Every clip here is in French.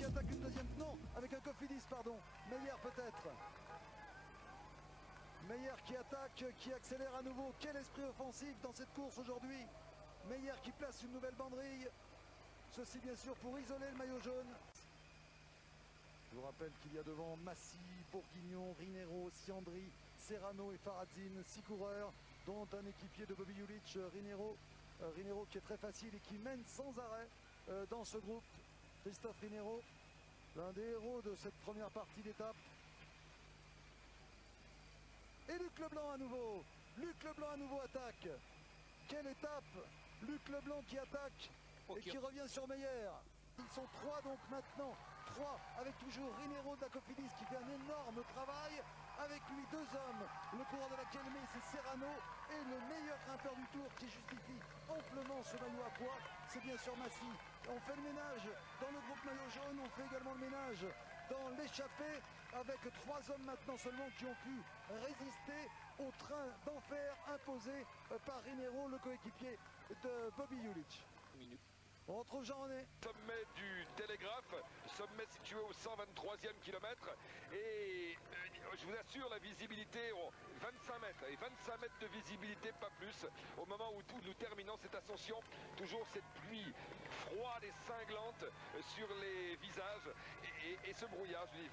qui attaque une deuxième. Non, avec un Cofidis, pardon. Meyer peut-être. Meyer qui attaque, qui accélère à nouveau. Quel esprit offensif dans cette course aujourd'hui. Meyer qui place une nouvelle banderille. Ceci bien sûr pour isoler le maillot jaune. Je vous rappelle qu'il y a devant Massy, Bourguignon, Rinero, Siandri, Serrano et Faradzine, 6 coureurs, dont un équipier de Bobby Julich, Rinero. Rinero qui est très facile et qui mène sans arrêt dans ce groupe. Christophe Rinero, l'un des héros de cette première partie d'étape. Et Luc Leblanc à nouveau. Luc Leblanc à nouveau attaque. Quelle étape. Luc Leblanc qui attaque et qui revient sur Meyer. Ils sont 3 donc maintenant. 3 avec toujours Rinero de la Cofidis qui fait un énorme travail. Avec lui 2 hommes. Le coureur de la Kelme, c'est Serrano. Et le meilleur grimpeur du tour qui justifie amplement ce maillot à poids, c'est bien sûr Massy. On fait le ménage dans le groupe maillot jaune. On fait également le ménage dans l'échappée. Avec 3 hommes maintenant seulement qui ont pu résister au train d'enfer imposé par Rinero, le coéquipier de Bobby Julich. On retrouve Jean-René. Sommet du Télégraphe, sommet situé au 123e kilomètre. Et je vous assure, la visibilité, 25 mètres. Et 25 mètres de visibilité, pas plus. Au moment où nous terminons cette ascension, toujours cette pluie froide et cinglante sur les visages. Et ce brouillard, je dis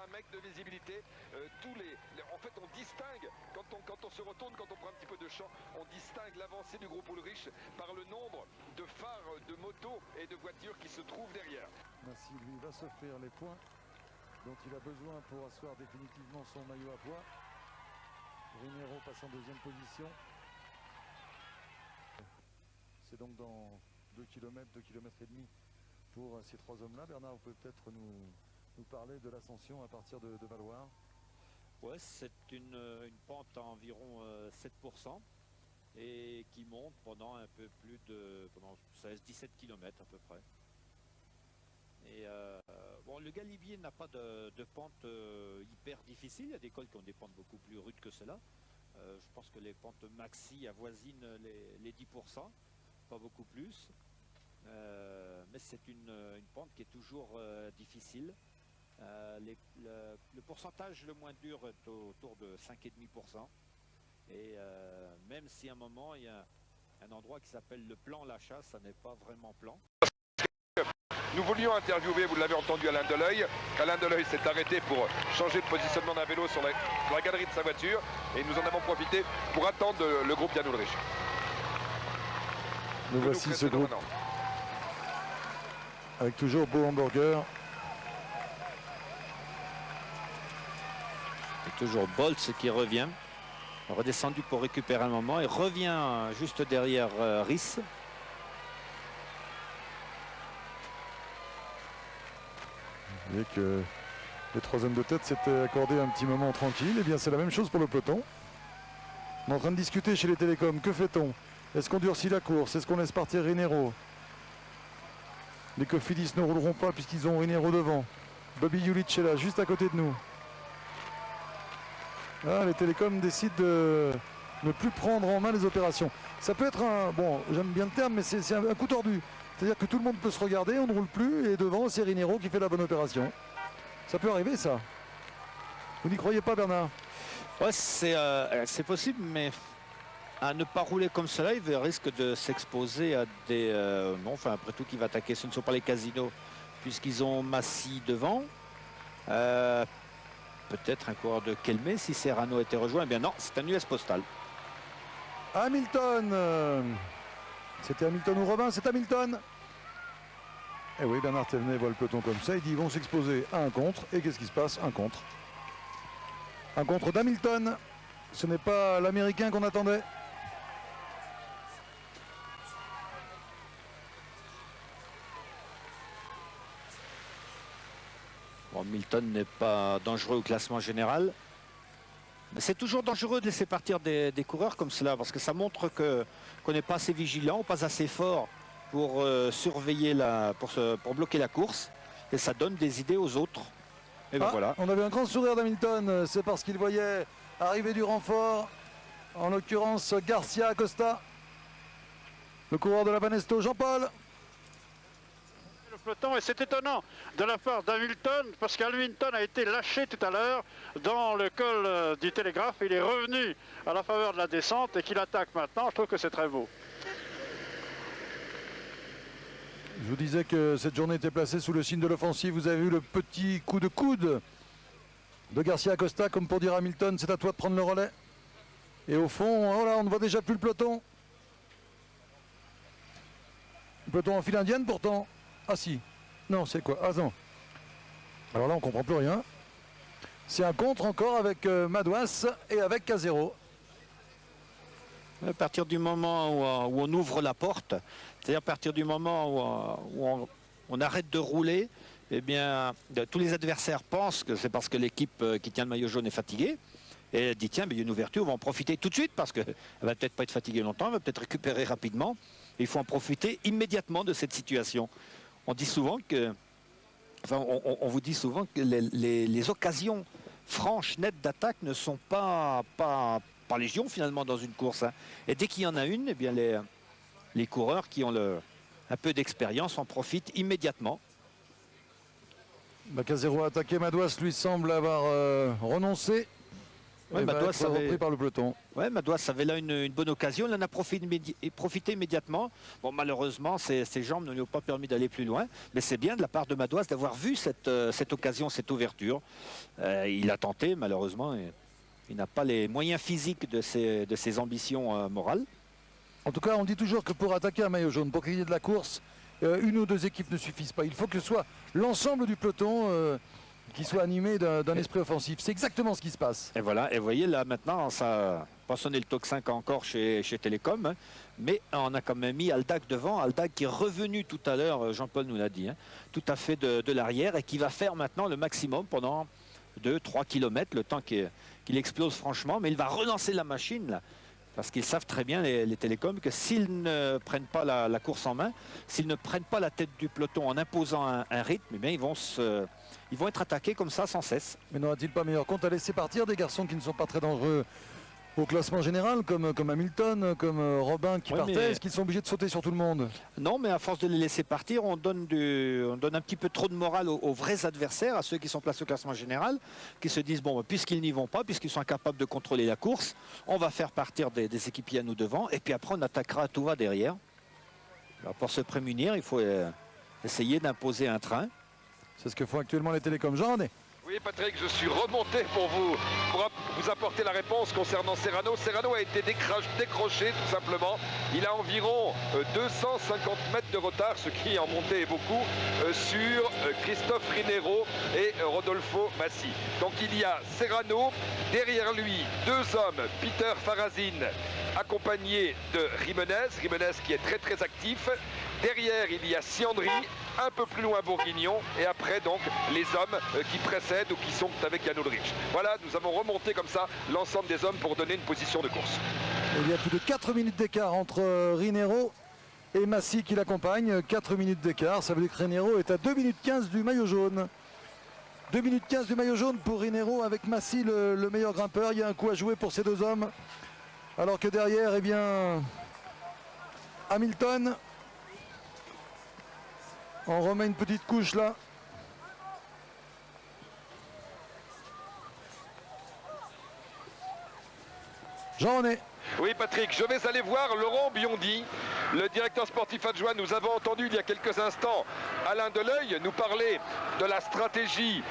20-25 mètres de visibilité. En fait, on distingue, quand on se retourne, quand on prend un petit peu de champ, on distingue l'avancée du groupe Ulrich par le nombre de phares, de motos et de voitures qui se trouvent derrière. Massy, lui, va s'offrir les points dont il a besoin pour asseoir définitivement son maillot à poids. Rinero passe en deuxième position. C'est donc dans 2 km, 2 km et demi pour ces 3 hommes-là. Bernard, vous pouvez peut-être nous parler de l'ascension à partir de Valloire. Ouais, c'est une pente à environ 7% et qui monte pendant un peu plus de 16-17 km à peu près. Et bon, le Galibier n'a pas de pente hyper difficile. Il y a des cols qui ont des pentes beaucoup plus rudes que cela. Je pense que les pentes maxi avoisinent les 10%, pas beaucoup plus. Mais c'est une pente qui est toujours difficile. Le pourcentage le moins dur est autour de 5,5%. Et même si à un moment il y a un endroit qui s'appelle le plan Lachat, ça n'est pas vraiment plan. Nous voulions interviewer, vous l'avez entendu, Alain Deleuil. Alain Deleuil s'est arrêté pour changer de positionnement d'un vélo sur la galerie de sa voiture. Et nous en avons profité pour attendre le groupe Jan Ullrich. Nous voici ce groupe. Avec toujours Beau Hamburger. Et toujours Boltz qui revient. Redescendu pour récupérer un moment et revient juste derrière Riss. Vous voyez que les 3 hommes de tête s'étaient accordés un petit moment tranquille. Et bien c'est la même chose pour le peloton. On est en train de discuter chez les télécoms. Que fait-on? Est-ce qu'on durcit la course? Est-ce qu'on laisse partir Rinero? Les Cofidis ne rouleront pas puisqu'ils ont Rinero devant. Bobby Julich est là, juste à côté de nous. Ah, les télécoms décident de ne plus prendre en main les opérations. Ça peut être un... Bon, j'aime bien le terme, mais c'est un coup tordu. C'est-à-dire que tout le monde peut se regarder, on ne roule plus, et devant, c'est Rinero qui fait la bonne opération. Ça peut arriver, ça. Vous n'y croyez pas, Bernard? Ouais, c'est possible, mais à ne pas rouler comme cela, il risque de s'exposer à des... non, enfin, après tout, qui va attaquer, ce ne sont pas les casinos, puisqu'ils ont Massy devant. Peut-être un coureur de Kelme, si Serrano était rejoint. Eh bien non, c'est un US Postal. Hamilton. C'était Hamilton ou Robin? C'est Hamilton. Et oui, Bernard Thévenet voit le peloton comme ça. Il dit ils vont s'exposer à un contre. Et qu'est-ce qui se passe? Un contre. Un contre d'Hamilton. Ce n'est pas l'Américain qu'on attendait. Bon, Hamilton n'est pas dangereux au classement général. Mais c'est toujours dangereux de laisser partir des coureurs comme cela, parce que ça montre qu'on n'est pas assez vigilant, pas assez fort pour surveiller, pour bloquer la course. Et ça donne des idées aux autres. Et ben voilà. On avait un grand sourire d'Hamilton, c'est parce qu'il voyait arriver du renfort, en l'occurrence Garcia Acosta, le coureur de la Banesto. Jean-Paul. peloton. Et c'est étonnant de la part d'Hamilton, parce qu'Hamilton a été lâché tout à l'heure dans le col du Télégraphe. Il est revenu à la faveur de la descente et qu'il attaque maintenant. Je trouve que c'est très beau. Je vous disais que cette journée était placée sous le signe de l'offensive. Vous avez vu le petit coup de coude de Garcia Acosta, comme pour dire à Hamilton, c'est à toi de prendre le relais. Et au fond, oh là, on ne voit déjà plus le peloton. Le peloton en file indienne pourtant. Ah si. Non, c'est quoi? Ah non. Alors là, on ne comprend plus rien. C'est un contre encore avec Madouas et avec Casero. À partir du moment où on ouvre la porte, c'est-à-dire à partir du moment où on arrête de rouler, eh bien, tous les adversaires pensent que c'est parce que l'équipe qui tient le maillot jaune est fatiguée. Et elle dit, tiens, mais il y a une ouverture, on va en profiter tout de suite parce qu'elle ne va peut-être pas être fatiguée longtemps, elle va peut-être récupérer rapidement. Il faut en profiter immédiatement de cette situation. On dit souvent que, enfin, on vous dit souvent que les occasions franches, nettes d'attaque ne sont pas légion finalement dans une course. Hein. Et dès qu'il y en a une, eh bien les coureurs qui ont un peu d'expérience en profitent immédiatement. Casero a attaqué, Madouas lui semble avoir renoncé. Ouais, Madouas repris par le peloton. Ouais, Madouas avait là une bonne occasion, il en a profité immédiatement. Bon, malheureusement, ses jambes ne lui ont pas permis d'aller plus loin, mais c'est bien de la part de Madouas d'avoir vu cette occasion, cette ouverture. Il a tenté, malheureusement, et il n'a pas les moyens physiques de ses ambitions morales. En tout cas, on dit toujours que pour attaquer un maillot jaune, pour qu'il y ait de la course, une ou deux équipes ne suffisent pas. Il faut que ce soit l'ensemble du peloton qui soit animé d'un esprit offensif. C'est exactement ce qui se passe. Et voilà, et vous voyez là maintenant, ça n'a pas sonné le toc 5 encore chez Télécom, hein, mais on a quand même mis Aldag devant, Aldag qui est revenu tout à l'heure, Jean-Paul nous l'a dit, hein, tout à fait de l'arrière et qui va faire maintenant le maximum pendant 2-3 km, le temps qu'il explose franchement, mais il va relancer la machine là. Parce qu'ils savent très bien, les télécoms, que s'ils ne prennent pas la course en main, s'ils ne prennent pas la tête du peloton en imposant un rythme, eh bien ils vont être attaqués comme ça sans cesse. Mais n'aura-t-il pas meilleur compte à laisser partir des garçons qui ne sont pas très dangereux au classement général, comme Hamilton, comme Robin qui partait? Est-ce qu'ils sont obligés de sauter sur tout le monde? Non, mais à force de les laisser partir, on donne un petit peu trop de morale aux vrais adversaires, à ceux qui sont placés au classement général, qui se disent, bon, puisqu'ils n'y vont pas, puisqu'ils sont incapables de contrôler la course, on va faire partir des équipiers à nous devant, et puis après on attaquera à tout va derrière. Alors pour se prémunir, il faut essayer d'imposer un train. C'est ce que font actuellement les télécoms. Jean-René. Oui, Patrick, je suis remonté pour vous apporter la réponse concernant Serrano. Serrano a été décroché tout simplement. Il a environ 250 mètres de retard, ce qui en montée est beaucoup, sur Christophe Rinero et Rodolfo Massi. Donc il y a Serrano, derrière lui deux hommes, Peter Farazin accompagné de Jimenez qui est très très actif. Derrière il y a Siandri, un peu plus loin Bourguignon, et après donc les hommes qui précèdent ou qui sont avec Jan Ullrich. Voilà, nous avons remonté comme ça l'ensemble des hommes pour donner une position de course. Il y a plus de 4 minutes d'écart entre Rinero et Massi qui l'accompagne. 4 minutes d'écart, ça veut dire que Rinero est à 2 minutes 15 du maillot jaune. 2 minutes 15 du maillot jaune pour Rinero avec Massi le meilleur grimpeur. Il y a un coup à jouer pour ces deux hommes. Alors que derrière, eh bien, Hamilton, on remet une petite couche là. Jean-René. Oui Patrick, je vais aller voir Laurent Biondi, le directeur sportif adjoint. Nous avons entendu il y a quelques instants Alain Deleuil nous parler de la stratégie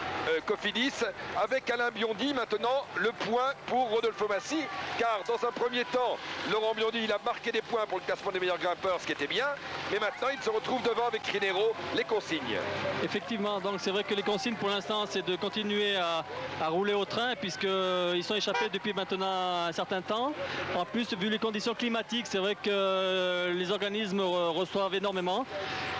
Cofidis. Avec Alain Biondi maintenant le point pour Rodolfo Massi, car dans un premier temps Laurent Biondi il a marqué des points pour le classement des meilleurs grimpeurs, ce qui était bien, mais maintenant il se retrouve devant avec Rinero. Les consignes. Effectivement, donc c'est vrai que les consignes pour l'instant c'est de continuer à rouler au train, puisqu'ils sont échappés depuis maintenant un certain temps. En plus, vu les conditions climatiques, c'est vrai que les organismes reçoivent énormément.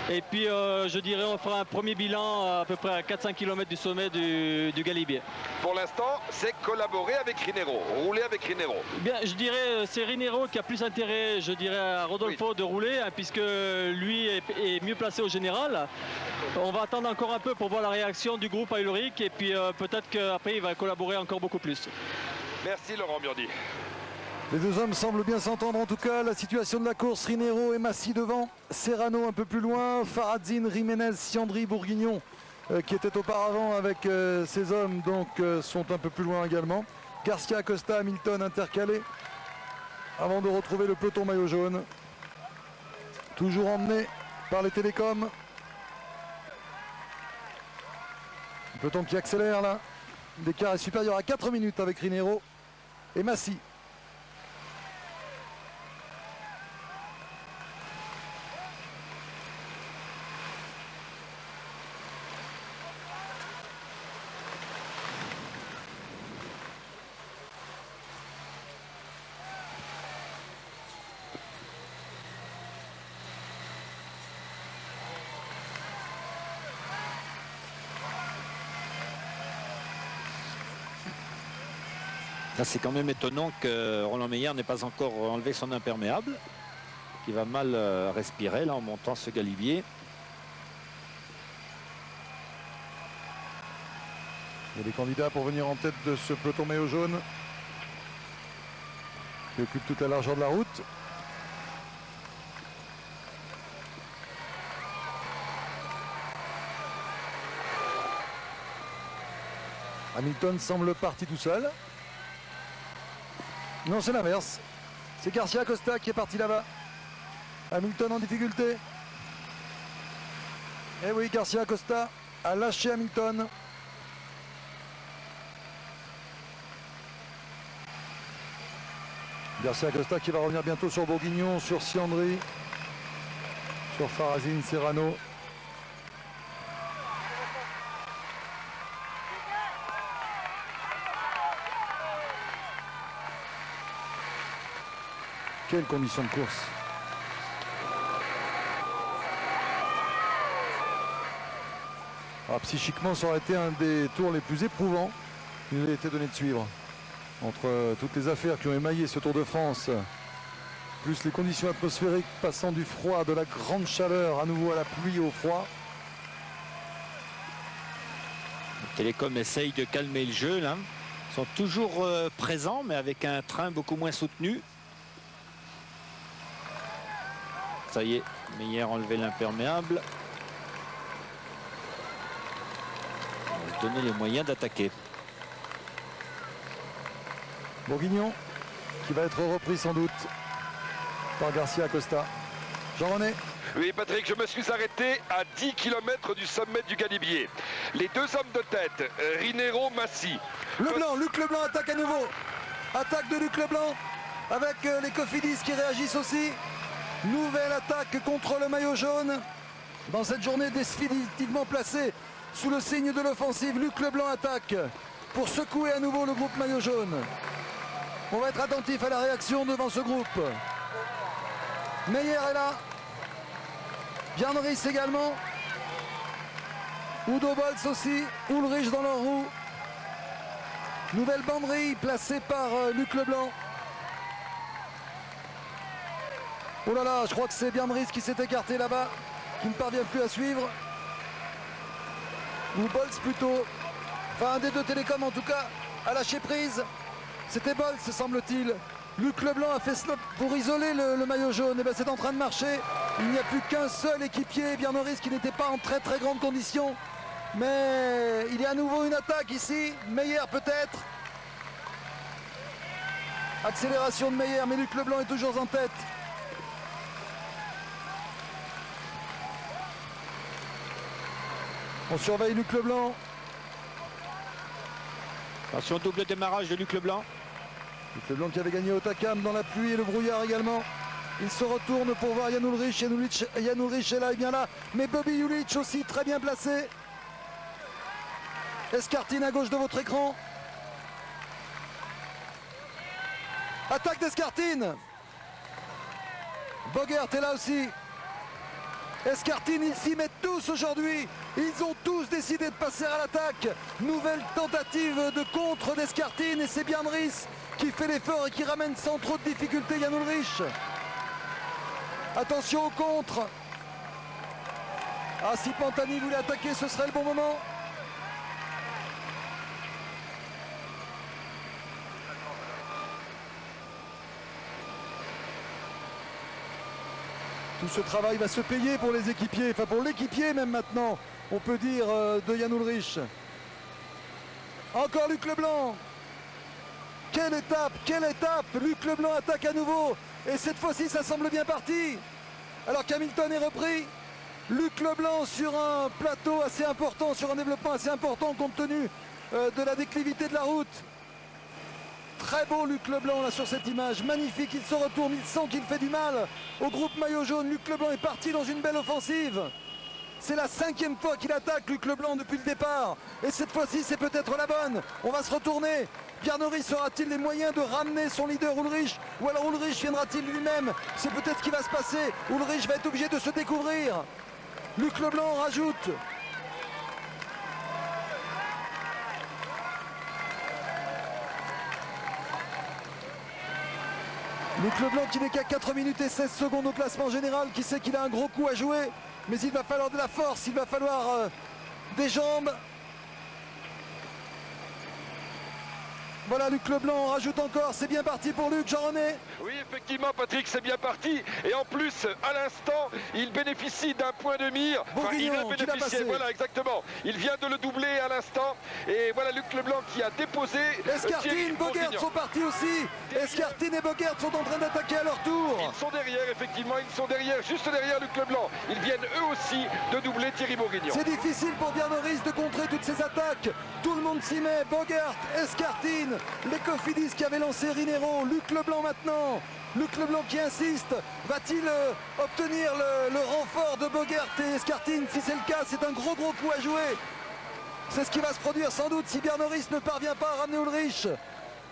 Et puis, je dirais, on fera un premier bilan à peu près à 4-5 km du sommet du Galibier. Pour l'instant, c'est collaborer avec Rinero, rouler avec Rinero. Bien, je dirais, c'est Rinero qui a plus intérêt, je dirais, à Rodolfo de rouler, hein, puisque lui est mieux placé au général. On va attendre encore un peu pour voir la réaction du groupe à Ullrich, et puis peut-être qu'après, il va collaborer encore beaucoup plus. Merci Laurent Biondi. Les deux hommes semblent bien s'entendre en tout cas. La situation de la course, Rinero et Massi devant, Serrano un peu plus loin, Faradzine, Jiménez, Siandri, Bourguignon qui étaient auparavant avec ces hommes donc sont un peu plus loin également. Garcia, Acosta, Hamilton intercalés avant de retrouver le peloton maillot jaune. Toujours emmené par les télécoms. Le peloton qui accélère là. L'écart est supérieur à 4 minutes avec Rinero et Massi. Là, c'est quand même étonnant que Roland Meyer n'ait pas encore enlevé son imperméable, qui va mal respirer là en montant ce galibier. Il y a des candidats pour venir en tête de ce peloton maillot jaune qui occupe toute la largeur de la route. Hamilton semble parti tout seul. Non, c'est l'inverse. C'est Garcia Acosta qui est parti là-bas. Hamilton en difficulté. Et oui, Garcia Acosta a lâché Hamilton. Garcia Acosta qui va revenir bientôt sur Bourguignon, sur Siandri, sur Faradzine, Serrano. Quelle condition de course. Alors, psychiquement, ça aurait été un des tours les plus éprouvants qu'il nous a été donné de suivre. Entre toutes les affaires qui ont émaillé ce Tour de France, plus les conditions atmosphériques passant du froid, de la grande chaleur, à nouveau à la pluie, au froid. Le Télécom essaye de calmer le jeu là. Ils sont toujours présents, mais avec un train beaucoup moins soutenu. Ça y est, Meyer a enlevé l'imperméable. On va donner les moyens d'attaquer. Bourguignon qui va être repris sans doute par Garcia Acosta. Jean-René. Oui, Patrick, je me suis arrêté à 10 km du sommet du Galibier. Les deux hommes de tête, Rinero, Massi. Leblanc, Luc Leblanc attaque à nouveau. Attaque de Luc Leblanc avec les Cofidis qui réagissent aussi. Nouvelle attaque contre le maillot jaune. Dans cette journée définitivement placée sous le signe de l'offensive, Luc Leblanc attaque pour secouer à nouveau le groupe maillot jaune. On va être attentif à la réaction devant ce groupe. Meyer est là. Bjarne Riis également. Udo Bolz aussi. Ulrich dans leur roue. Nouvelle banderille placée par Luc Leblanc. Oh là là, je crois que c'est Bjarne Riis qui s'est écarté là-bas, qui ne parvient plus à suivre. Ou Bolz plutôt. Enfin, un des deux télécoms en tout cas a lâché prise. C'était Bolz, semble-t-il. Luc Leblanc a fait snap pour isoler le maillot jaune. Et bien c'est en train de marcher. Il n'y a plus qu'un seul équipier, Bjarne Riis, qui n'était pas en très très grande condition. Mais il y a à nouveau une attaque ici. Meyer peut-être. Accélération de Meyer, mais Luc Leblanc est toujours en tête. On surveille Luc Leblanc. Attention, double démarrage de Luc Leblanc. Luc Leblanc qui avait gagné au Takam dans la pluie et le brouillard également. Il se retourne pour voir Jan Ullrich. Jan Ullrich est là et bien là. Mais Bobby Julich aussi très bien placé. Escartine à gauche de votre écran. Attaque d'Escartine. Bogert est là aussi. Escartine, ils s'y mettent tous aujourd'hui. Ils ont tous décidé de passer à l'attaque. Nouvelle tentative de contre d'Escartine. Et c'est Bjarne Riis qui fait l'effort et qui ramène sans trop de difficulté Jan Ullrich. Attention au contre. Ah, si Pantani voulait attaquer, ce serait le bon moment. Tout ce travail va se payer pour les équipiers, enfin pour l'équipier même maintenant, on peut dire, de Jan Ullrich. Encore Luc Leblanc. Quelle étape! Luc Leblanc attaque à nouveau. Et cette fois-ci, ça semble bien parti. Alors qu'Hamilton est repris. Luc Leblanc sur un plateau assez important, sur un développement assez important compte tenu de la déclivité de la route. Très beau Luc Leblanc là sur cette image, magnifique, il se retourne, il sent qu'il fait du mal au groupe maillot jaune. Luc Leblanc est parti dans une belle offensive. C'est la 5e fois qu'il attaque Luc Leblanc depuis le départ. Et cette fois-ci c'est peut-être la bonne. On va se retourner. Bjarne Riis aura-t-il les moyens de ramener son leader Ullrich? Ou alors Ullrich viendra-t-il lui-même? C'est peut-être ce qui va se passer. Ullrich va être obligé de se découvrir. Luc Leblanc rajoute. Luc Leblanc qui n'est qu'à 4 minutes et 16 secondes au classement général, qui sait qu'il a un gros coup à jouer, mais il va falloir de la force, il va falloir des jambes. Voilà, Luc Leblanc rajoute encore, c'est bien parti pour Luc, Jean-René. Oui, effectivement, Patrick, c'est bien parti. Et en plus, à l'instant, il bénéficie d'un point de mire. Enfin, il a bénéficié, voilà, exactement. Il vient de le doubler à l'instant. Et voilà Luc Leblanc qui a déposé. Escartine, Bogert sont partis aussi. Escartine et Bogert sont en train d'attaquer à leur tour. Ils sont derrière, effectivement, ils sont derrière, juste derrière Luc Leblanc. Ils viennent eux aussi de doubler Thierry Bourguignon. C'est difficile pour Bjarne Riis de contrer toutes ces attaques. Tout le monde s'y met. Bogert, Escartine. Les Cofidis qui avaient lancé Rinero, Luc Leblanc maintenant. Luc Leblanc qui insiste. Va-t-il obtenir le renfort de Bogert et Escartine? Si c'est le cas, c'est un gros coup à jouer. C'est ce qui va se produire sans doute si Bjarne Riis ne parvient pas à ramener Ullrich.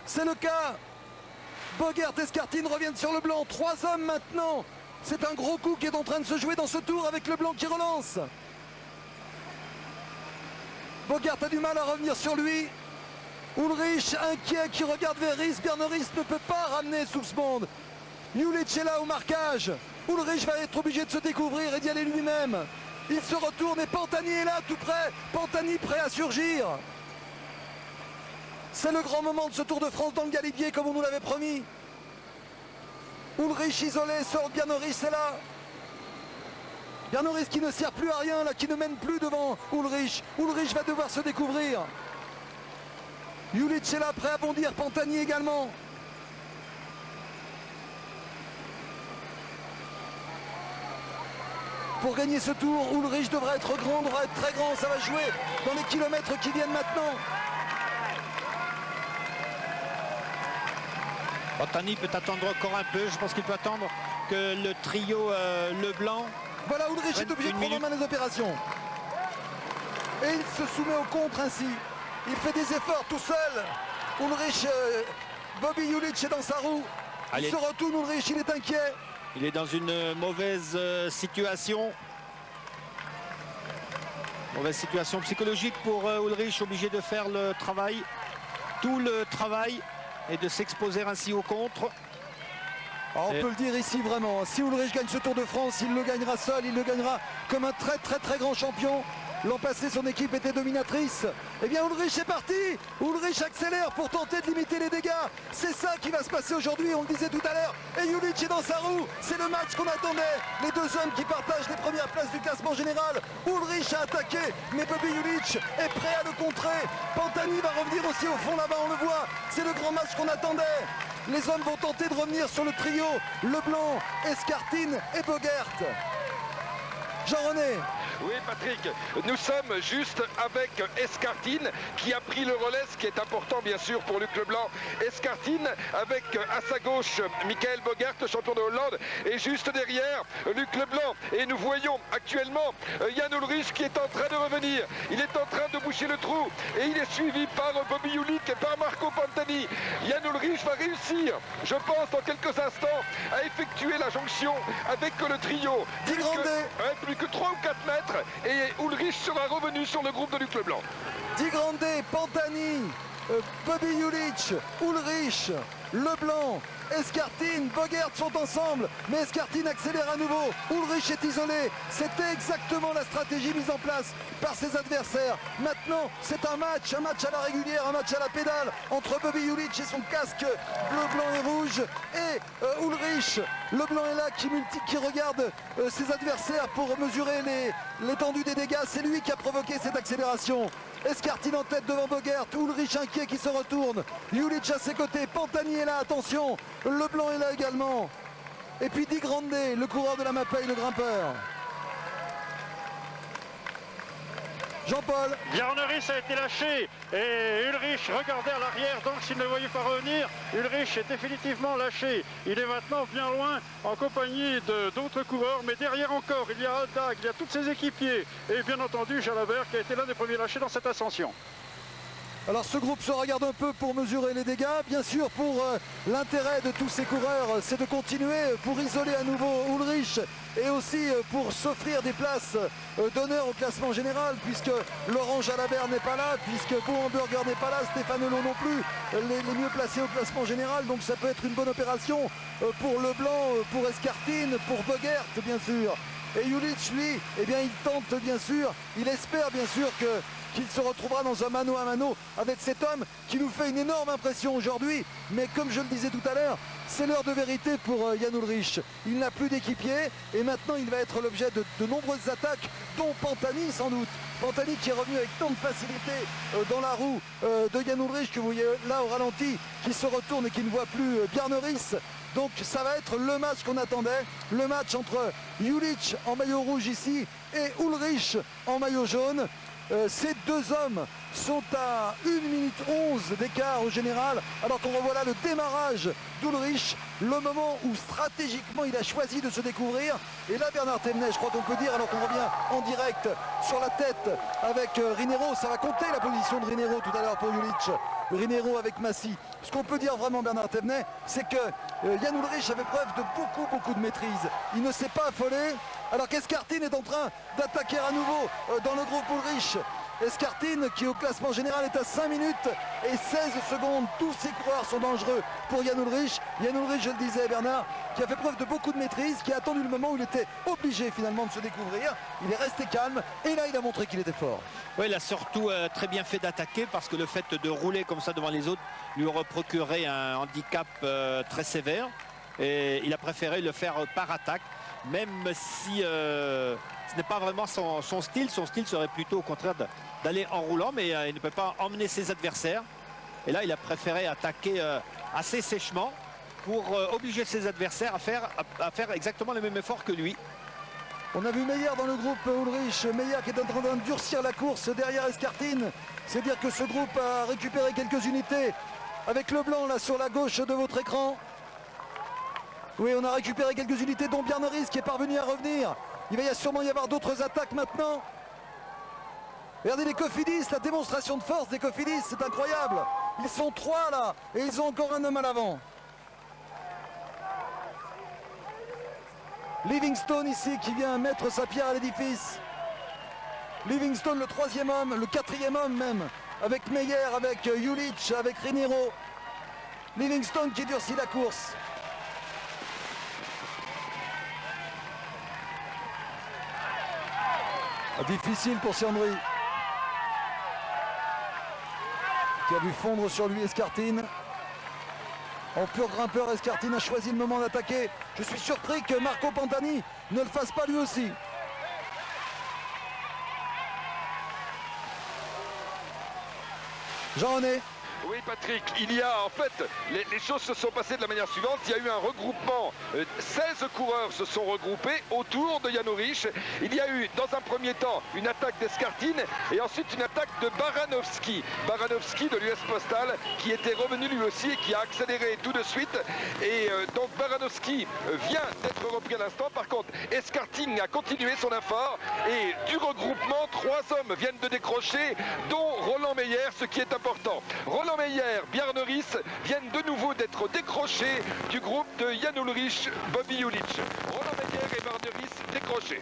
C'est le cas. Bogert et Escartine reviennent sur le blanc. 3 hommes maintenant. C'est un gros coup qui est en train de se jouer dans ce tour avec le blanc qui relance. Bogert a du mal à revenir sur lui. Ullrich inquiet qui regarde vers Riis. Bjarne Riis ne peut pas ramener Soulsbond. Ullrich est là au marquage. Ullrich va être obligé de se découvrir et d'y aller lui-même. Il se retourne et Pantani est là tout près. Pantani prêt à surgir. C'est le grand moment de ce Tour de France dans le Galibier comme on nous l'avait promis. Ullrich isolé, sort Bjarne Riis, c'est là. Bjarne Riis qui ne sert plus à rien là, qui ne mène plus devant Ullrich. Ullrich va devoir se découvrir. Ullrich est là, prêt à bondir, Pantani également. Pour gagner ce tour, Ullrich devra être grand, devra être très grand, ça va jouer dans les kilomètres qui viennent maintenant. Pantani peut attendre encore un peu, je pense qu'il peut attendre que le trio Leblanc... Voilà, Ullrich est obligé de prendre en main les opérations. Et il se soumet au contre ainsi. Il fait des efforts tout seul. Ullrich, Bobby Ullrich est dans sa roue. Il se retourne, Ullrich, il est inquiet. Il est dans une mauvaise situation. Mauvaise situation psychologique pour Ullrich, obligé de faire le travail. Tout le travail et de s'exposer ainsi au contre. Alors on peut le dire ici vraiment, si Ullrich gagne ce Tour de France, il le gagnera seul, il le gagnera comme un très grand champion. L'an passé, son équipe était dominatrice. Eh bien, Ullrich est parti. Ullrich accélère pour tenter de limiter les dégâts. C'est ça qui va se passer aujourd'hui, on le disait tout à l'heure. Et Ullrich est dans sa roue. C'est le match qu'on attendait. Les deux hommes qui partagent les premières places du classement général. Ullrich a attaqué, mais Bobby Ullrich est prêt à le contrer. Pantani va revenir aussi au fond là-bas, on le voit. C'est le grand match qu'on attendait. Les hommes vont tenter de revenir sur le trio Leblanc, Escartine et Bogert. Jean-René. Oui, Patrick, nous sommes juste avec Escartine qui a pris le relais, ce qui est important bien sûr pour Luc Leblanc. Escartine avec à sa gauche Michael Bogert, champion de Hollande, et juste derrière Luc Leblanc. Et nous voyons actuellement Jan Ullrich qui est en train de revenir. Il est en train de boucher le trou et il est suivi par Bobby Ullrich et par Marco Pantani. Jan Ullrich va réussir, je pense, dans quelques instants à effectuer la jonction avec le trio. Plus que 3 ou 4 mètres. Et Ullrich sera revenu sur le groupe de Luc Leblanc. Di Grande, Pantani, Bobby Ullrich, Ullrich, Leblanc, Escartine, Bogert sont ensemble, mais Escartine accélère à nouveau. Ullrich est isolé. C'était exactement la stratégie mise en place par ses adversaires. Maintenant, c'est un match à la régulière, un match à la pédale entre Bobby Ullrich et son casque bleu, blanc et rouge et Ullrich Leblanc est là qui regarde ses adversaires pour mesurer l'étendue des dégâts. C'est lui qui a provoqué cette accélération. Escartine en tête devant Bogert, Ulrich inquiet qui se retourne, Julic à ses côtés, Pantani est là, attention, Leblanc est là également. Et puis Di Grande, le coureur de la Mapei, le grimpeur. Jean-Paul. Bjarne Riis a été lâché et Ulrich regardait à l'arrière, donc s'il ne le voyait pas revenir, Ulrich est définitivement lâché. Il est maintenant bien loin en compagnie d'autres coureurs, mais derrière encore, il y a Aldag, il y a tous ses équipiers et bien entendu Jalabert qui a été l'un des premiers lâchés dans cette ascension. Alors ce groupe se regarde un peu pour mesurer les dégâts. Bien sûr, pour l'intérêt de tous ces coureurs, c'est de continuer pour isoler à nouveau Ulrich et aussi pour s'offrir des places d'honneur au classement général, puisque Laurent Jalabert n'est pas là, puisque Bo Hamburger n'est pas là, Stéphane Hulot non plus, les mieux placés au classement général. Donc ça peut être une bonne opération pour Leblanc, pour Escartine, pour Bogert bien sûr. Et Julic, lui, eh bien, il tente bien sûr, il espère bien sûr qu'il se retrouvera dans un mano à mano avec cet homme qui nous fait une énorme impression aujourd'hui. Mais comme je le disais tout à l'heure, c'est l'heure de vérité pour Jan Ullrich. Il n'a plus d'équipier et maintenant il va être l'objet de nombreuses attaques, dont Pantani sans doute. Pantani qui est revenu avec tant de facilité dans la roue de Jan Ullrich que vous voyez là au ralenti, qui se retourne et qui ne voit plus Bjarne Riis. Donc ça va être le match qu'on attendait, le match entre Julic en maillot rouge ici et Ullrich en maillot jaune. Ces deux hommes sont à 1 minute 11 d'écart au général, alors qu'on revoit là le démarrage d'Ullrich, le moment où stratégiquement il a choisi de se découvrir. Et là Bernard Thévenet, je crois qu'on peut dire, alors qu'on revient en direct sur la tête avec Rinero, ça va compter la position de Rinero tout à l'heure pour Julic. Rinero avec Massy. Ce qu'on peut dire vraiment Bernard Thévenet, c'est que Jan Ullrich avait preuve de beaucoup de maîtrise. Il ne s'est pas affolé, alors qu'Escartine est en train d'attaquer à nouveau dans le groupe Ullrich. Escartine qui au classement général est à 5 minutes et 16 secondes. Tous ces coureurs sont dangereux pour Jan Ullrich. Jan Ullrich, je le disais Bernard, qui a fait preuve de beaucoup de maîtrise, qui a attendu le moment où il était obligé finalement de se découvrir. Il est resté calme et là il a montré qu'il était fort. Oui, il a surtout très bien fait d'attaquer, parce que le fait de rouler comme ça devant les autres lui aurait procuré un handicap très sévère. Et il a préféré le faire par attaque, même si ce n'est pas vraiment son style. Son style serait plutôt au contraire d'aller en roulant, mais il ne peut pas emmener ses adversaires. Et là, il a préféré attaquer assez sèchement pour obliger ses adversaires à faire exactement le même effort que lui. On a vu Meyer dans le groupe Ullrich, Meyer qui est en train de durcir la course derrière Escartine. C'est dire que ce groupe a récupéré quelques unités avec Leblanc là sur la gauche de votre écran. Oui, on a récupéré quelques unités, dont Bjarne Riis qui est parvenu à revenir. Il va sûrement y avoir d'autres attaques maintenant. Regardez les Cofidis, la démonstration de force des Cofidis, c'est incroyable. Ils sont 3 là et ils ont encore un homme à l'avant. Livingstone ici qui vient mettre sa pierre à l'édifice. Livingstone, le 3e homme, le 4e homme même, avec Meyer, avec Julic, avec Rinero. Livingstone qui durcit la course. Difficile pour Siandri, qui a vu fondre sur lui Escartine. En pur grimpeur, Escartine a choisi le moment d'attaquer. Je suis surpris que Marco Pantani ne le fasse pas lui aussi. Jean-René. Oui Patrick, il y a en fait, les choses se sont passées de la manière suivante. Il y a eu un regroupement, 16 coureurs se sont regroupés autour de Jan Ullrich. Il y a eu dans un premier temps une attaque d'Escartine et ensuite une attaque de Baranovski. Baranovski de l'US Postal qui était revenu lui aussi et qui a accéléré tout de suite. Et donc Baranovski vient d'être repris à l'instant. Par contre, Escartine a continué son effort et du regroupement, 3 hommes viennent de décrocher, dont Roland Meyer, ce qui est important. Roland Meyer, Bjarne Riis viennent de nouveau d'être décrochés du groupe de Jan Ullrich, Bobby Julic. Roland Meyer et Bjarne Riis décrochés.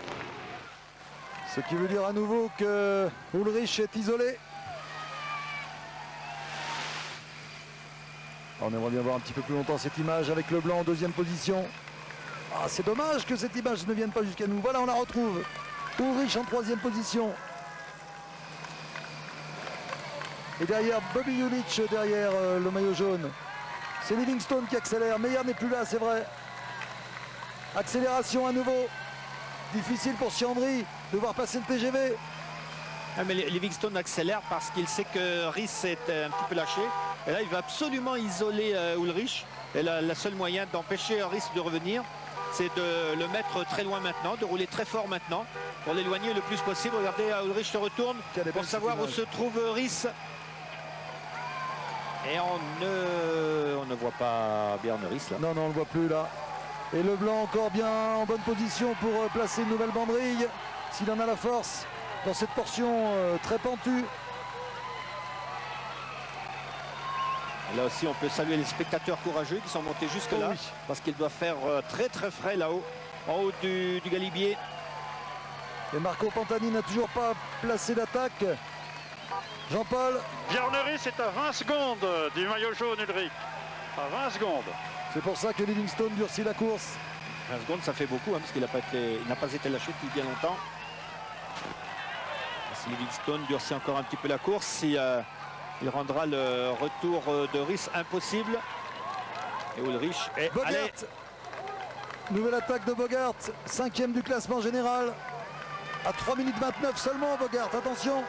Ce qui veut dire à nouveau que Ullrich est isolé. On aimerait bien voir un petit peu plus longtemps cette image avec Leblanc en 2e position. Ah, c'est dommage que cette image ne vienne pas jusqu'à nous. Voilà, on la retrouve. Ullrich en 3e position. Et derrière Bobby Julic, derrière le maillot jaune. C'est Livingstone qui accélère. Meyer n'est plus là, c'est vrai. Accélération à nouveau. Difficile pour Chiandri de voir passer le TGV. Ah, mais Livingstone accélère parce qu'il sait que Rhys est un petit peu lâché. Et là, il va absolument isoler Ulrich. Et la seule moyen d'empêcher Rhys de revenir, c'est de le mettre très loin maintenant, de rouler très fort maintenant, pour l'éloigner le plus possible. Regardez, Ulrich se retourne pour savoir où se trouve Rhys. Et on ne voit pas Bjarne Rhys là. Non, on ne le voit plus là. Et Leblanc encore bien en bonne position pour placer une nouvelle banderille, s'il en a la force, dans cette portion très pentue. Là aussi, on peut saluer les spectateurs courageux qui sont montés jusque-là, oui, parce qu'il doit faire très très frais là-haut, en haut du galibier. Et Marco Pantani n'a toujours pas placé d'attaque. Jean-Paul. Bjarne Rhys est à 20 secondes du maillot jaune Ulrich. À 20 secondes. C'est pour ça que Livingstone durcit la course. 20 secondes, ça fait beaucoup, hein, parce qu'il n'a pas été lâché depuis bien longtemps. Si Livingstone durcit encore un petit peu la course, si, il rendra le retour de Rhys impossible. Et Ulrich est Bogart. allé. Nouvelle attaque de Bogart, 5e du classement général. À 3 minutes 29 seulement, Bogart, attention.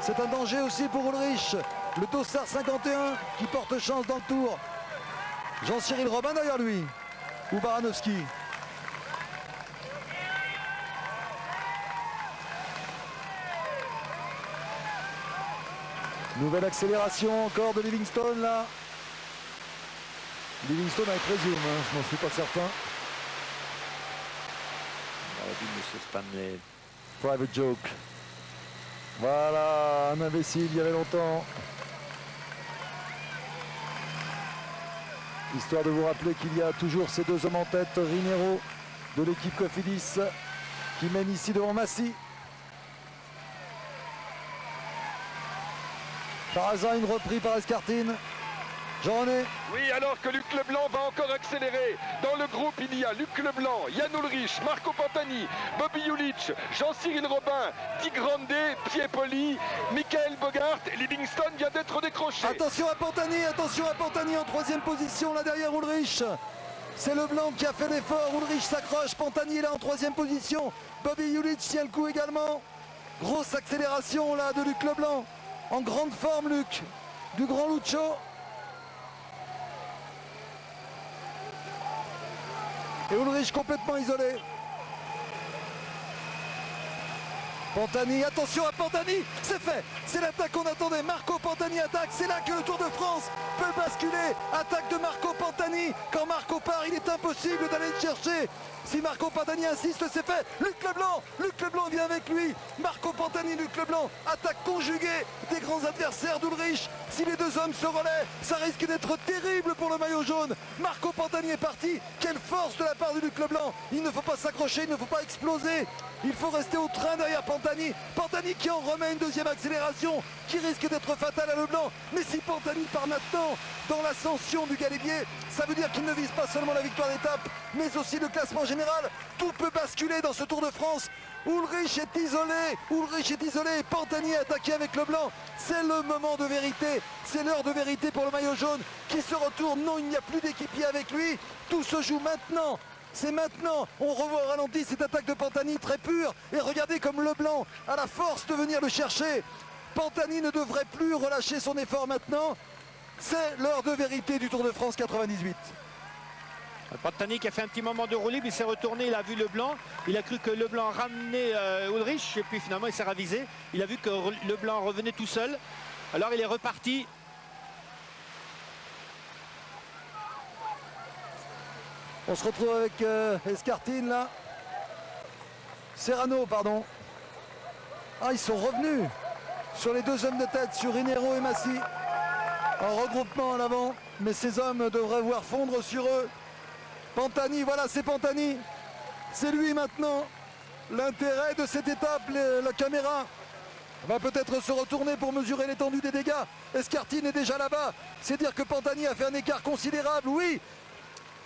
C'est un danger aussi pour Ulrich. Le Dossard 51 qui porte chance dans le tour. Jean-Cyril Robin derrière lui. Ou Baranowski. Nouvelle accélération encore de Livingstone là. Livingstone avec Résume, hein, je n'en suis pas certain. On aurait dit Monsieur Stanley. Private joke. Voilà, un imbécile il y avait longtemps. Histoire de vous rappeler qu'il y a toujours ces deux hommes en tête, Rinero de l'équipe Cofidis qui mène ici devant Massy. Tarazin, une reprise par Escartine. Jean-René. Oui, alors que Luc Leblanc va encore accélérer. Dans le groupe, il y a Luc Leblanc, Jan Ulrich, Marco Pantani, Bobby Julich, Jean-Cyril Robin, Di Grande, Piepoli, Michael Bogart. Livingstone vient d'être décroché. Attention à Pantani en 3e position, là derrière Ulrich. C'est Leblanc qui a fait l'effort, Ulrich s'accroche, Pantani est là en 3e position. Bobby Julich tient le coup également. Grosse accélération là de Luc Leblanc. En grande forme, Luc, du grand Lucho. Et Ulrich complètement isolé. Pantani, attention à Pantani, c'est fait, c'est l'attaque qu'on attendait. Marco Pantani attaque, c'est là que le Tour de France peut basculer. Attaque de Marco Pantani, quand Marco part, il est impossible d'aller le chercher. Si Marco Pantani insiste, c'est fait. Luc Leblanc vient avec lui. Marco Pantani, Luc Leblanc, attaque conjuguée des grands adversaires d'Ulrich. Si les deux hommes se relaient, ça risque d'être terrible pour le maillot jaune. Marco Pantani est parti, quelle force de la part de Luc Leblanc. Il ne faut pas s'accrocher, il ne faut pas exploser. Il faut rester au train derrière Pantani. Pantani qui en remet une deuxième accélération qui risque d'être fatale à Leblanc. Mais si Pantani part maintenant dans l'ascension du galibier, ça veut dire qu'il ne vise pas seulement la victoire d'étape, mais aussi le classement général. Tout peut basculer dans ce Tour de France. Ulrich est isolé, Pantani est attaqué avec Leblanc. C'est le moment de vérité, c'est l'heure de vérité pour le maillot jaune qui se retourne. Non, il n'y a plus d'équipier avec lui. Tout se joue maintenant. C'est maintenant, on revoit au ralenti cette attaque de Pantani très pure. Et regardez comme Leblanc a la force de venir le chercher. Pantani ne devrait plus relâcher son effort maintenant. C'est l'heure de vérité du Tour de France 98. Pantani qui a fait un petit moment de roue libre, il s'est retourné, il a vu Leblanc, il a cru que Leblanc ramenait Ulrich et puis finalement il s'est ravisé. Il a vu que Leblanc revenait tout seul, alors il est reparti. On se retrouve avec Escartine là. Serrano, pardon. Ah, ils sont revenus sur les deux hommes de tête, sur Rinero et Massy. En regroupement en avant, mais ces hommes devraient voir fondre sur eux. Pantani, voilà, c'est Pantani. C'est lui maintenant. L'intérêt de cette étape, la caméra va peut-être se retourner pour mesurer l'étendue des dégâts. Escartine est déjà là-bas. C'est dire que Pantani a fait un écart considérable, oui.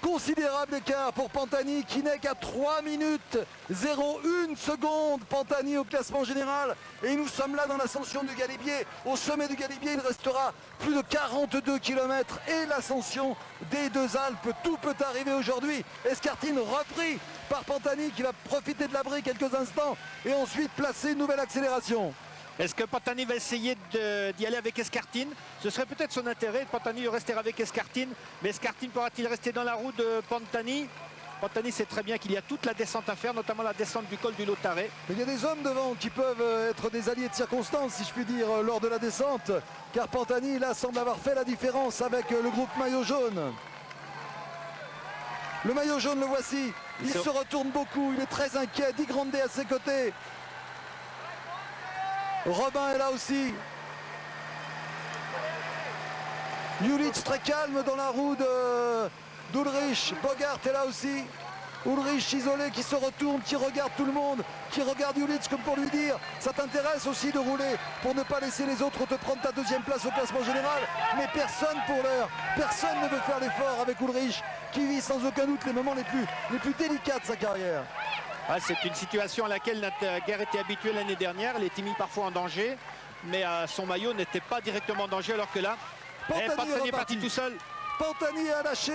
Considérable écart pour Pantani qui n'est qu'à 3 minutes 0,1 seconde. Pantani au classement général. Et nous sommes là dans l'ascension du Galibier. Au sommet du Galibier, il restera plus de 42 km et l'ascension des deux Alpes. Tout peut arriver aujourd'hui. Escartine repris par Pantani qui va profiter de l'abri quelques instants et ensuite placer une nouvelle accélération. Est-ce que Pantani va essayer d'y aller avec Escartine? Ce serait peut-être son intérêt, Pantani de rester avec Escartine. Mais Escartine pourra-t-il rester dans la roue de Pantani? Pantani sait très bien qu'il y a toute la descente à faire, notamment la descente du col du Lautaret. Mais il y a des hommes devant qui peuvent être des alliés de circonstance, si je puis dire, lors de la descente. Car Pantani, là, semble avoir fait la différence avec le groupe maillot jaune. Le maillot jaune, le voici. Il se retourne beaucoup, il est très inquiet. Di Grande à ses côtés. Robin est là aussi. Julic très calme dans la roue d'Ulrich. Bogart est là aussi. Ulrich isolé qui se retourne, qui regarde tout le monde, qui regarde Julic comme pour lui dire ça t'intéresse aussi de rouler pour ne pas laisser les autres te prendre ta deuxième place au classement général. Mais personne pour l'heure, personne ne veut faire l'effort avec Ulrich qui vit sans aucun doute les moments les plus délicats de sa carrière. Ah, c'est une situation à laquelle n'a guère été habitué l'année dernière. Elle était mise parfois en danger, mais son maillot n'était pas directement en danger, alors que là, Pantani est parti tout seul. Pantani a lâché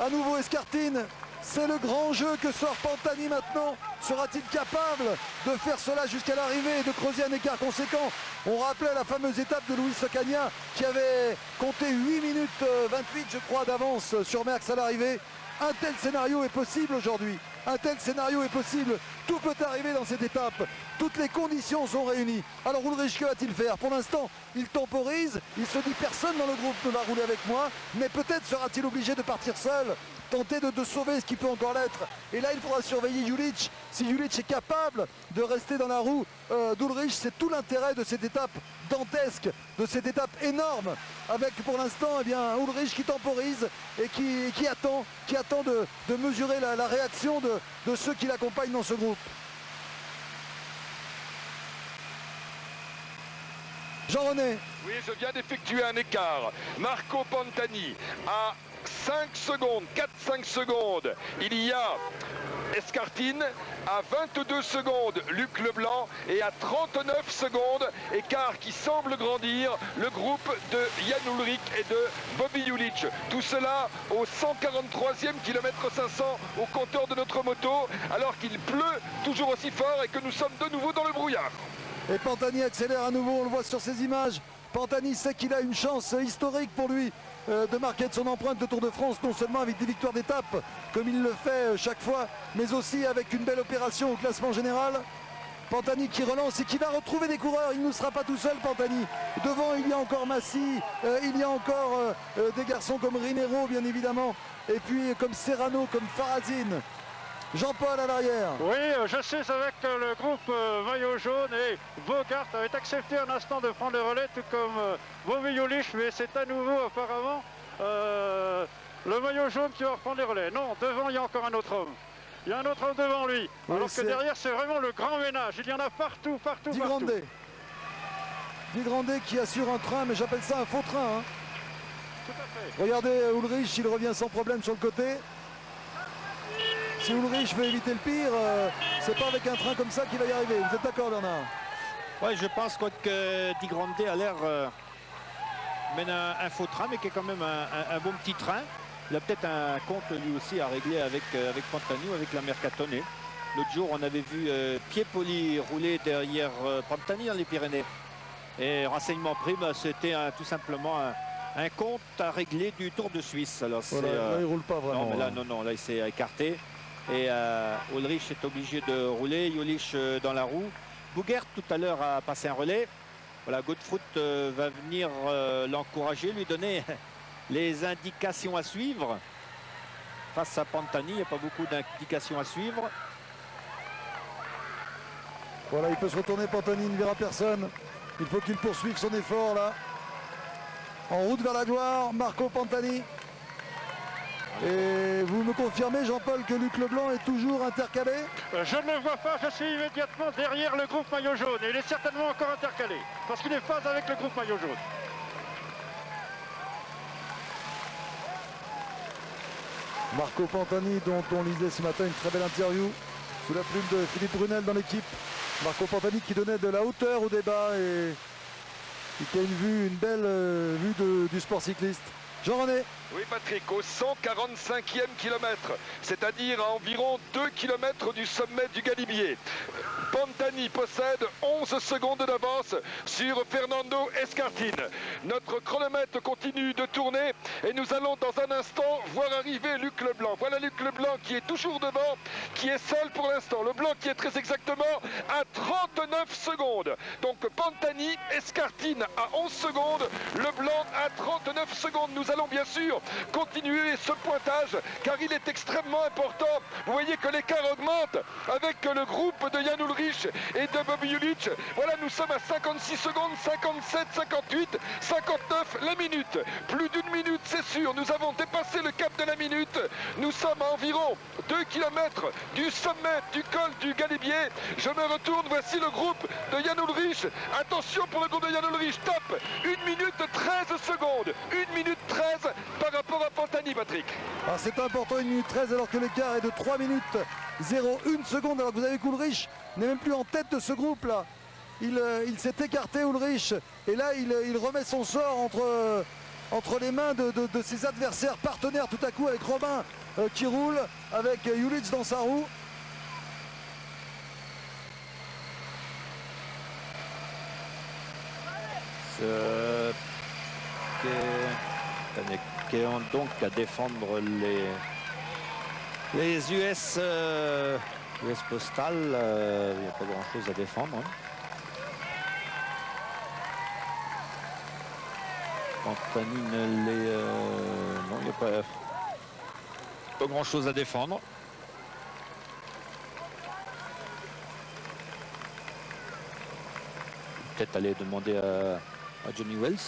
à nouveau Escartine. C'est le grand jeu que sort Pantani maintenant. Sera-t-il capable de faire cela jusqu'à l'arrivée et de creuser un écart conséquent? On rappelait la fameuse étape de Luis Ocaña qui avait compté 8 minutes 28 je crois d'avance sur Merckx à l'arrivée. Un tel scénario est possible aujourd'hui. Un tel scénario est possible. Tout peut arriver dans cette étape. Toutes les conditions sont réunies. Alors Ulrich, que va-t-il faire? Pour l'instant, il temporise. Il se dit personne dans le groupe ne va rouler avec moi. Mais peut-être sera-t-il obligé de partir seul. Tenter de sauver ce qui peut encore l'être. Et là, il faudra surveiller Julic. Si Julic est capable de rester dans la roue d'Ulrich, c'est tout l'intérêt de cette étape dantesque, de cette étape énorme. Avec pour l'instant eh bien Ulrich qui temporise et qui attend de mesurer la réaction de ceux qui l'accompagnent dans ce groupe. Jean-René. Oui, je viens d'effectuer un écart. Marco Pantani à 5 secondes, 4-5 secondes. Il y a Escartine, à 22 secondes Luc Leblanc et à 39 secondes, écart qui semble grandir, le groupe de Jan Ullrich et de Bobby Julic. Tout cela au 143e kilomètre 500 au compteur de notre moto, alors qu'il pleut toujours aussi fort et que nous sommes de nouveau dans le brouillard. Et Pantani accélère à nouveau, on le voit sur ces images. Pantani sait qu'il a une chance historique pour lui de marquer de son empreinte de Tour de France, non seulement avec des victoires d'étape, comme il le fait chaque fois, mais aussi avec une belle opération au classement général. Pantani qui relance et qui va retrouver des coureurs, il ne sera pas tout seul Pantani. Devant il y a encore Massy, il y a encore des garçons comme Rinero bien évidemment, et puis comme Serrano, comme Farazine. Jean-Paul à l'arrière. Oui, je sais avec le groupe maillot jaune et Bogart avait accepté un instant de prendre le relais, tout comme Bobby Julich, mais c'est à nouveau apparemment le maillot jaune qui va reprendre les relais. Non, devant il y a encore un autre homme. Il y a un autre homme devant lui. Oui, alors que derrière c'est vraiment le grand ménage. Il y en a partout. Di Grande qui assure un train, mais j'appelle ça un faux train. Hein. Tout à fait. Regardez Ulrich, il revient sans problème sur le côté. Si Ulrich veut éviter le pire, c'est pas avec un train comme ça qu'il va y arriver. Vous êtes d'accord, Bernard? Oui, je pense que Di Grande a l'air mène un faux train, mais qui est quand même un bon petit train. Il a peut-être un compte lui aussi à régler avec Pantani ou avec la Mercatone. L'autre jour, on avait vu Piepoli rouler derrière Pantani dans les Pyrénées. Et renseignement pris, c'était tout simplement un compte à régler du Tour de Suisse. Alors, voilà, là, il roule pas vraiment. Non, mais là, non, là, il s'est écarté. Et Ulrich est obligé de rouler, Julich dans la roue. Bogart tout à l'heure a passé un relais. Voilà, Godefroot va venir l'encourager, lui donner les indications à suivre. Face à Pantani, il n'y a pas beaucoup d'indications à suivre. Voilà, il peut se retourner, Pantani, il ne verra personne. Il faut qu'il poursuive son effort là. En route vers la gloire, Marco Pantani. Et vous me confirmez, Jean-Paul, que Luc Leblanc est toujours intercalé? Je ne le vois pas, je suis immédiatement derrière le groupe maillot jaune. Et il est certainement encore intercalé, parce qu'il est phase avec le groupe maillot jaune. Marco Pantani, dont on lisait ce matin une très belle interview sous la plume de Philippe Brunel dans l'équipe. Marco Pantani qui donnait de la hauteur au débat et qui a une belle vue du sport cycliste. Jean-René. Oui Patrick, au 145e kilomètre, c'est-à-dire à environ 2 km du sommet du Galibier. Pantani possède 11 secondes d'avance sur Fernando Escartin. Notre chronomètre continue de tourner et nous allons dans un instant voir arriver Luc Leblanc. Voilà Luc Leblanc qui est toujours devant, qui est seul pour l'instant. Leblanc qui est très exactement à 39 secondes. Donc Pantani, Escartin à 11 secondes, Leblanc à 39 secondes. Nous allons bien sûr continuer ce pointage car il est extrêmement important. Vous voyez que l'écart augmente avec le groupe de Jan Ullrich et de Bobby Julich. Voilà, nous sommes à 56 secondes, 57, 58, 59 la minute. Plus d'une minute, c'est sûr. Nous avons dépassé le cap de la minute. Nous sommes à environ 2 km du sommet du col du Galibier. Je me retourne, voici le groupe de Jan Ullrich. Attention pour le groupe de Jan Ullrich. Top, 1 minute 13 secondes. 1 minute 13 par rapport à Pantani, Patrick. Ah, c'est important, 1 minute 13 alors que l'écart est de 3 minutes 0,1 seconde. Alors que vous avez qu'Ullrich n'est même plus en tête de ce groupe là. Il s'est écarté, Ullrich, et là il remet son sort entre les mains de ses adversaires partenaires tout à coup, avec Robin qui roule, avec Julich dans sa roue. Qui ont donc à défendre les US Postal. Il n'y a pas grand chose à défendre. Hein. Pantani non, il n'y a pas grand chose à défendre. Peut-être aller demander à Johnny Wells.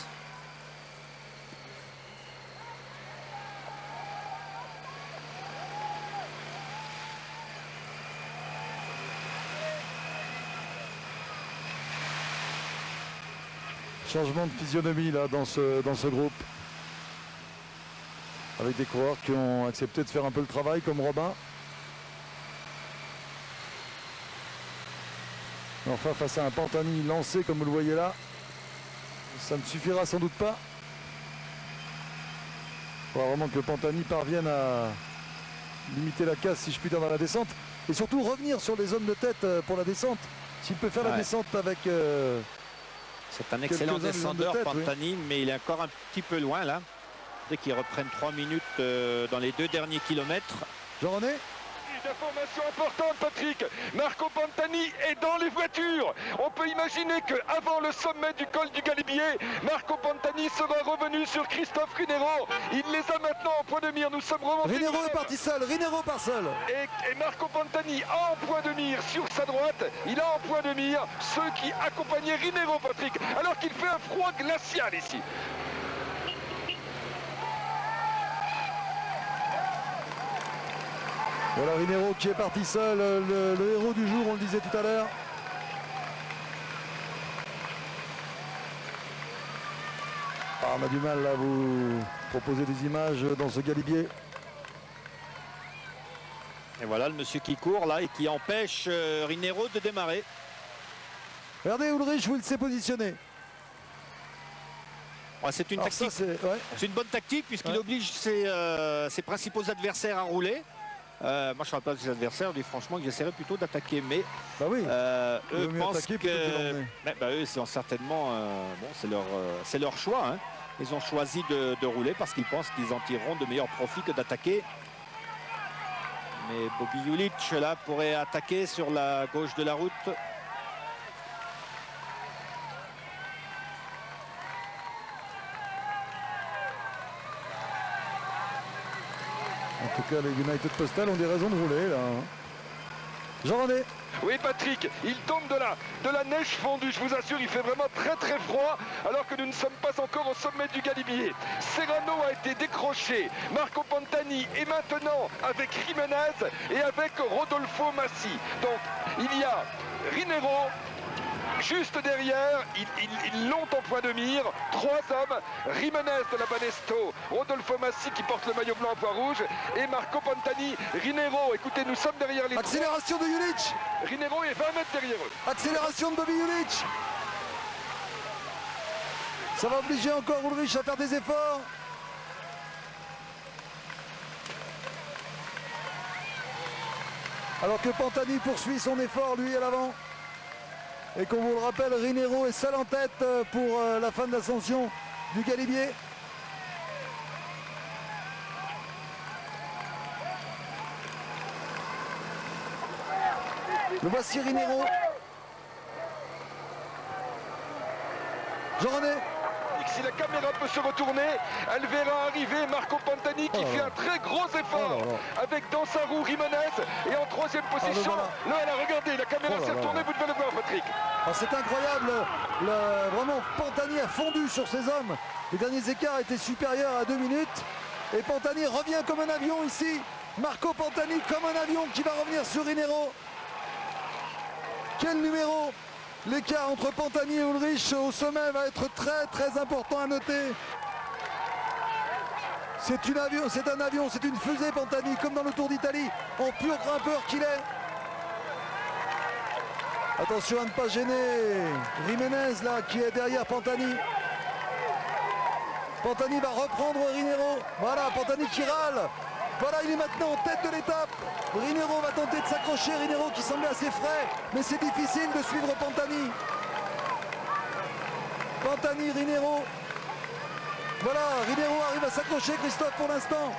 Changement de physionomie là dans ce groupe. Avec des coureurs qui ont accepté de faire un peu le travail comme Robin. Enfin, face à un Pantani lancé comme vous le voyez là, ça ne suffira sans doute pas. Il faudra vraiment que Pantani parvienne à limiter la casse, si je puis dire, dans la descente. Et surtout revenir sur les zones de tête pour la descente. S'il peut faire la descente avec... C'est un excellent descendeur, Pantani, mais il est encore un petit peu loin là. Dès qu'il reprenne 3 minutes dans les 2 derniers kilomètres. Jean-René ? Une information importante, Patrick. Marco Pantani est dans les voitures. On peut imaginer qu'avant le sommet du col du Galibier, Marco Pantani sera revenu sur Christophe Rinero. Il les a maintenant en point de mire. Nous sommes remontés. Rinero est parti seul. Rinero part seul. Et Marco Pantani a en point de mire sur sa droite. Il a en point de mire ceux qui accompagnaient Rinero, Patrick. Alors qu'il fait un froid glacial ici. Voilà Rinero qui est parti seul, le héros du jour, on le disait tout à l'heure. Ah, on a du mal à vous proposer des images dans ce Galibier. Et voilà le monsieur qui court là et qui empêche Rinero de démarrer. Regardez Ullrich, vous le sait positionner. Ouais, c'est une tactique. C'est une bonne tactique puisqu'il oblige ses principaux adversaires à rouler. Moi je ne parle pas de ses adversaires, je dis franchement que j'essaierais plutôt d'attaquer, mais eux pensent que eux c'est certainement bon, c'est leur choix. Hein. Ils ont choisi de rouler parce qu'ils pensent qu'ils en tireront de meilleurs profits que d'attaquer. Mais Bobby Julich là pourrait attaquer sur la gauche de la route. En tout cas, les United Postal ont des raisons de rouler là. Jean-René. Oui Patrick, il tombe de la neige fondue, je vous assure, il fait vraiment très très froid alors que nous ne sommes pas encore au sommet du Galibier. Serrano a été décroché, Marco Pantani est maintenant avec Jiménez et avec Rodolfo Massi. Donc il y a Rinero, juste derrière, ils l'ont en point de mire. 3 hommes, Jiménez de la Banesto, Rodolfo Massi qui porte le maillot blanc en pois rouge et Marco Pantani, Rinero. Écoutez, nous sommes derrière les Accélération de Jülich. Rinero est 20 mètres derrière eux. Accélération de Bobby Jülich. Ça va obliger encore Ulrich à faire des efforts. Alors que Pantani poursuit son effort, lui, à l'avant. Et qu'on vous le rappelle, Rinero est seul en tête pour la fin de l'ascension du Galibier. Le voici Rinero. Jean-René. Si la caméra peut se retourner, elle verra arriver Marco Pantani qui fait un très gros effort avec dans sa roue Jiménez et en 3e position. Là, regardez, la caméra s'est retournée, vous devez le voir, Patrick. Alors, c'est incroyable, vraiment Pantani a fondu sur ses hommes. Les derniers écarts étaient supérieurs à 2 minutes. Et Pantani revient comme un avion ici. Marco Pantani comme un avion qui va revenir sur Rinero. Quel numéro! L'écart entre Pantani et Ulrich au sommet va être très très important à noter. C'est un avion, c'est une fusée Pantani, comme dans le Tour d'Italie, en pur grimpeur qu'il est. Attention à ne pas gêner Jiménez là qui est derrière Pantani. Pantani va reprendre Rinero. Voilà, Pantani qui râle. Voilà, il est maintenant en tête de l'étape. Rinero va tenter de s'accrocher. Rinero qui semblait assez frais, mais c'est difficile de suivre Pantani. Pantani, Rinero. Voilà, Rinero arrive à s'accrocher, Christophe, pour l'instant.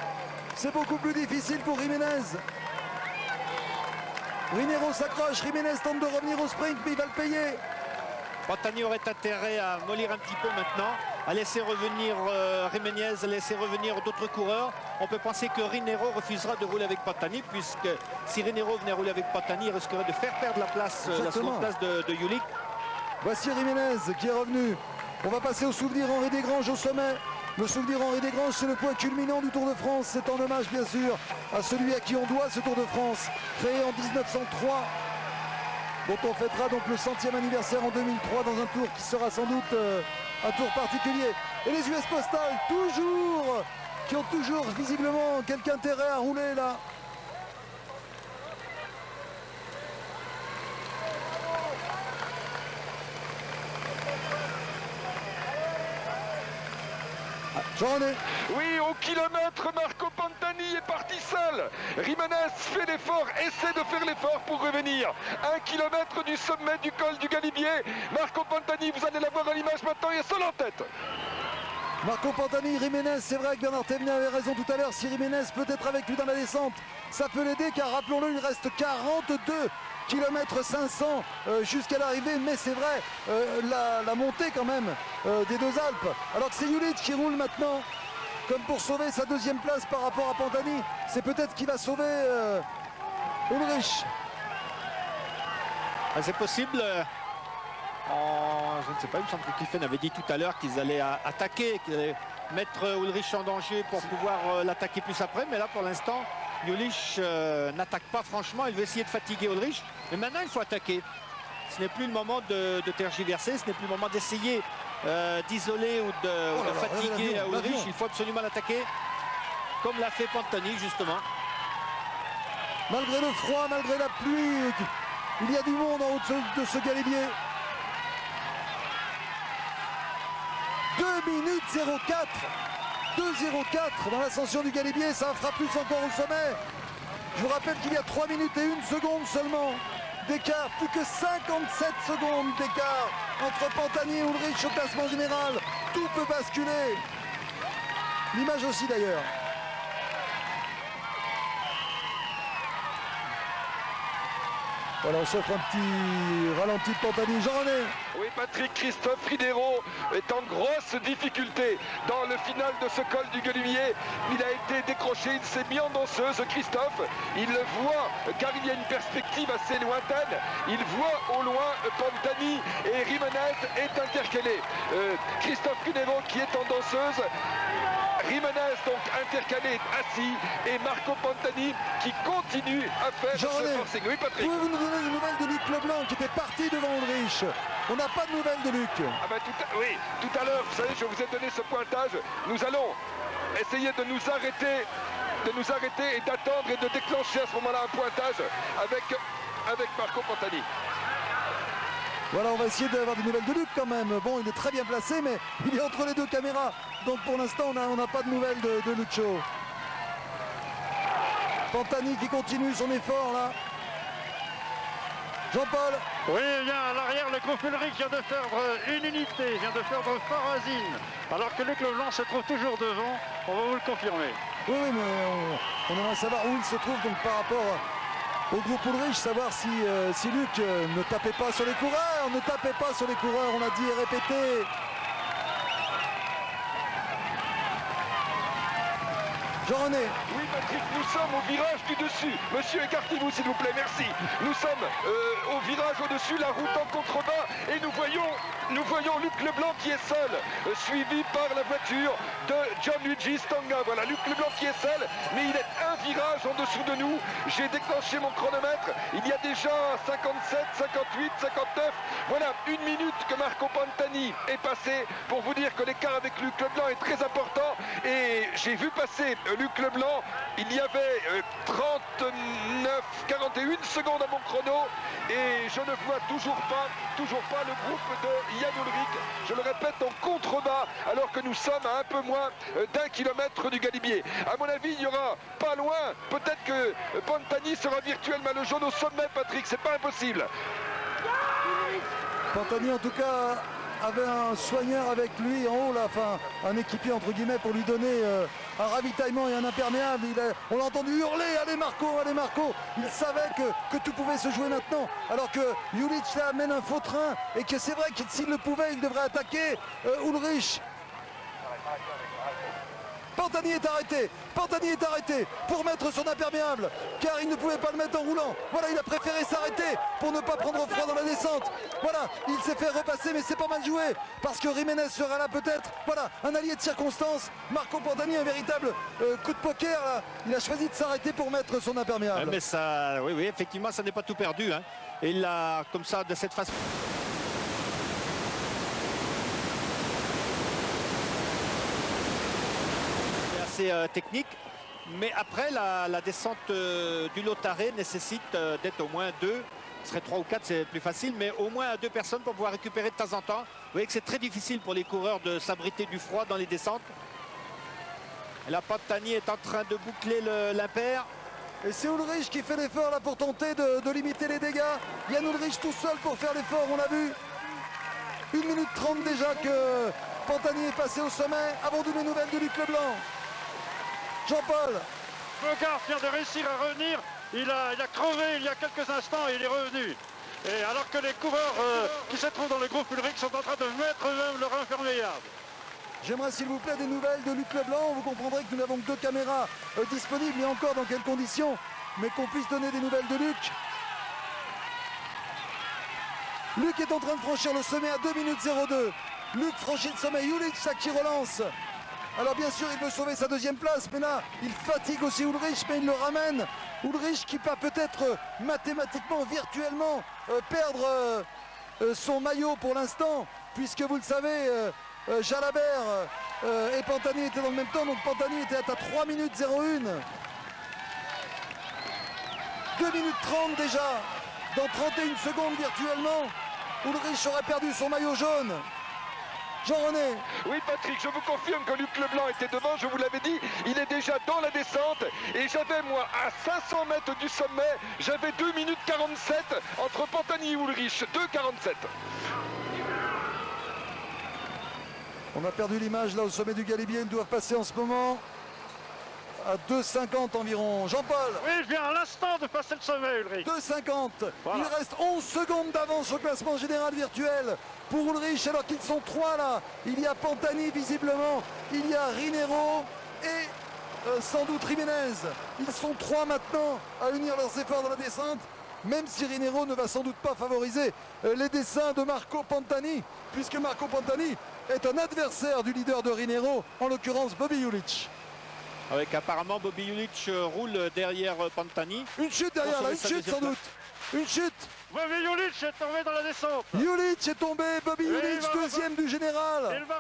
C'est beaucoup plus difficile pour Jiménez. Rinero s'accroche, Jiménez tente de revenir au sprint, mais il va le payer. Pantani aurait intérêt à mollir un petit peu maintenant, à laisser revenir Jiménez, à laisser revenir d'autres coureurs. On peut penser que Rinero refusera de rouler avec Pantani, puisque si Rinero venait rouler avec Pantani, il risquerait de faire perdre la place, la seconde place de Jülich. Voici Jiménez qui est revenu. On va passer au souvenir Henri Desgranges au sommet. Le souvenir Henri Desgranges, c'est le point culminant du Tour de France. C'est en hommage, bien sûr, à celui à qui on doit ce Tour de France, créé en 1903. Dont on fêtera donc le 100e anniversaire en 2003 dans un tour qui sera sans doute un tour particulier. Et les US Postal, qui ont toujours visiblement quelque intérêt à rouler là. Jean-René. Oui, au kilomètre, Marco Pantani est parti seul. Jiménez fait l'effort, essaie de faire l'effort pour revenir. 1 kilomètre du sommet du col du Galibier. Marco Pantani, vous allez la voir à l'image maintenant, il est seul en tête. Marco Pantani, Jiménez, c'est vrai que Bernard Thévenin avait raison tout à l'heure. Si Jiménez peut être avec lui dans la descente, ça peut l'aider, car rappelons-le, il reste 42 km 500 jusqu'à l'arrivée, mais c'est vrai, la montée quand même des deux Alpes. Alors que c'est Jülich qui roule maintenant, comme pour sauver sa 2e place par rapport à Pantani. C'est peut-être qui va sauver Ulrich. C'est possible. Je ne sais pas, il me semble que Kiffen avait dit tout à l'heure qu'ils allaient attaquer, qu'ils allaient mettre Ulrich en danger pour pouvoir l'attaquer plus après. Mais là, pour l'instant, Jülich n'attaque pas franchement. Il veut essayer de fatiguer Ulrich. Mais maintenant, il faut attaquer. Ce n'est plus le moment de tergiverser. Ce n'est plus le moment d'essayer d'isoler ou de fatiguer Ulrich. Il faut absolument l'attaquer, comme l'a fait Pantani, justement. Malgré le froid, malgré la pluie, il y a du monde en haut de ce Galibier. 2 minutes 04. 2,04 dans l'ascension du Galibier, ça fera plus encore au sommet. Je vous rappelle qu'il y a 3 minutes et 1 seconde seulement d'écart, plus que 57 secondes d'écart entre Pantani et Ulrich au classement général. Tout peut basculer. L'image aussi d'ailleurs. Voilà, on s'offre un petit ralenti de Pantani. Jean-René. Oui, Patrick, Christophe Rinero est en grosse difficulté dans le final de ce col du Galibier. Il a été décroché, il s'est mis en danseuse, Christophe. Il voit, car il y a une perspective assez lointaine, il voit au loin Pantani et Jiménez est intercalé. Christophe Rinero qui est en danseuse. Jiménez donc intercalé assis et Marco Pantani qui continue à faire ce forcing. Oui, Patrick. Pouvez-vous nous donner des nouvelles de Luc Leblanc qui était parti devant Ulrich? On n'a pas de nouvelles de Luc. Ah ben oui, tout à l'heure, vous savez, je vous ai donné ce pointage. Nous allons essayer de nous arrêter et d'attendre et de déclencher à ce moment-là un pointage avec Marco Pantani. Voilà, on va essayer d'avoir des nouvelles de Luc quand même. Bon, il est très bien placé, mais il est entre les deux caméras. Donc pour l'instant, on n'a pas de nouvelles de Lucho. Pantani qui continue son effort là. Jean-Paul. Oui, bien à l'arrière, le groupe Ulrich vient de perdre une unité, vient de perdre Farazine. Alors que Luc Leblanc se trouve toujours devant, on va vous le confirmer. Oui, mais on aimerait savoir où il se trouve donc par rapport au groupe Ulrich, savoir si Luc ne tapait pas sur les coureurs, on a dit et répété. Jean-René. Oui Patrick, nous sommes au virage du dessus. Monsieur, écartez-vous s'il vous plaît, merci. Nous sommes au virage au-dessus, la route en contrebas et nous voyons Luc Leblanc qui est seul, suivi par la voiture de Gianluigi Stanga. Voilà, Luc Leblanc qui est seul, mais il est un virage en dessous de nous. J'ai déclenché mon chronomètre. Il y a déjà 57, 58, 59. Voilà, une minute que Marco Pantani est passé pour vous dire que l'écart avec Luc Leblanc est très important. Et j'ai vu passer Luc Leblanc, il y avait 41 secondes à mon chrono et je ne vois toujours pas le groupe de Jan Ullrich, je le répète, en contrebas alors que nous sommes à un peu moins d'1 kilomètre du Galibier. À mon avis, il y aura pas loin, peut-être que Pantani sera virtuellement le jaune au sommet, Patrick, c'est pas impossible. Pantani en tout cas avait un soigneur avec lui en haut là, enfin un équipier entre guillemets pour lui donner un ravitaillement et un imperméable. On l'a entendu hurler, allez Marco, il savait que tout pouvait se jouer maintenant, alors que Ullrich là mène un faux train et que c'est vrai que s'il le pouvait il devrait attaquer Ullrich. Pantani est arrêté pour mettre son imperméable car il ne pouvait pas le mettre en roulant. Voilà, il a préféré s'arrêter pour ne pas prendre froid dans la descente. Voilà, il s'est fait repasser mais c'est pas mal joué parce que Jiménez sera là peut-être. Voilà, un allié de circonstance. Marco Pantani, un véritable coup de poker là. Il a choisi de s'arrêter pour mettre son imperméable. Mais ça, oui, effectivement, ça n'est pas tout perdu. Hein. Et il l'a comme ça, de cette façon. Technique, mais après la descente du Lotaré nécessite d'être au moins 2, ce serait 3 ou 4, c'est plus facile, mais au moins 2 personnes pour pouvoir récupérer de temps en temps. Vous voyez que c'est très difficile pour les coureurs de s'abriter du froid dans les descentes. Et là, Pantani est en train de boucler l'impair. Et c'est Ullrich qui fait l'effort là pour tenter de limiter les dégâts. Jan Ullrich tout seul pour faire l'effort, on l'a vu. 1 minute 30 déjà que Pantani est passé au sommet. Avons-nous les nouvelles de Luc Leblanc? Jean-Paul. Bogart vient de réussir à revenir. Il a crevé il y a quelques instants et il est revenu. Et alors que les coureurs qui se trouvent dans le groupe Ulrich sont en train de mettre même leur imperméable. J'aimerais s'il vous plaît des nouvelles de Luc Leblanc. Vous comprendrez que nous n'avons que 2 caméras disponibles et encore dans quelles conditions. Mais qu'on puisse donner des nouvelles de Luc. Luc est en train de franchir le sommet à 2 minutes 02. Luc franchit le sommet. Ullrich ça qui relance. Alors bien sûr il veut sauver sa 2e place, mais là il fatigue aussi Ullrich, mais il le ramène. Ullrich qui va peut-être mathématiquement, virtuellement perdre son maillot pour l'instant, puisque vous le savez, Jalabert et Pantani étaient dans le même temps, donc Pantani était à 3 minutes 01. 2 minutes 30 déjà, dans 31 secondes virtuellement, Ullrich aurait perdu son maillot jaune. Jean-René. Oui Patrick, je vous confirme que Luc Leblanc était devant, je vous l'avais dit, il est déjà dans la descente et j'avais moi à 500 mètres du sommet, j'avais 2 minutes 47 entre Pantani et Ullrich, 2,47. On a perdu l'image là au sommet du Galibier, ils doivent passer en ce moment à 2,50 environ. Jean-Paul. Oui, il vient à l'instant de passer le sommet, Ulrich. 2,50. Voilà. Il reste 11 secondes d'avance au classement général virtuel pour Ullrich, alors qu'ils sont 3 là. Il y a Pantani visiblement, il y a Rinero et sans doute Jiménez. Ils sont 3 maintenant à unir leurs efforts dans la descente, même si Rinero ne va sans doute pas favoriser les dessins de Marco Pantani, puisque Marco Pantani est un adversaire du leader de Rinero, en l'occurrence Bobby Ullrich. Avec apparemment Bobby Ullrich roule derrière Pantani. Une chute derrière là, une chute sans doute. Une chute. Bobby Julich est tombé dans la descente. Julich est tombé, Bobby Et il Julich, va deuxième du général. Il va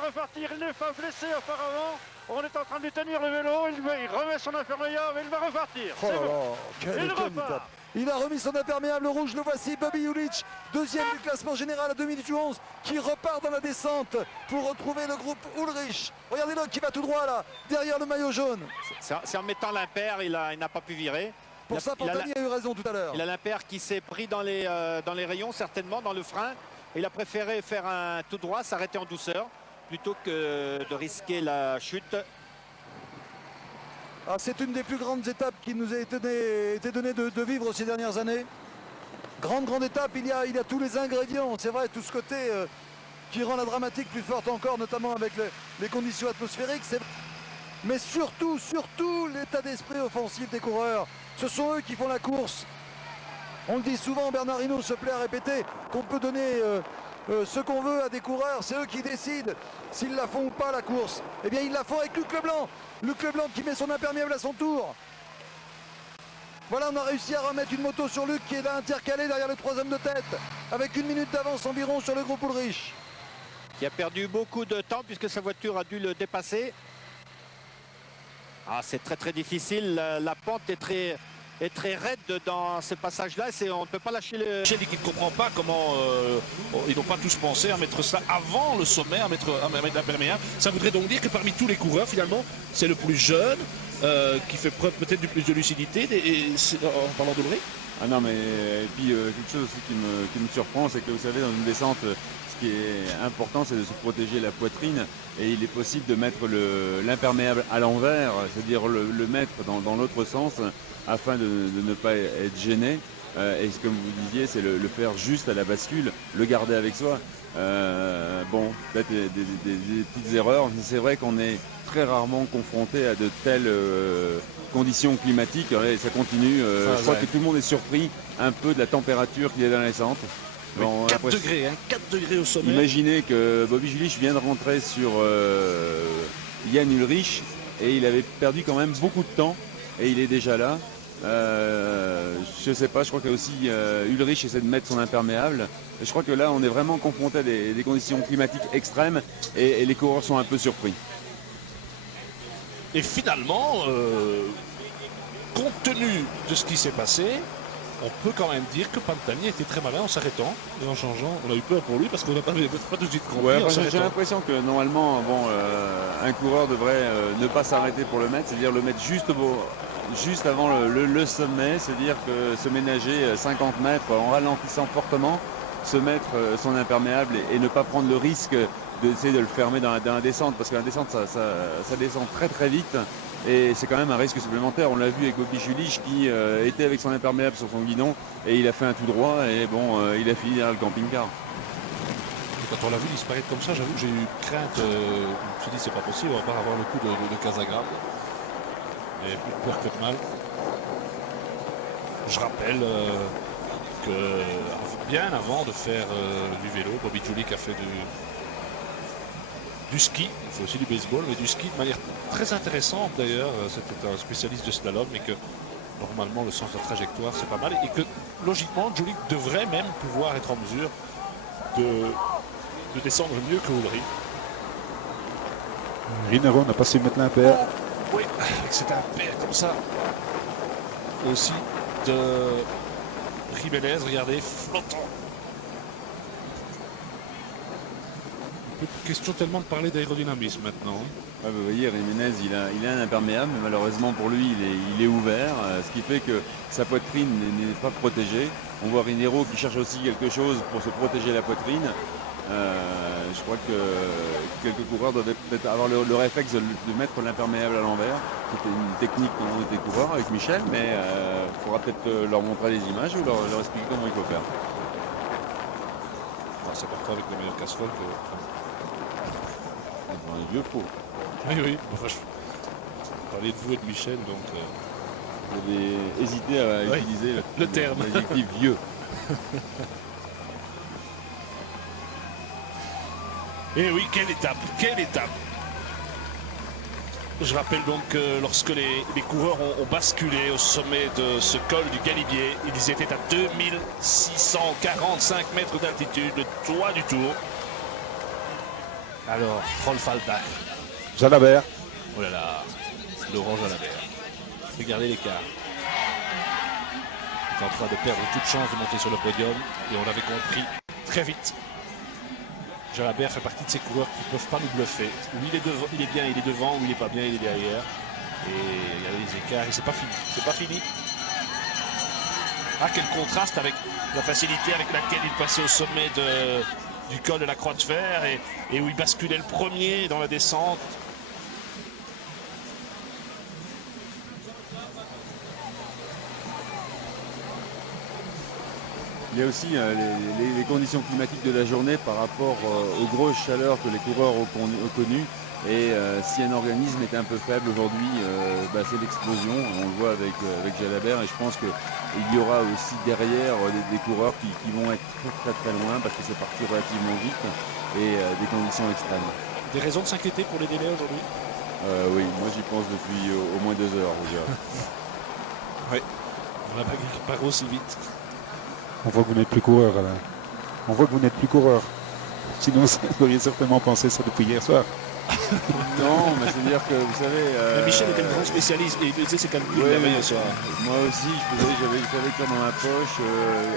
repartir, il n'est pas blessé auparavant. On est en train de lui tenir le vélo, il remet son imperméable et il va repartir. Oh C'est là bon. là, quelle Il étape. repart. Il a remis son imperméable rouge, le voici, Bobby Julich, deuxième du classement général à 2 minutes 11, qui repart dans la descente pour retrouver le groupe Ulrich. Regardez-le qui va tout droit là, derrière le maillot jaune. C'est en mettant l'impair, il n'a pas pu virer. Pour ça, Pantani a eu raison tout à l'heure. Il a l'impair qui s'est pris dans les rayons, certainement, dans le frein. Il a préféré faire un tout droit, s'arrêter en douceur, plutôt que de risquer la chute. Ah, c'est une des plus grandes étapes qui nous a été donnée de vivre ces dernières années. Grande étape, il y a tous les ingrédients, c'est vrai, tout ce côté qui rend la dramatique plus forte encore, notamment avec les conditions atmosphériques. Mais surtout l'état d'esprit offensif des coureurs. Ce sont eux qui font la course. On le dit souvent, Bernard Hinault se plaît à répéter qu'on peut donner ce qu'on veut à des coureurs, c'est eux qui décident s'ils la font ou pas la course. Eh bien ils la font avec Luc Leblanc. Luc Leblanc qui met son imperméable à son tour. Voilà, on a réussi à remettre une moto sur Luc qui est là intercalé derrière le troisième de tête, avec 1 minute d'avance environ sur le groupe Ulrich. Qui a perdu beaucoup de temps puisque sa voiture a dû le dépasser. Ah, c'est très difficile, la pente est très raide dans ce passage-là, on ne peut pas lâcher le... Michel dit qu'il ne comprend pas comment ils n'ont pas tous pensé à mettre ça avant le sommet, à mettre l'imperméable. Ça voudrait donc dire que parmi tous les coureurs, finalement, c'est le plus jeune qui fait preuve peut-être du plus de lucidité, en parlant d'Ulrich. Ah non, mais et puis quelque chose aussi qui me surprend, c'est que vous savez, dans une descente, ce qui est important, c'est de se protéger la poitrine. Et il est possible de mettre l'imperméable à l'envers, c'est-à-dire le mettre dans l'autre sens, afin de ne pas être gêné. Et comme vous disiez, c'est le faire juste à la bascule, le garder avec soi. Bon, peut-être des petites erreurs, mais c'est vrai qu'on est très rarement confronté à de telles conditions climatiques. Et ça continue. Je crois que tout le monde est surpris un peu de la température qu'il y a dans la descente. Bon, 4 degrés, hein, 4 degrés au sommet. Imaginez que Bobby Julich vient de rentrer sur Jan Ulrich et il avait perdu quand même beaucoup de temps et il est déjà là. Je sais pas, je crois que aussi Ulrich essaie de mettre son imperméable. Et je crois que là on est vraiment confronté à des conditions climatiques extrêmes et les coureurs sont un peu surpris. Et finalement, compte tenu de ce qui s'est passé, on peut quand même dire que Pantani était très malin en s'arrêtant et en changeant. On a eu peur pour lui parce qu'on n'a pas tout de suite compris. Ouais, j'ai l'impression que normalement, un coureur devrait ne pas s'arrêter pour le mettre, c'est-à-dire le mettre juste avant le sommet, c'est-à-dire que se ménager 50 mètres en ralentissant fortement, se mettre son imperméable et ne pas prendre le risque d'essayer de le fermer dans la descente, parce que la descente, ça descend très vite. Et c'est quand même un risque supplémentaire. On l'a vu avec Bobby Julich qui était avec son imperméable sur son guidon et il a fait un tout droit et bon, il a fini derrière le camping-car. Quand on l'a vu disparaître comme ça, j'avoue que j'ai eu crainte. Je me suis dit c'est pas possible, on va pas avoir le coup de Casagrande. Et plus de peur que de mal. Je rappelle que bien avant de faire du vélo, Bobby Julich a fait du ski, il fait aussi du baseball, mais du ski de manière très intéressante d'ailleurs. C'était un spécialiste de slalom et que normalement le sens de la trajectoire c'est pas mal et que logiquement Julich devrait même pouvoir être en mesure de descendre mieux que Ulrich. Rinero n'a pas su mettre l'impair. Oui, avec cet impair comme ça aussi de Jiménez, regardez, flottant. Question tellement de parler d'aérodynamisme maintenant. Ouais, vous voyez, Jiménez, il a un imperméable, mais malheureusement pour lui, il est ouvert, ce qui fait que sa poitrine n'est pas protégée. On voit Rinero qui cherche aussi quelque chose pour se protéger la poitrine. Je crois que quelques coureurs doivent peut-être avoir le réflexe de mettre l'imperméable à l'envers. C'était une technique quand on était coureur avec Michel, mais il faudra peut-être leur montrer des images ou leur expliquer comment il faut faire. C'est parfois avec les meilleurs casseroles que... Un vieux pot. Oui. Enfin, je parlais de vous et de Michel, donc... Vous avez hésité à utiliser le terme. L'adjectif vieux. Et oui, quelle étape. Je rappelle donc que lorsque les coureurs ont basculé au sommet de ce col du Galibier, ils étaient à 2645 mètres d'altitude, le toit du Tour. Alors, Rolf Aldag. Jalabert. Oh là là, Laurent Jalabert. Regardez l'écart. Il est en train de perdre toute chance de monter sur le podium et on l'avait compris très vite. Jalabert fait partie de ces coureurs qui ne peuvent pas nous bluffer. Où il est bien, il est devant, où il n'est pas bien, il est derrière. Et regardez les écarts, et c'est pas fini. C'est pas fini. Ah, quel contraste avec la facilité avec laquelle il passait au sommet du col de la Croix de Fer et où il basculait le premier dans la descente. Il y a aussi les conditions climatiques de la journée par rapport aux grosses chaleurs que les coureurs ont connues. Et si un organisme est un peu faible aujourd'hui, c'est l'explosion. On le voit avec Jalabert et je pense qu'il y aura aussi derrière des coureurs qui vont être très loin parce que c'est parti relativement vite et des conditions extrêmes. Des raisons de s'inquiéter pour les délais aujourd'hui? Oui, moi j'y pense depuis au moins 2 heures déjà. Oui, on n'a pas aussi vite. On voit que vous n'êtes plus coureur, Alain. On voit que vous n'êtes plus coureur. Sinon, vous auriez certainement pensé ça depuis hier soir. Non, mais c'est-à-dire que vous savez... Michel était un grand spécialiste et il faisait ses calculs la veille soir. Moi aussi, j'avais dans ma poche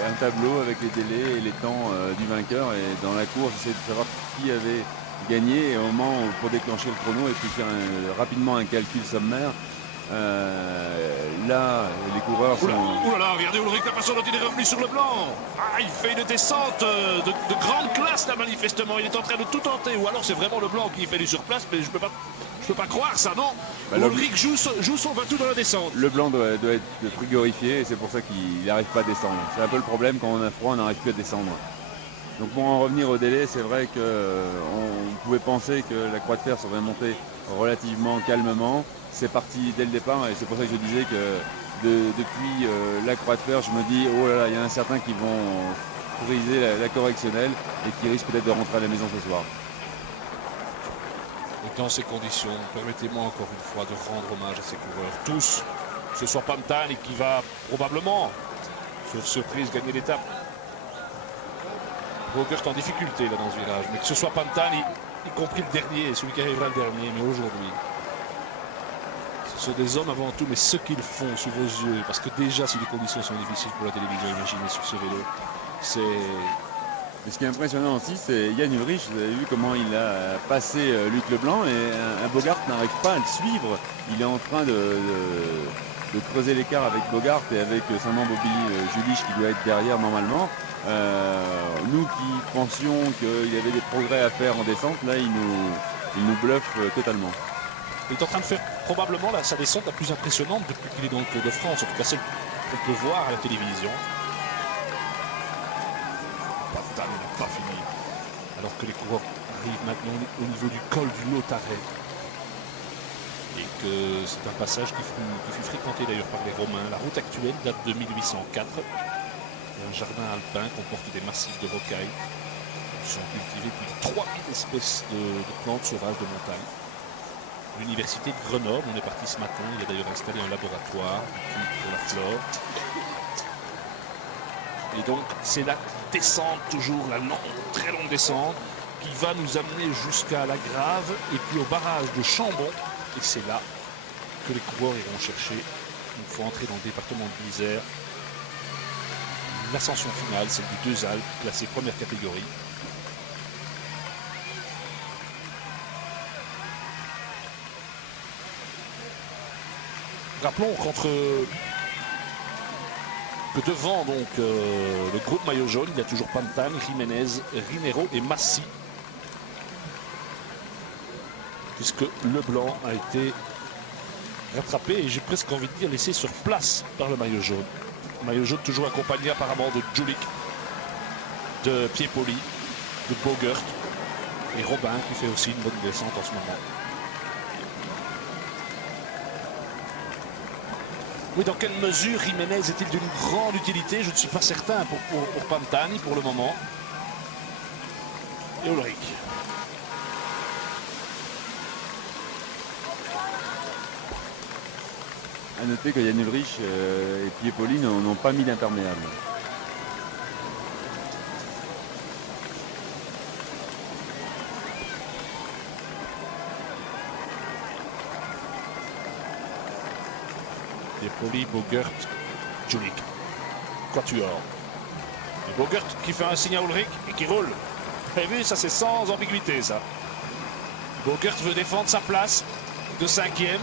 un tableau avec les délais et les temps du vainqueur. Et dans la course, j'essayais de savoir qui avait gagné et au moment pour déclencher le chrono et puis faire rapidement un calcul sommaire. Là, les coureurs sont... Ouh là là, regardez Ulrich, la façon dont il est revenu sur le blanc. Ah, il fait une descente de grande classe là manifestement. Il est en train de tout tenter. Ou alors c'est vraiment le blanc qui fait du surplace, mais je peux pas croire ça, non. Ulrich joue son va-tout dans la descente. Le blanc doit être frigorifié et c'est pour ça qu'il n'arrive pas à descendre. C'est un peu le problème, quand on a froid, on n'arrive plus à descendre. Donc pour en revenir au délai, c'est vrai qu'on pouvait penser que la Croix de Fer serait montée relativement calmement. C'est parti dès le départ et c'est pour ça que je disais que depuis la Croix de Fer, je me dis oh là là, il y en a certains qui vont briser la correctionnelle et qui risquent peut-être de rentrer à la maison ce soir. Et dans ces conditions, permettez-moi encore une fois de rendre hommage à ces coureurs. Tous, que ce soit Pantani qui va probablement, sauf surprise, gagner l'étape. Bogert en difficulté là dans ce virage, mais que ce soit Pantani, y compris le dernier, celui qui arrivera le dernier, mais aujourd'hui. Ce sont des hommes avant tout, mais ce qu'ils font sous vos yeux, parce que déjà si les conditions sont difficiles pour la télévision, imaginez sur ce vélo, c'est... Et ce qui est impressionnant aussi, c'est Jan Ullrich. Vous avez vu comment il a passé Luc Leblanc et un Bogart n'arrive pas à le suivre. Il est en train de creuser l'écart avec Bogart et avec Saint-Amand Julich qui doit être derrière normalement. Nous qui pensions qu'il y avait des progrès à faire en descente, là il nous bluffe totalement. Il est en train de faire probablement sa descente la plus impressionnante depuis qu'il est dans le Tour de France. En tout cas, celle qu'on peut voir à la télévision. Pantani n'a pas fini. Alors que les coureurs arrivent maintenant au niveau du col du Lautaret. Et que c'est un passage qui fut fréquenté d'ailleurs par les Romains. La route actuelle date de 1804. Et un jardin alpin comporte des massifs de rocailles. Ils sont cultivés plus de 3000 espèces de plantes sauvages de montagne. L'université de Grenoble, on est parti ce matin, il a d'ailleurs installé un laboratoire pour la flore. Et donc c'est la descente, toujours la très longue descente, qui va nous amener jusqu'à la Grave et puis au barrage de Chambon. Et c'est là que les coureurs iront chercher, une fois entrés dans le département de l'Isère, l'ascension finale, celle du Deux Alpes, classée première catégorie. Rappelons que devant donc, le groupe maillot jaune, il y a toujours Pantani, Jiménez, Rinero et Massi. Puisque Leblanc a été rattrapé et j'ai presque envie de dire laissé sur place par le maillot jaune. Le maillot jaune toujours accompagné apparemment de Julich, de Piepoli, de Bogert et Robin qui fait aussi une bonne descente en ce moment. Oui, dans quelle mesure Jiménez est-il d'une grande utilité? Je ne suis pas certain pour Pantani pour le moment. Et Ulrich. À noter que Jan Ullrich et Piepoli n'ont pas mis d'imperméable. Piepoli, Bogert, Julik. Quatuor. Et Bogert qui fait un signe à Ullrich et qui roule. Vous avez vu, ça c'est sans ambiguïté ça. Bogert veut défendre sa place de 5e.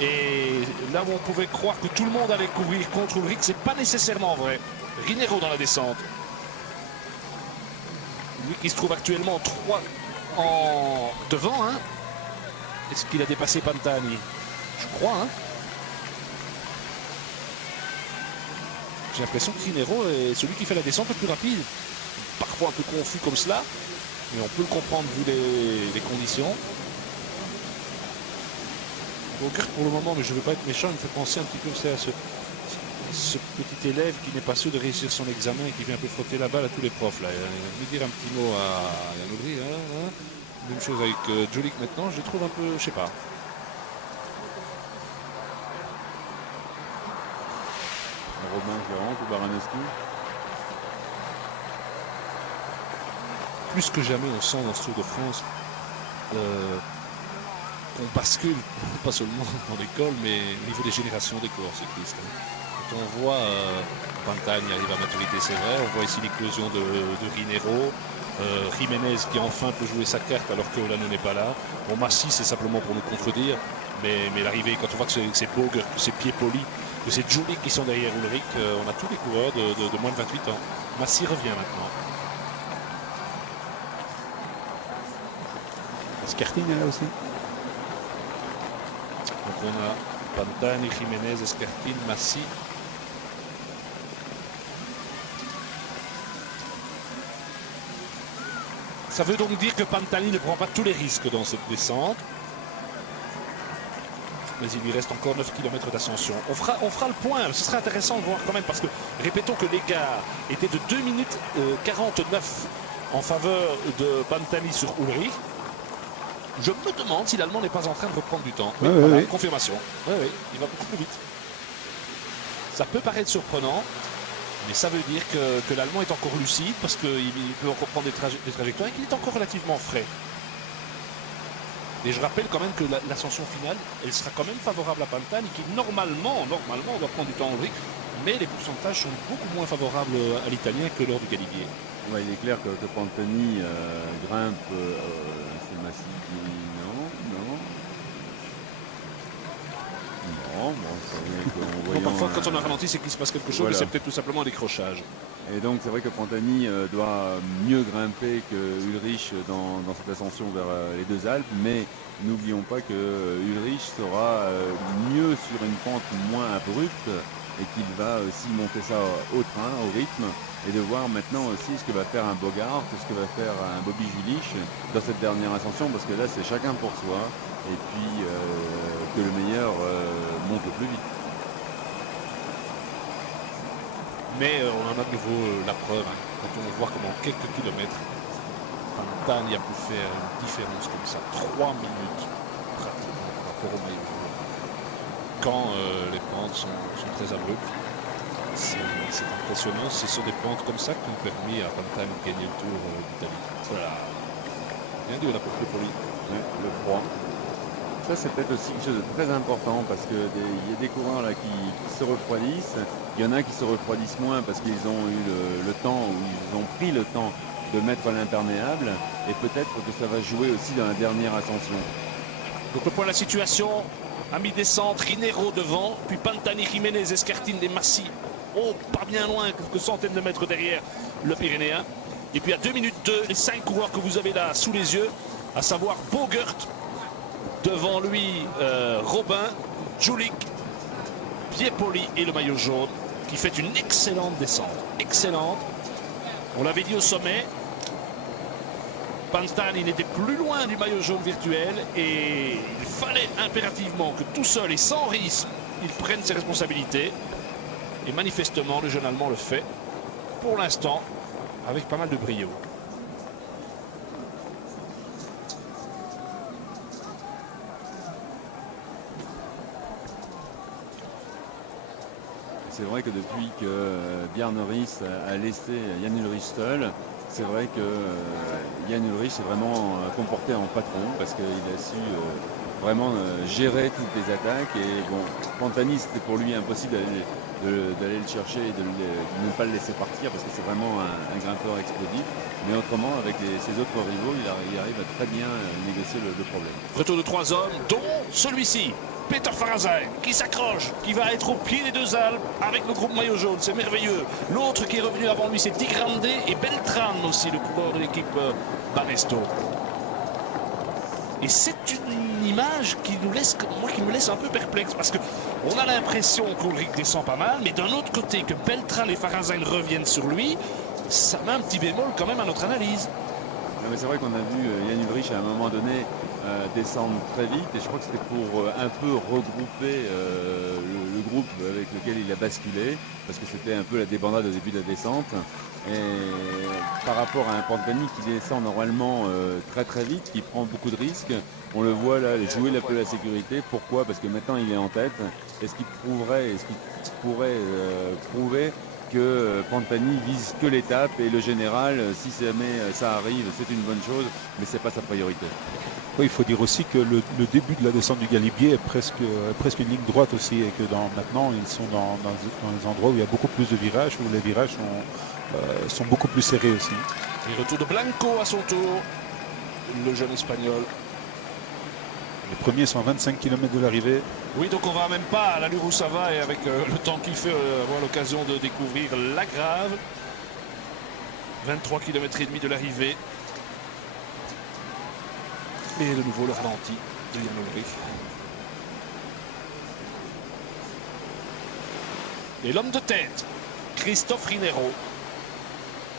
Et là où on pouvait croire que tout le monde allait couvrir contre Ullrich, c'est pas nécessairement vrai. Rinero dans la descente. Lui qui se trouve actuellement 3 en devant. Hein. Est-ce qu'il a dépassé Pantani? Je crois. Hein. J'ai l'impression que Rinero est celui qui fait la descente le plus rapide. Parfois un peu confus comme cela, mais on peut le comprendre vu les conditions. Bogert pour le moment, mais je ne veux pas être méchant, il me fait penser un petit peu à ce petit élève qui n'est pas sûr de réussir son examen et qui vient un peu frotter la balle à tous les profs. Là. Je vais dire un petit mot à Jan Ullrich. Hein. Même chose avec Julik maintenant, je les trouve un peu, je sais pas. Robin Ferrand ou Baranowski. Plus que jamais, on sent dans ce Tour de France qu'on bascule, pas seulement dans l'école, mais au niveau des générations des coureurs cyclistes. Quand on voit Pantani arrive à maturité, c'est vrai. On voit ici l'éclosion de Rinero. Jiménez qui enfin peut jouer sa carte alors que Olano n'est pas là. Bon, Massy, c'est simplement pour nous contredire. Mais l'arrivée, quand on voit que c'est Bogert, que c'est Piepoli, que c'est Julik qui sont derrière Ullrich, on a tous les coureurs de moins de 28 ans. Massy revient maintenant. Escartine est là aussi. Donc on a Pantani, Jiménez, Escartine, Massy. Ça veut donc dire que Pantani ne prend pas tous les risques dans cette descente. Mais il lui reste encore 9 km d'ascension. On fera le point, ce serait intéressant de voir quand même, parce que répétons que l'écart était de 2 minutes 49 en faveur de Pantani sur Ullrich. Je me demande si l'Allemand n'est pas en train de reprendre du temps. Oui, voilà, confirmation. Oui, il va beaucoup plus vite. Ça peut paraître surprenant, mais ça veut dire que l'Allemand est encore lucide, parce qu'il peut encore prendre des trajectoires et qu'il est encore relativement frais. Et je rappelle quand même que l'ascension finale, elle sera quand même favorable à Pantani, qui normalement doit prendre du temps en Ullrich, mais les pourcentages sont beaucoup moins favorables à l'Italien que lors du Galibier. Ouais, il est clair que Pantani grimpe, c'est Massy qui... Non, bon, parfois quand on a ralenti, c'est qu'il se passe quelque chose, voilà. Mais c'est peut-être tout simplement un décrochage. Et donc c'est vrai que Pantani doit mieux grimper que Ullrich dans cette ascension vers les deux Alpes, mais n'oublions pas que Ullrich sera mieux sur une pente moins abrupte et qu'il va aussi monter ça au train, au rythme, et de voir maintenant aussi ce que va faire un Bogart, ce que va faire un Bobby Julich dans cette dernière ascension, parce que là c'est chacun pour soi, et puis que le meilleur monte le plus vite. Mais on en a de nouveau la preuve, hein, quand on voit comment quelques kilomètres, Pantani a pu faire une différence comme ça, 3 minutes pratiquement par rapport au maillot. Quand les pentes sont très abruptes, c'est impressionnant. Ce sont des pentes comme ça qui ont permis à Pantani de gagner le Tour d'Italie. Voilà. Bien dur là pour lui. Ouais, le froid. Ça c'est peut-être aussi quelque chose de très important parce qu'il y a des coureurs là qui se refroidissent. Il y en a qui se refroidissent moins parce qu'ils ont eu le temps ou ils ont pris le temps de mettre l'imperméable, et peut-être que ça va jouer aussi dans la dernière ascension. Donc le point de la situation, à mi-descente, Rinero devant, puis Pantani, Jiménez, Escartine et Massy. Oh, pas bien loin, quelques centaines de mètres derrière le Pyrénéen. Et puis à 2 minutes 2, les 5 coureurs que vous avez là sous les yeux, à savoir Bogert, devant lui Robin, Julik, Piepoli et le maillot jaune, qui fait une excellente descente. Excellente. On l'avait dit au sommet, Pantani n'était plus loin du maillot jaune virtuel et il fallait impérativement que tout seul et sans risque, il prenne ses responsabilités. Et manifestement, le jeune Allemand le fait, pour l'instant, avec pas mal de brio. c'est vrai que depuis que Bjarne Riis a laissé Jan Ullrich seul, c'est vrai que Jan Ullrich s'est vraiment comporté en patron parce qu'il a su vraiment gérer toutes les attaques. Et bon, Pantani, c'était pour lui impossible d'aller le chercher et de ne pas le laisser partir parce que c'est vraiment un grimpeur explosif. Mais autrement, avec ses autres rivaux, il arrive à très bien négocier le problème. Retour de 3 hommes, dont celui-ci, Peter Farasin, qui s'accroche, qui va être au pied des 2 Alpes avec le groupe maillot jaune, c'est merveilleux. L'autre qui est revenu avant lui, c'est Di Grande et Beltran aussi, le coureur de l'équipe Banesto. Et c'est une image qui nous laisse, moi, qui me laisse un peu perplexe parce qu'on a l'impression qu'Ullrich descend pas mal, mais d'un autre côté que Beltran et Farasin reviennent sur lui, ça met un petit bémol quand même à notre analyse. C'est vrai qu'on a vu Jan Ullrich à un moment donné descendre très vite et je crois que c'était pour un peu regrouper le groupe avec lequel il a basculé parce que c'était un peu la débandade au début de la descente. Et par rapport à un Pantani qui descend normalement très très vite, qui prend beaucoup de risques, on le voit là jouer un peu la sécurité. Pourquoi? Parce que maintenant il est en tête. Est-ce qu'il pourrait prouver que Pantani vise que l'étape et le général, si jamais ça arrive, c'est une bonne chose, mais c'est pas sa priorité. Oui, il faut dire aussi que le début de la descente du Galibier est presque une ligne droite aussi, et que maintenant ils sont dans des endroits où il y a beaucoup plus de virages, où les virages sont beaucoup plus serrés aussi. Et retour de Blanco à son tour, le jeune espagnol. Les premiers sont à 25 km de l'arrivée. Oui, donc on va même pas à l'allure où ça va et avec le temps qu'il fait, avoir l'occasion de découvrir la Grave. 23 km et demi de l'arrivée. Et de nouveau le ralenti de Jan Ullrich. Et l'homme de tête, Christophe Rinero,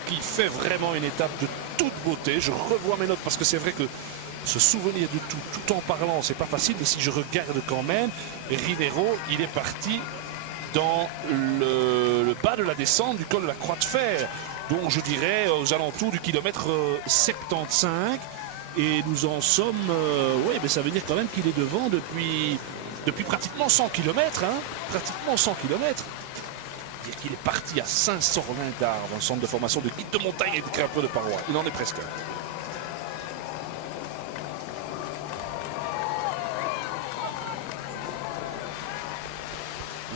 qui fait vraiment une étape de toute beauté. Je revois mes notes parce que c'est vrai que se souvenir de tout en parlant, c'est pas facile, mais si je regarde quand même, Rinero, il est parti dans le bas de la descente du col de la Croix de Fer, donc je dirais aux alentours du kilomètre 75, et nous en sommes, oui, mais ça veut dire quand même qu'il est devant depuis pratiquement 100 km, hein, pratiquement 100 km. Dire qu'il est parti à Saint-Sorlin d'Arve, un centre de formation de guide de montagne et de grimpeurs de parois. Il en est presque.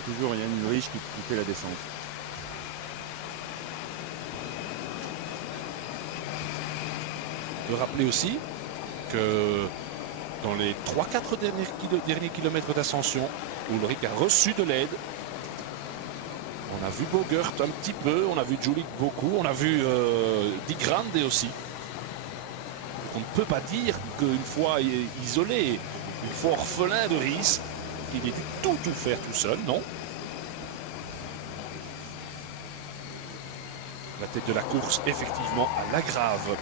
Toujours Jan Ullrich qui fait la descente. Je veux rappeler aussi que dans les 3-4 derniers kilomètres d'ascension, Ullrich a reçu de l'aide. On a vu Bogert un petit peu, on a vu Julich beaucoup, on a vu Di Grande aussi. On ne peut pas dire qu'une fois isolé, une fois orphelin de Riis, il ait dû tout faire tout seul, non? La tête de la course, effectivement, à la Grave.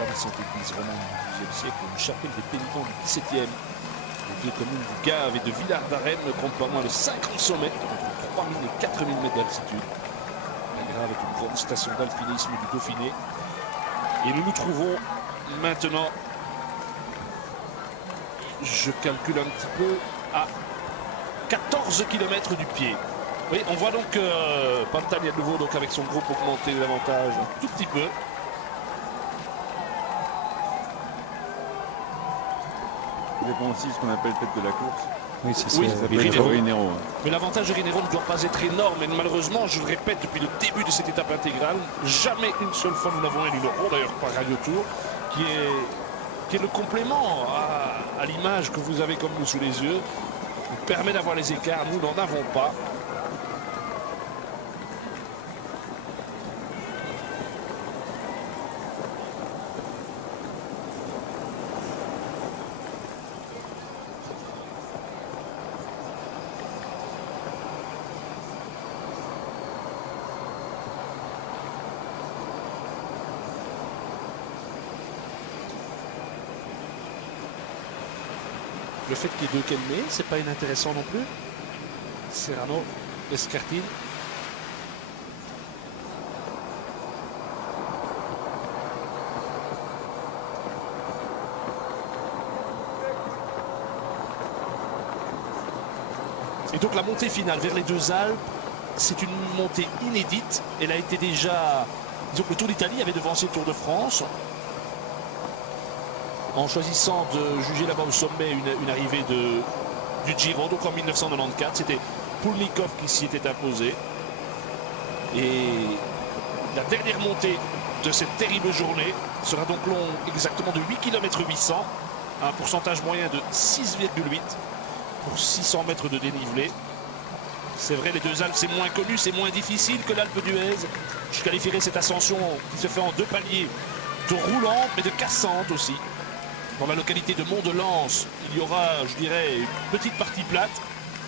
Ravissante église romane du XIIe siècle, une chapelle des pénitents du XVIIe. Les deux communes du Gave et de Villard d'Arène ne comptent pas moins de 50 sommets, entre 3000 et 4000 mètres d'altitude. La Grave est une grande station d'alpinisme du Dauphiné. Et nous nous trouvons maintenant, je calcule un petit peu, à 14 km du pied. Oui, on voit donc Pantani à nouveau donc avec son groupe augmenter davantage un tout petit peu. Il dépend aussi de ce qu'on appelle tête de la course. Oui, c'est Oui, Rinero. Mais l'avantage de Rinero ne doit pas être énorme. Et malheureusement, je le répète depuis le début de cette étape intégrale, jamais une seule fois nous n'avons élu l'euro, d'ailleurs par Radio Tour, qui est le complément à l'image que vous avez comme nous sous les yeux. Nous permet d'avoir les écarts, nous n'en avons pas. Le fait qu'il y ait deux Kelmé, c'est pas inintéressant non plus. Serrano, Escartine. Et donc la montée finale vers les deux Alpes c'est une montée inédite. Elle a été déjà... Disons que le Tour d'Italie avait devancé le Tour de France en choisissant de juger là-bas au sommet une arrivée du Giro. Donc en 1994, c'était Poulnikov qui s'y était imposé. Et la dernière montée de cette terrible journée sera donc longue exactement de 8 km 800, à un pourcentage moyen de 6,8 pour 600 mètres de dénivelé. C'est vrai, les deux Alpes, c'est moins connu, c'est moins difficile que l'Alpe d'Huez. Je qualifierais cette ascension qui se fait en 2 paliers de roulante, mais de cassante aussi. Dans la localité de Mont-de-Lans, il y aura, je dirais, une petite partie plate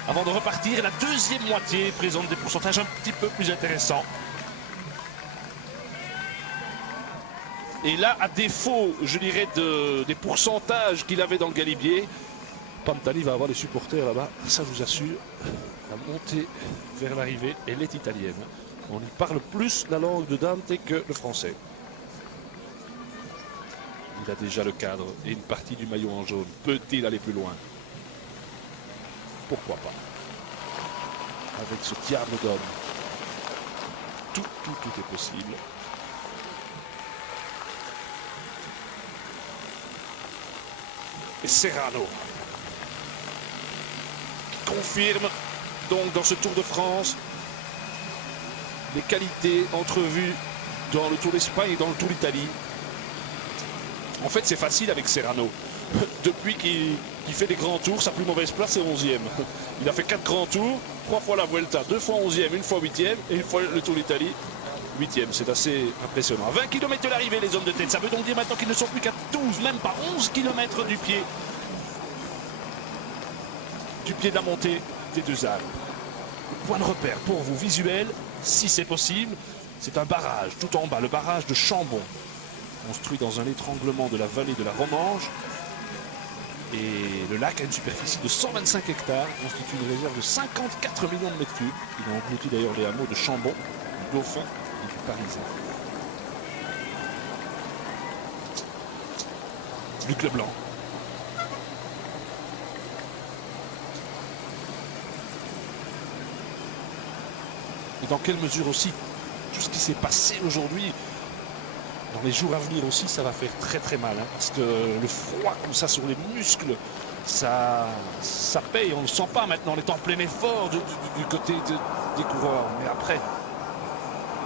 avant de repartir. La deuxième moitié présente des pourcentages un petit peu plus intéressants. Et là, à défaut, je dirais, des pourcentages qu'il avait dans le Galibier, Pantani va avoir des supporters là-bas, ça je vous assure. La montée vers l'arrivée, elle est italienne. On y parle plus la langue de Dante que le français. Il a déjà le cadre et une partie du maillot en jaune. Peut-il aller plus loin? Pourquoi pas? Avec ce diable d'homme, tout est possible. Et Serrano qui confirme donc dans ce Tour de France les qualités entrevues dans le Tour d'Espagne et dans le Tour d'Italie. En fait, c'est facile avec Serrano. Depuis qu'il fait des grands tours, sa plus mauvaise place est 11e. Il a fait 4 grands tours, 3 fois la Vuelta, 2 fois 11e, 1 fois 8e et 1 fois le Tour d'Italie, 8e. C'est assez impressionnant. À 20 km de l'arrivée, les hommes de tête. Ça veut donc dire maintenant qu'ils ne sont plus qu'à 12, même pas 11 km du pied de la montée des deux Alpes. Point de repère pour vous visuel, si c'est possible, c'est un barrage tout en bas, le barrage de Chambon, construit dans un étranglement de la vallée de la Romange. Et le lac a une superficie de 125 hectares, constitue une réserve de 54 millions de mètres cubes. Il a englouti d'ailleurs les hameaux de Chambon, du Dauphin et du Parisien. Luc Leblanc. Et dans quelle mesure aussi tout ce qui s'est passé aujourd'hui, dans les jours à venir aussi, ça va faire très très mal. Hein, parce que le froid comme ça sur les muscles, ça paye. On ne le sent pas maintenant. On est en plein effort du côté des coureurs. Mais après,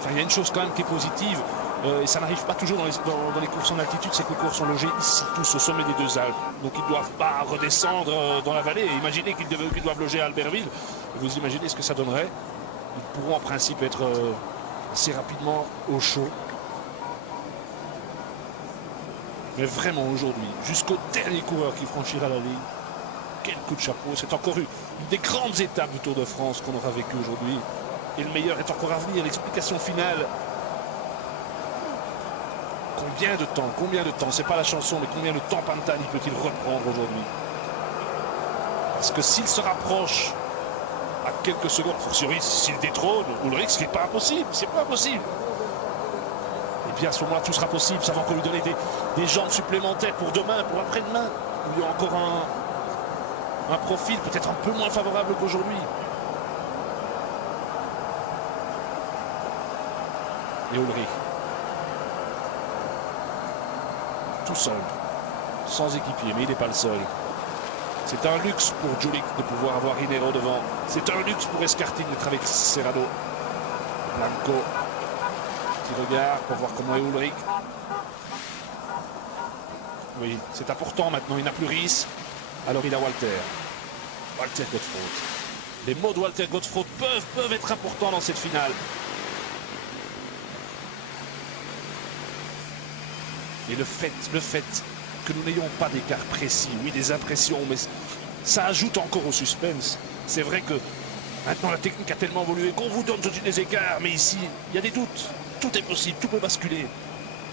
il y a une chose quand même qui est positive. Et ça n'arrive pas toujours dans les courses en altitude, c'est que les coureurs sont logés ici, tous au sommet des deux Alpes. Donc ils ne doivent pas redescendre dans la vallée. Et imaginez qu'ils doivent loger à Albertville. Vous imaginez ce que ça donnerait? Ils pourront en principe être assez rapidement au chaud. Mais vraiment aujourd'hui, jusqu'au dernier coureur qui franchira la ligne, quel coup de chapeau. C'est encore une des grandes étapes du Tour de France qu'on aura vécu aujourd'hui. Et le meilleur est encore à venir. L'explication finale. Combien de temps, c'est pas la chanson, mais combien de temps Pantani peut-il reprendre aujourd'hui? Parce que s'il se rapproche à quelques secondes, fortiori s'il détrône Ulrich, ce n'est pas impossible, c'est pas impossible. Et bien à ce moment-là, tout sera possible. Ça va encore lui donner des jambes supplémentaires pour demain, pour après-demain, où il y a encore un profil peut-être un peu moins favorable qu'aujourd'hui. Et Ulrich, tout seul, sans équipier, mais il n'est pas le seul. C'est un luxe pour Julik de pouvoir avoir Hinero devant. C'est un luxe pour Escartine d'être avec Serrano. Blanco, petit regard pour voir comment est Ulrich. Oui, c'est important maintenant, il n'a plus Ries. Alors il a Walter Godefroth. Les mots de Walter Godefroth peuvent être importants dans cette finale. Et le fait que nous n'ayons pas d'écart précis, oui, des impressions, mais ça ajoute encore au suspense. C'est vrai que maintenant la technique a tellement évolué qu'on vous donne tout de suite des écarts, mais ici, il y a des doutes. Tout est possible, tout peut basculer.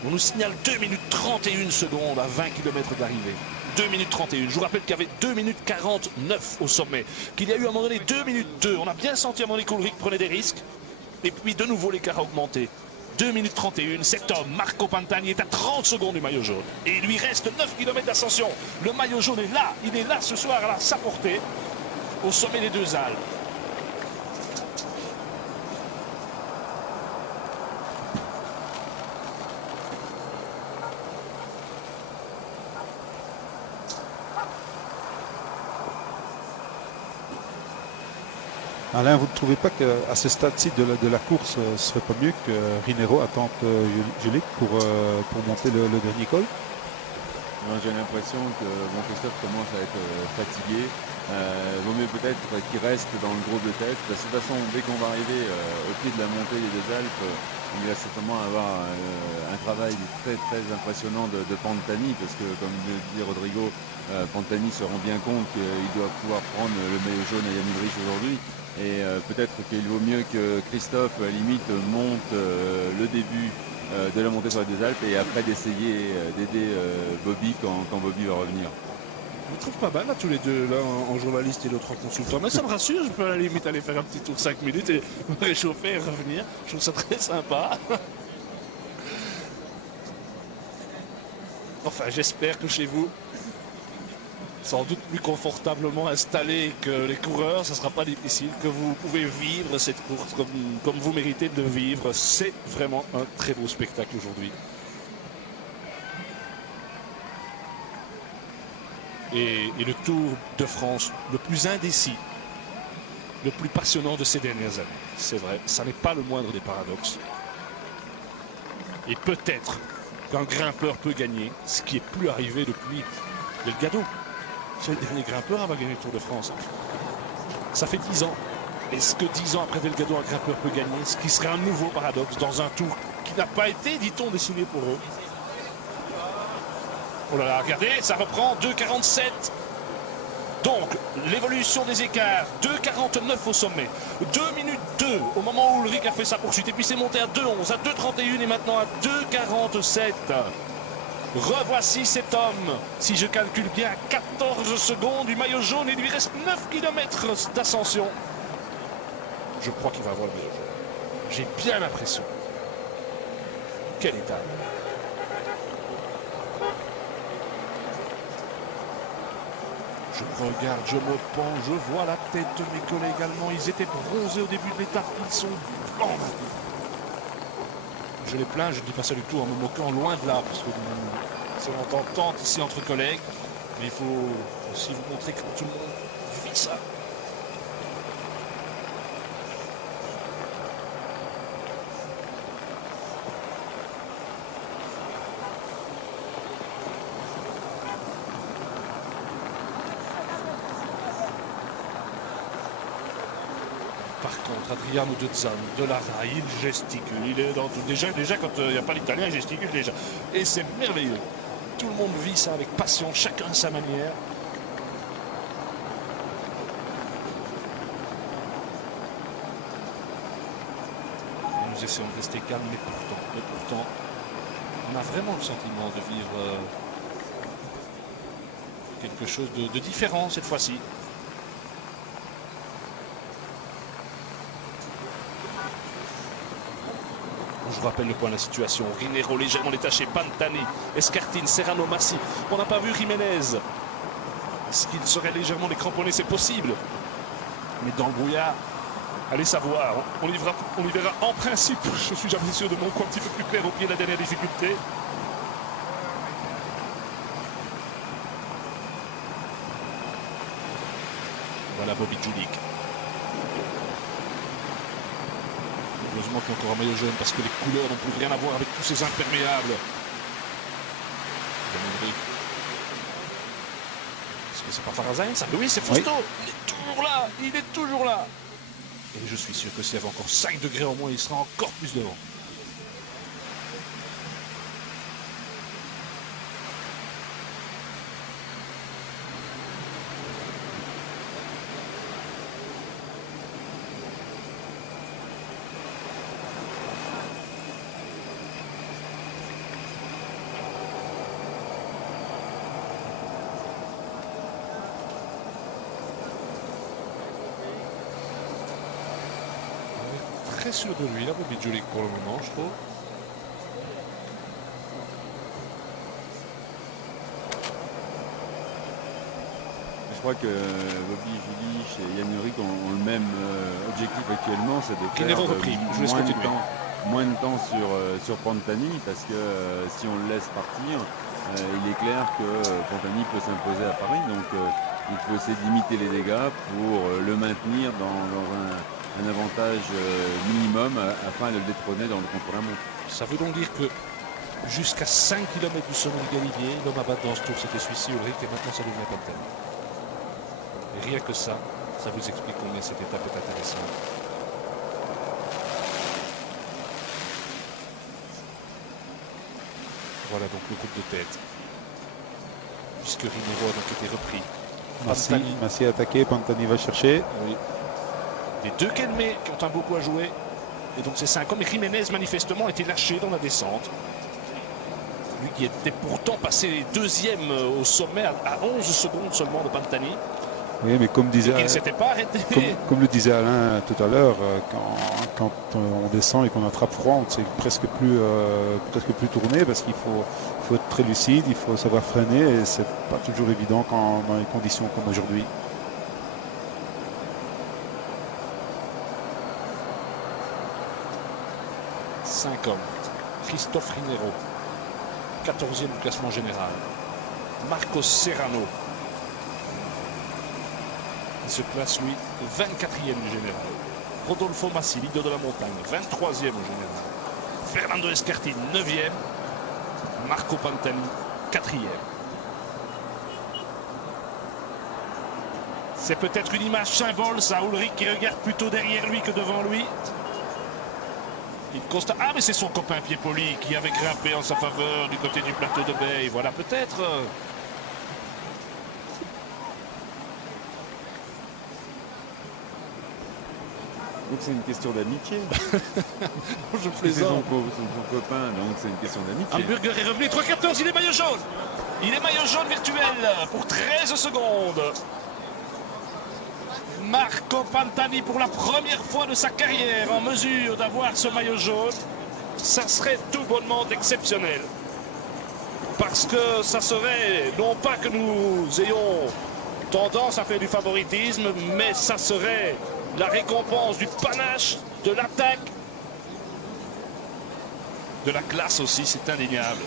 On nous signale 2 minutes 31 secondes à 20 km d'arrivée. 2 minutes 31. Je vous rappelle qu'il y avait 2 minutes 49 au sommet. Qu'il y a eu à un moment donné 2 minutes 2. On a bien senti à un moment donné qu'Ulrich prenait des risques. Et puis de nouveau l'écart a augmenté. 2 minutes 31, cet homme, Marco Pantani, est à 30 secondes du maillot jaune. Et il lui reste 9 km d'ascension. Le maillot jaune est là, il est là ce soir à sa portée, au sommet des deux Alpes. Alain, vous ne trouvez pas qu'à ce stade-ci de la course, ce serait pas mieux que Rinero attende Julik pour monter le dernier col? J'ai l'impression que Christophe commence à être fatigué. Vaut mieux peut-être qu'il reste dans le groupe de tête. De toute façon, dès qu'on va arriver au pied de la montée des deux Alpes, il va certainement avoir un travail très très impressionnant de Pantani, parce que comme le dit Rodrigo, Pantani se rend bien compte qu'il doit pouvoir prendre le maillot jaune à Jan Ullrich aujourd'hui. Et peut-être qu'il vaut mieux que Christophe, à la limite, monte le début de la montée sur les deux Alpes et après d'essayer d'aider Bobby quand Bobby va revenir. Je me trouve pas mal là tous les deux, là en journaliste et l'autre en consultant. Mais ça me rassure, je peux à la limite aller faire un petit tour 5 minutes et me réchauffer et revenir. Je trouve ça très sympa. Enfin, j'espère que chez vous, sans doute plus confortablement installé que les coureurs, ça ne sera pas difficile, que vous pouvez vivre cette course comme vous méritez de vivre. C'est vraiment un très beau spectacle aujourd'hui. Et le Tour de France le plus indécis, le plus passionnant de ces dernières années. C'est vrai, ça n'est pas le moindre des paradoxes. Et peut-être qu'un grimpeur peut gagner, ce qui est plus arrivé depuis Delgado. C'est le dernier grimpeur à avoir gagné le Tour de France. Ça fait 10 ans. Est-ce que 10 ans après Delgado, un grimpeur peut gagner? Ce qui serait un nouveau paradoxe dans un Tour qui n'a pas été, dit-on, dessiné pour eux. Oh là là, regardez, ça reprend 2,47. Donc, l'évolution des écarts, 2,49 au sommet. 2 minutes 2 au moment où Ullrich a fait sa poursuite. Et puis c'est monté à 2,11, à 2,31 et maintenant à 2,47. Revoici cet homme, si je calcule bien, à 14 secondes du maillot jaune. Il lui reste 9 km d'ascension. Je crois qu'il va avoir le maillot jaune. J'ai bien l'impression. Quelle étape! Je regarde, je me penche, je vois la tête de mes collègues allemands. Ils étaient bronzés au début de l'étape, ils sont blancs maintenant. Je les plains, je ne dis pas ça du tout en me moquant, loin de là, parce que c'est entente ici entre collègues. Mais il faut aussi vous montrer que tout le monde vit ça. Par contre, Adriano De Zan, de Lara, il gesticule, il est dans tout. Déjà quand il n'y a pas l'italien, il gesticule déjà. Et c'est merveilleux. Tout le monde vit ça avec passion, chacun à sa manière. Nous essayons de rester calmes, mais pourtant, on a vraiment le sentiment de vivre quelque chose de différent cette fois-ci. Je vous rappelle le point de la situation. Rinero légèrement détaché, Pantani, Escartine, Serrano, Massi. On n'a pas vu Jiménez. Est-ce qu'il serait légèrement décramponné? C'est possible. Mais dans le brouillard, allez savoir. On y verra en principe. Je suis jamais sûr de mon coup un petit peu plus clair au pied de la dernière difficulté. Voilà Bobby Julik. Heureusement qu'il y a encore un maillot jaune parce que les couleurs n'ont plus rien à voir avec tous ces imperméables. Est-ce que c'est pas Farazain ça? Oui, c'est Fausto. Oui. Il est toujours là. Il est toujours là. Et je suis sûr que s'il y avait encore 5 degrés en moins, il sera encore plus devant. Très sûr de lui, là, Bobby Julik pour le moment, je trouve. Je crois que Bobby Julich et Jan Ullrich ont le même objectif actuellement, c'est de faire moins de temps sur Pantani, parce que si on le laisse partir, il est clair que Pantani peut s'imposer à Paris. Donc il faut essayer d'imiter les dégâts pour le maintenir dans un avantage minimum afin de le détrôner dans le contre-la-montre. Ça veut donc dire que jusqu'à 5 km du sommet du Galibier, l'homme à battre dans ce tour, c'était celui-ci, Ulrich, et maintenant ça devient Pantani. Et rien que ça vous explique combien cette étape est intéressante. Voilà donc le groupe de tête. Puisque Rinero a donc été repris. Massi a attaqué, Pantani va chercher. Oui. Les deux Kelmé qui ont un beau coup à jouer. Et donc c'est 5 hommes. Et Jiménez manifestement a été lâché dans la descente. Lui qui était pourtant passé deuxième au sommet à 11 secondes seulement de Pantani. Oui, mais comme disait, il ne s'était pas arrêté. Comme le disait Alain tout à l'heure, quand on descend et qu'on attrape froid, on ne sait presque plus tourner parce qu'il faut être très lucide, il faut savoir freiner et c'est pas toujours évident dans les conditions comme aujourd'hui. Cinq hommes. Christophe Rinero, 14e du classement général. Marcos Serrano. Il se classe, lui, 24e du général. Rodolfo Massi, leader de la montagne, 23e au général. Fernando Escartin, 9e. Marco Pantani, 4e. C'est peut-être une image symbole, ça, Ulrich qui regarde plutôt derrière lui que devant lui. Il constate... Ah, mais c'est son copain Piepoli qui avait grimpé en sa faveur du côté du plateau de Bay. Voilà, peut-être... Donc c'est une question d'amitié. Je plaisante. C'est son copain, donc c'est une question d'amitié. Hamburger est revenu, 3-14, il est maillot jaune. Il est maillot jaune virtuel pour 13 secondes. Marco Pantani pour la première fois de sa carrière en mesure d'avoir ce maillot jaune. Ça serait tout bonnement exceptionnel. Parce que ça serait, non pas que nous ayons tendance à faire du favoritisme, mais ça serait la récompense du panache, de l'attaque, de la classe aussi, c'est indéniable.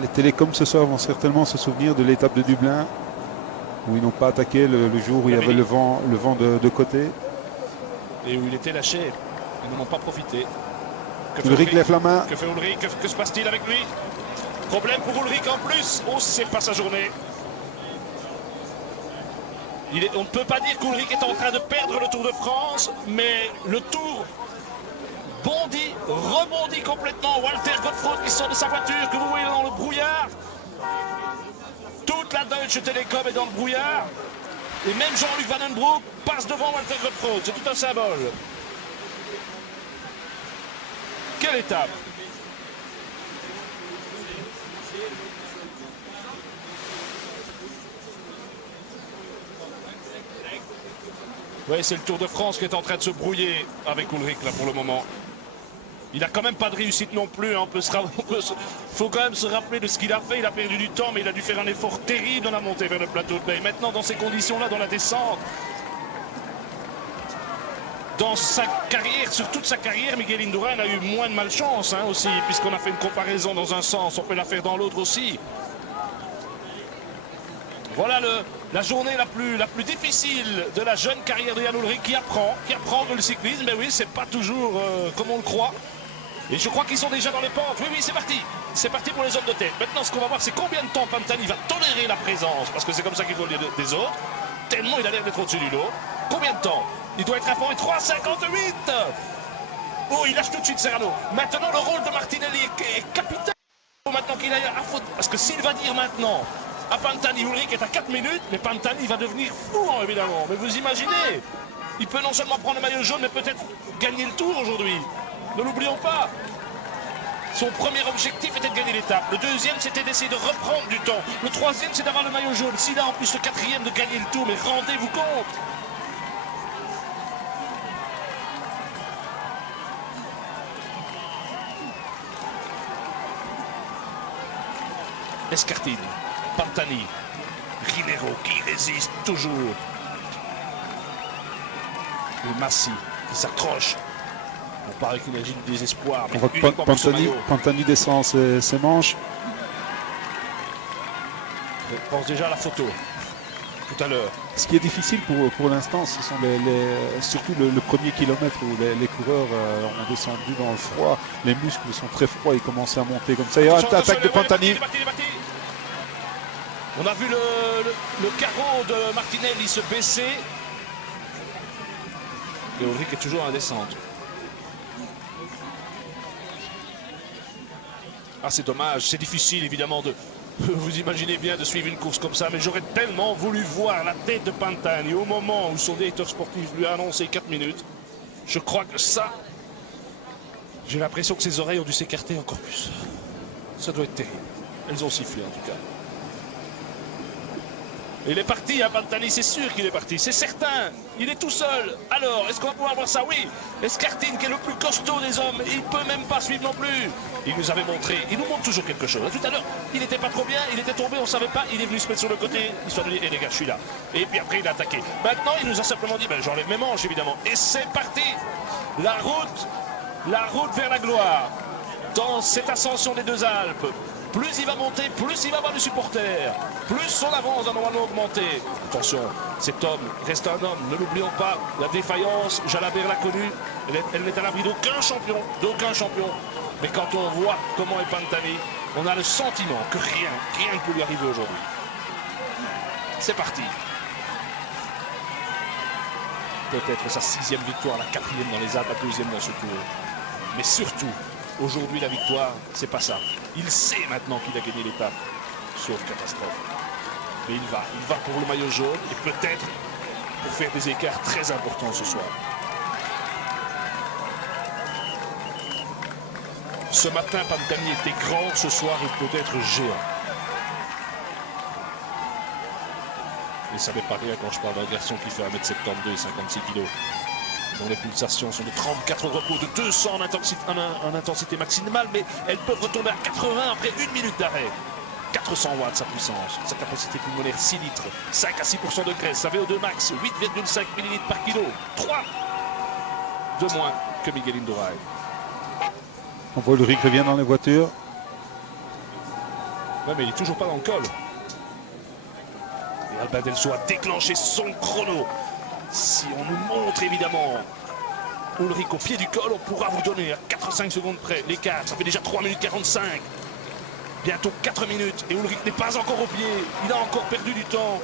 Les télécoms ce soir vont certainement se souvenir de l'étape de Dublin où ils n'ont pas attaqué le jour où il y avait le vent de côté. Et où il était lâché. Ils n'en ont pas profité. Ulrich lève la main. Que fait Ulrich? Que se passe-t-il avec lui? Problème pour Ulrich en plus. Oh, c'est pas sa journée. On ne peut pas dire qu'Ulrich est en train de perdre le Tour de France, mais le Tour rebondit complètement. Walter Godefroth qui sort de sa voiture, que vous voyez dans le brouillard. Toute la Deutsche Telekom est dans le brouillard. Et même Jean-Luc Van Den Broek passe devant Walter Godefroth. C'est tout un symbole. Quelle étape! Oui, c'est le Tour de France qui est en train de se brouiller avec Ulrich là pour le moment. Il n'a quand même pas de réussite non plus. Hein. Faut quand même se rappeler de ce qu'il a fait. Il a perdu du temps, mais il a dû faire un effort terrible dans la montée vers le plateau de Bay. Maintenant, dans ces conditions-là, dans la descente, dans sa carrière, sur toute sa carrière, Miguel Indurain a eu moins de malchance hein, aussi, puisqu'on a fait une comparaison dans un sens, on peut la faire dans l'autre aussi. Voilà la journée la plus difficile de la jeune carrière de Jan Ullrich qui apprend que le cyclisme, mais oui, c'est pas toujours comme on le croit. Et je crois qu'ils sont déjà dans les pentes. Oui, c'est parti. C'est parti pour les hommes de tête. Maintenant, ce qu'on va voir, c'est combien de temps Pantani va tolérer la présence, parce que c'est comme ça qu'il faut le dire des autres. Tellement il a l'air d'être au-dessus du lot. Combien de temps? Il doit être à fond. 3,58. Oh, il lâche tout de suite Serrano. Maintenant, le rôle de Martinelli est capital. Maintenant qu'il a à faute. Parce que s'il va dire maintenant à Pantani, Ullrich est à 4 minutes, mais Pantani va devenir fou, évidemment. Mais vous imaginez, il peut non seulement prendre le maillot jaune, mais peut-être gagner le Tour aujourd'hui. Ne l'oublions pas. Son premier objectif était de gagner l'étape. Le deuxième, c'était d'essayer de reprendre du temps. Le troisième, c'est d'avoir le maillot jaune. S'il a en plus le quatrième de gagner le Tour, mais rendez-vous compte. Escartin. Pantani. Rinero qui résiste toujours. Et Massi qui s'accroche. On paraît qu'il agit de désespoir. On voit que Pantani descend ses manches. Je pense déjà à la photo tout à l'heure. Ce qui est difficile pour l'instant, ce sont surtout le premier kilomètre où les coureurs ont descendu dans le froid. Les muscles sont très froids, ils commencent à monter comme ça. Il y a attaque de Pantani. On a vu le carreau de Martinelli se baisser. Et Ulrich est toujours en descente. Ah, c'est dommage, c'est difficile évidemment de... Vous imaginez bien de suivre une course comme ça, mais j'aurais tellement voulu voir la tête de Pantani au moment où son directeur sportif lui a annoncé 4 minutes. Je crois que ça... J'ai l'impression que ses oreilles ont dû s'écarter encore plus. Ça doit être terrible. Elles ont sifflé en tout cas. Il est parti, hein, Pantani, c'est sûr qu'il est parti, c'est certain. Il est tout seul. Alors, est-ce qu'on va pouvoir voir ça? Oui. Escartine, qui est le plus costaud des hommes, il peut même pas suivre non plus. Il nous avait montré, il nous montre toujours quelque chose. Tout à l'heure, il n'était pas trop bien, il était tombé, on ne savait pas, il est venu se mettre sur le côté, histoire de dire, les gars, je suis là. Et puis après, il a attaqué. Maintenant, il nous a simplement dit, ben, j'enlève mes manches, évidemment. Et c'est parti. La route vers la gloire. Dans cette ascension des deux Alpes. Plus il va monter, plus il va avoir des supporters. Plus son avance va normalement augmenter. Attention, cet homme reste un homme, ne l'oublions pas. La défaillance, Jalabert l'a connue. Elle n'est à l'abri d'aucun champion, Mais quand on voit comment est Pantani, on a le sentiment que rien ne peut lui arriver aujourd'hui. C'est parti. Peut-être sa 6e victoire, la 4e dans les Alpes, la 2e dans ce tour. Mais surtout, aujourd'hui, la victoire, c'est pas ça. Il sait maintenant qu'il a gagné l'étape, sauf catastrophe. Mais il va pour le maillot jaune et peut-être pour faire des écarts très importants ce soir. Ce matin, Pantani était grand, ce soir, il peut être géant. Et ça n'est pas rien quand je parle d'un garçon qui fait 1m72 et 56 kg. Dont les pulsations sont de 34 au repos, de 200 en intensité maximale, mais elles peuvent retomber à 80 après 1 minute d'arrêt. 400 watts sa puissance, sa capacité pulmonaire 6 litres, 5 à 6% de graisse, sa VO2 max 8,5 ml par kilo, 3 de moins que Miguel Indurain. On voit Ulrich revient dans les voitures. Ouais, mais il n'est toujours pas dans le col. Et Albin Delso a déclenché son chrono. Si on nous montre évidemment Ulrich au pied du col, on pourra vous donner à 4-5 secondes près l'écart. Ça fait déjà 3 minutes 45. Bientôt 4 minutes et Ulrich n'est pas encore au pied. Il a encore perdu du temps.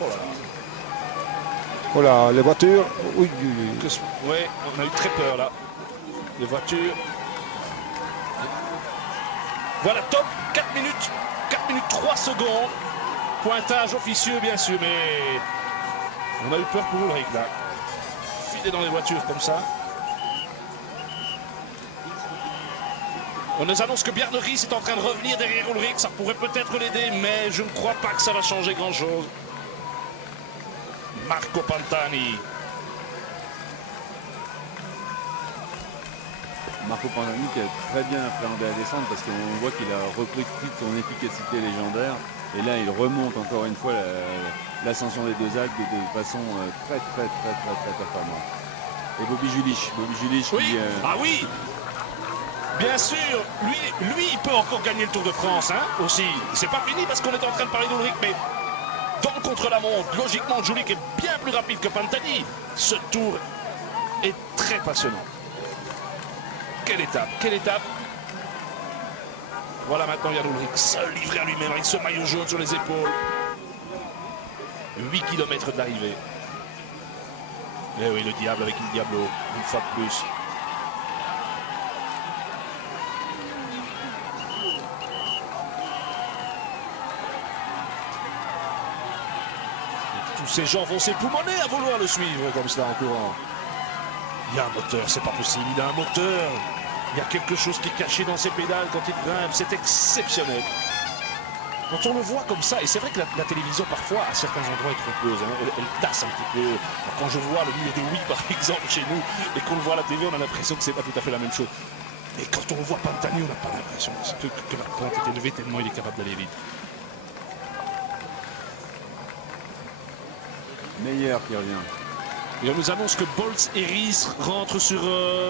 Oh là là. Oh là, les voitures. Oui. Ouais, on a eu très peur là. Les voitures. Voilà, top. 4 minutes 3 secondes. Pointage officieux bien sûr, mais on a eu peur pour Ulrich là. Filer dans les voitures comme ça. On nous annonce que Bjarne Riis est en train de revenir derrière Ulrich. Ça pourrait peut-être l'aider, mais je ne crois pas que ça va changer grand-chose. Marco Pantani. Marco Pantani qui a très bien appréhendé la descente parce qu'on voit qu'il a repris toute son efficacité légendaire. Et là, il remonte encore une fois l'ascension des deux Alpes de façon très performante. Et Bobby Julich oui. qui... Ah oui, bien sûr, lui, il peut encore gagner le Tour de France hein, aussi. C'est pas fini parce qu'on est en train de parler d'Ulrich, mais dans le contre-la-montre, logiquement, Julich est bien plus rapide que Pantani. Ce tour est très passionnant. Quelle étape. Voilà maintenant Jan Ulrich, seul livré à lui-même avec ce maillot jaune sur les épaules. 8 km de l'arrivée. Et oui, le diable avec Il Diablo, une fois de plus. Et tous ces gens vont s'époumoner à vouloir le suivre comme ça en courant. Il y a un moteur, c'est pas possible, il a un moteur. Il y a quelque chose qui est caché dans ses pédales quand il grimpe, c'est exceptionnel. Quand on le voit comme ça, et c'est vrai que la télévision parfois à certains endroits est trompeuse, hein, elle tasse un petit peu. Quand je vois le numéro de Wii par exemple chez nous et qu'on le voit à la télé, on a l'impression que c'est pas tout à fait la même chose. Et quand on voit Pantani, on n'a pas l'impression que la pointe est élevée tellement il est capable d'aller vite. Meilleur qui revient. Et on nous annonce que Boltz et Ries rentrent sur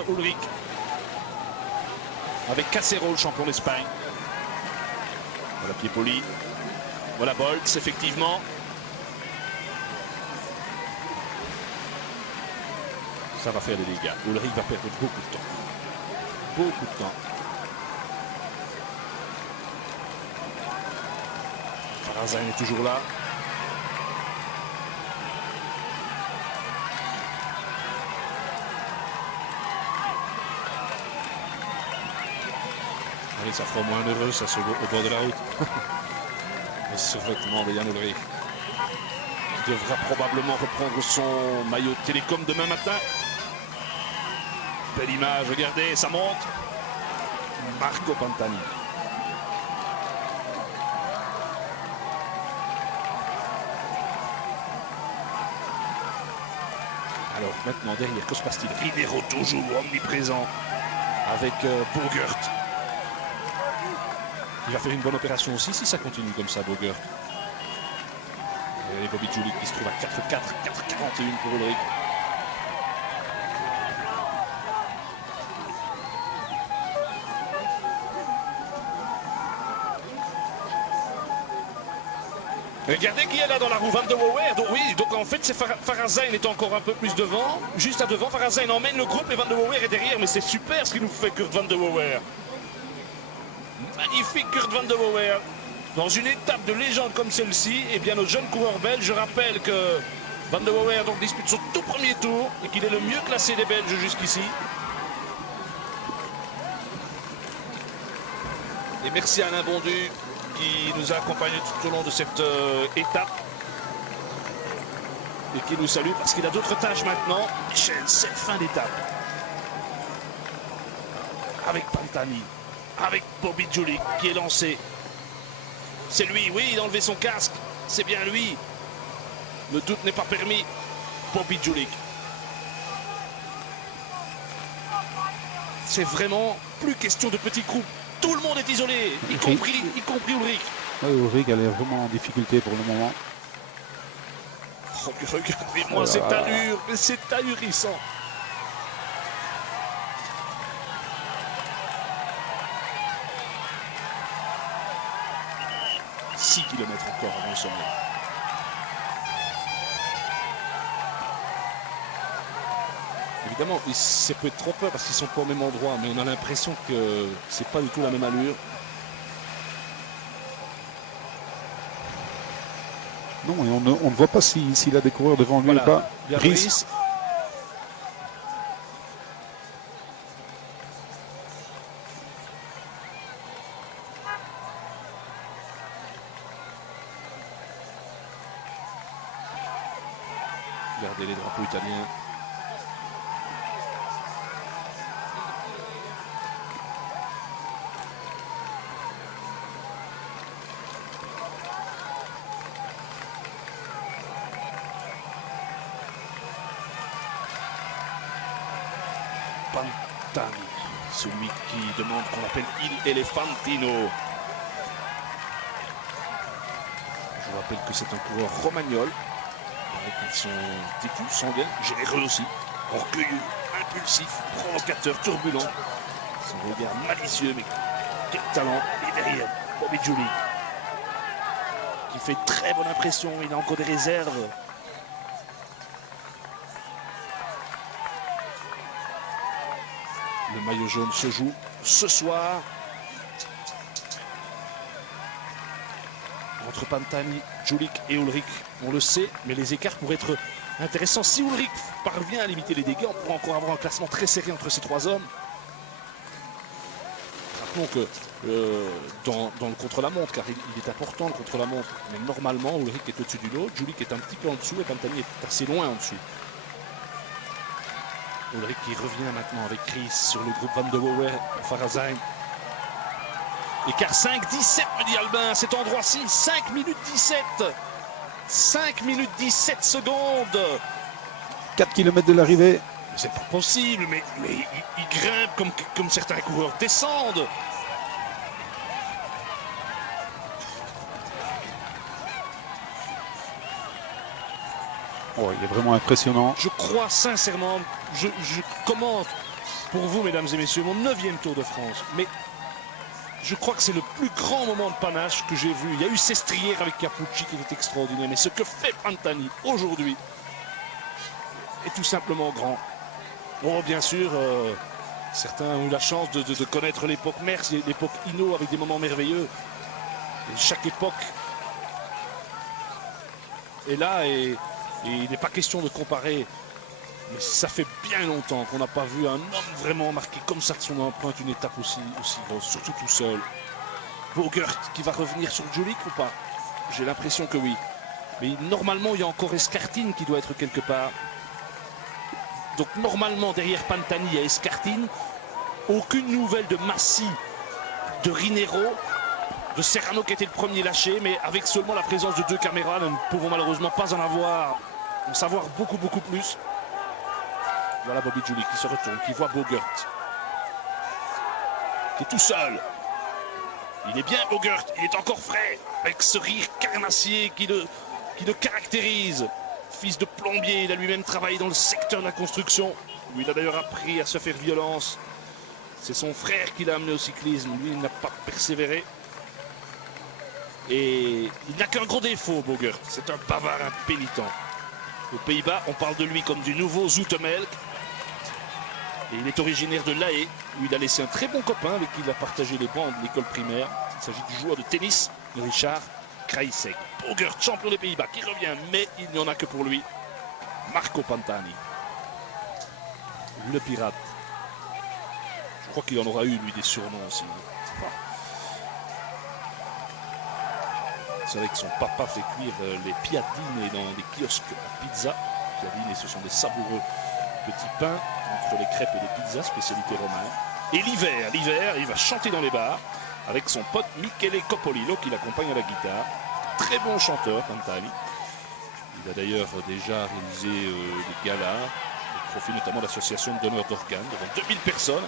Ullrich. Avec Casero, le champion d'Espagne. Voilà pied poli. Voilà Boltz, effectivement. Ça va faire des dégâts. Ullrich va perdre beaucoup de temps. Beaucoup de temps. Farazin est toujours là. Allez, ça fera moins heureux, ça, au bord de la route. Le survêtement de Jan Ullrich. Qui devra probablement reprendre son maillot de Télécom demain matin. Belle image, regardez, ça monte. Marco Pantani. Alors maintenant derrière, que se passe-t-il? Ribeiro toujours omniprésent avec Bogert. Il va faire une bonne opération aussi si ça continue comme ça, Bogert. Et Bobby Julich qui se trouve à 4-4, 4-41 pour Ullrich. Regardez qui est là dans la roue, Van de Wouwer. Donc, oui, donc en fait, c'est Farazin est encore un peu plus devant. Juste à devant, Farazin emmène le groupe et Van de Wouwer est derrière. Mais c'est super ce qu'il nous fait Kurt Van de Wouwer. Magnifique Kurt Van de Wouwer. Dans une étape de légende comme celle-ci, eh bien nos jeunes coureurs belges, je rappelle que Van de Wouwer donc dispute son tout premier tour et qu'il est le mieux classé des Belges jusqu'ici. Et merci à Alain Bondu qui nous a accompagnés tout au long de cette étape et qui nous salue parce qu'il a d'autres tâches maintenant. Michel, c'est fin d'étape. Avec Pantani, avec Bobby Julich qui est lancé. C'est lui, oui, il a enlevé son casque. C'est bien lui. Le doute n'est pas permis. Bobby Julich. C'est vraiment plus question de petits groupes. Tout le monde est isolé, y compris Ullrich. Oui, Ullrich a l'air vraiment en difficulté pour le moment. Oh, regardez-moi cette allure, mais c'est ahurissant. « 6 km encore avant le sommet. Évidemment, ça peut être trompeur parce qu'ils sont pas au même endroit, mais on a l'impression que c'est pas du tout la même allure. Non, et on ne voit pas s'il a des coureurs devant lui ou pas. Ries. Regardez les drapeaux italiens. Pantani, celui qui demande qu'on l'appelle Il Elefantino. Je vous rappelle que c'est un coureur romagnol. Ils sont têtus, sanguins, généreux aussi, orgueilleux, impulsifs, provocateurs, turbulents. Son regard malicieux, mais quel talent. Et derrière, Bobby Julich, qui fait très bonne impression. Il a encore des réserves. Le maillot jaune se joue ce soir entre Pantani, Julich et Ullrich. On le sait, mais les écarts pourraient être intéressants. Si Ullrich parvient à limiter les dégâts, on pourra encore avoir un classement très serré entre ces trois hommes. Rappelons que dans le contre-la-montre, car il est important le contre-la-montre, mais normalement Ullrich est au-dessus du lot, Julich est un petit peu en dessous et Pantani est assez loin en dessous. Ullrich qui revient maintenant avec Ries sur le groupe Van de Wouwer, Farazin. Écart 5-17 me dit Albin, cet endroit-ci, 5 minutes 17. 5 minutes 17 secondes. 4 km de l'arrivée. c'est pas possible, mais il grimpe comme certains coureurs descendent. Oh, il est vraiment impressionnant. Je crois sincèrement, je commence pour vous, mesdames et messieurs, mon 9e Tour de France. Mais je crois que c'est le plus grand moment de panache que j'ai vu. Il y a eu Sestriere avec Capucci qui était extraordinaire. Mais ce que fait Pantani aujourd'hui est tout simplement grand. Bon, bien sûr, certains ont eu la chance de connaître l'époque Merckx, l'époque Hinault avec des moments merveilleux. Et chaque époque est là et il n'est pas question de comparer. Mais ça fait bien longtemps qu'on n'a pas vu un homme vraiment marqué comme ça de son empreinte une étape aussi grosse, surtout tout seul. Bogert qui va revenir sur Jolick ou pas? J'ai l'impression que oui. Mais normalement, il y a encore Escartine qui doit être quelque part. Donc normalement, derrière Pantani, il y a Escartine. Aucune nouvelle de Massi, de Rinero, de Serrano qui était le premier lâché. Mais avec seulement la présence de 2 caméras, nous ne pouvons malheureusement pas en savoir beaucoup plus. Voilà Bobby Jolick qui se retourne, qui voit Bogert. Qui est tout seul. Il est bien Bogert, il est encore frais. Avec ce rire carnassier qui le caractérise. Fils de plombier, il a lui-même travaillé dans le secteur de la construction. Lui, il a d'ailleurs appris à se faire violence. C'est son frère qui l'a amené au cyclisme. Lui, il n'a pas persévéré. Et il n'a qu'un gros défaut, Bogert. C'est un bavard impénitent. Aux Pays-Bas, on parle de lui comme du nouveau Zoetemelk. Et il est originaire de La Haye, où il a laissé un très bon copain avec qui il a partagé les bancs de l'école primaire. Il s'agit du joueur de tennis, Richard Krajicek. Bogert, champion des Pays-Bas, qui revient, mais il n'y en a que pour lui. Marco Pantani. Le pirate. Je crois qu'il en aura eu, lui, des surnoms aussi. C'est vrai que son papa fait cuire les piadine dans des kiosques à pizza. Piadine, ce sont des savoureux petits pains entre les crêpes et les pizzas, spécialité romaine. Et l'hiver, il va chanter dans les bars avec son pote Michele Coppolino qui l'accompagne à la guitare. Très bon chanteur, Pantani. Il a d'ailleurs déjà réalisé des galas, au profit notamment d'associations de donneurs d'organes devant 2000 personnes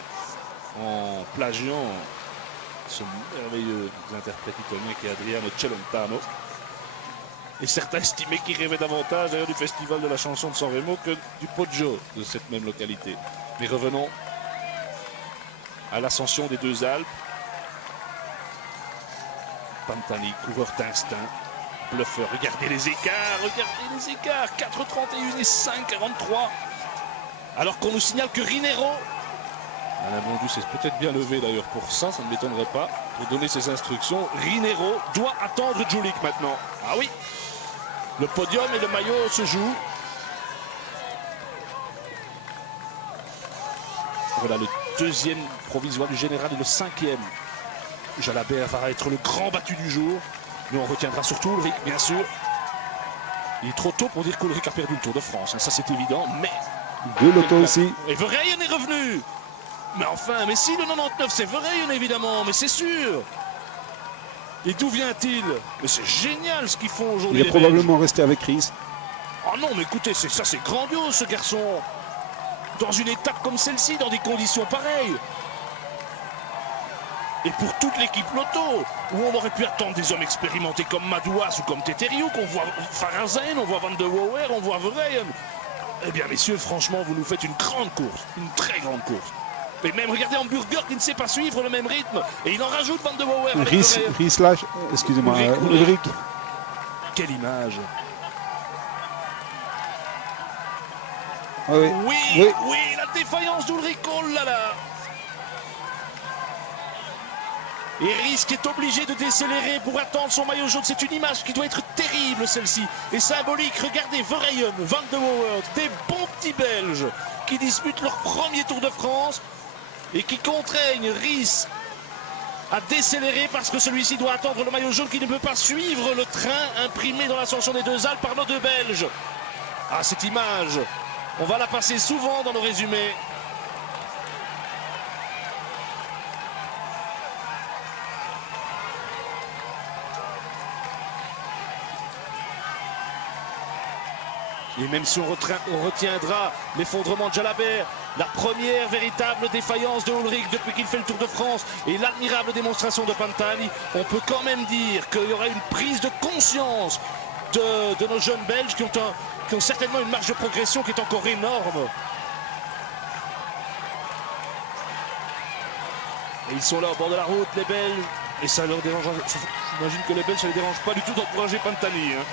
en plagiant ce merveilleux interprète italien qui est Adriano Celentano. Et certains estimaient qu'il rêvait davantage d'ailleurs du festival de la chanson de San Remo que du Poggio de cette même localité. Mais revenons à l'ascension des 2 Alpes. Pantani, coureur d'instinct, bluffeur. Regardez les écarts, 4,31 et 5,43. Alors qu'on nous signale que Rinero, Alain Bondu s'est peut-être bien levé d'ailleurs pour ça, ça ne m'étonnerait pas, pour donner ses instructions. Rinero doit attendre Jolick maintenant. Ah oui, le podium et le maillot se jouent. Voilà le 2e provisoire du général et le 5e. Jalabert va être le grand battu du jour. Mais on retiendra surtout Ulrich, bien sûr. Il est trop tôt pour dire qu'Ulrich a perdu le Tour de France, hein, ça c'est évident, mais... De l'auto aussi. Et Verheyen est revenu. Mais enfin, mais si le 99 c'est Verheyen évidemment, mais c'est sûr. Et d'où vient-il? Mais c'est génial ce qu'ils font aujourd'hui. Il est probablement resté avec Chris. Oh non, mais écoutez, c'est grandiose ce garçon. Dans une étape comme celle-ci, dans des conditions pareilles. Et pour toute l'équipe Lotto, où on aurait pu attendre des hommes expérimentés comme Madouas ou comme Teteriuk, on voit Farazen, on voit Van de Wouwer, on voit Verheyen. Eh bien messieurs, franchement, vous nous faites une grande course, une très grande course. Et même regardez Hamburger qui ne sait pas suivre le même rythme. Et il en rajoute Van de Wouwer. Excusez-moi, Ulrich. Quelle image. Ah oui. Oui, la défaillance d'Ulrich, oh là là. Et Risk est obligé de décélérer pour attendre son maillot jaune. C'est une image qui doit être terrible celle-ci. Et symbolique, regardez Verheyen, Van de Wouwer, des bons petits Belges qui disputent leur premier Tour de France et qui contraignent Risk à décélérer parce que celui-ci doit attendre le maillot jaune qui ne peut pas suivre le train imprimé dans l'ascension des 2 Alpes par nos 2 Belges. Ah, cette image, on va la passer souvent dans nos résumés. Et même si on retiendra l'effondrement de Jalabert, la première véritable défaillance de Ullrich depuis qu'il fait le Tour de France et l'admirable démonstration de Pantani, on peut quand même dire qu'il y aura une prise de conscience de nos jeunes Belges qui ont certainement une marge de progression qui est encore énorme. Et ils sont là au bord de la route, les Belges, et ça leur dérange. J'imagine que les Belges, ça ne les dérange pas du tout d'encourager Pantani. Hein.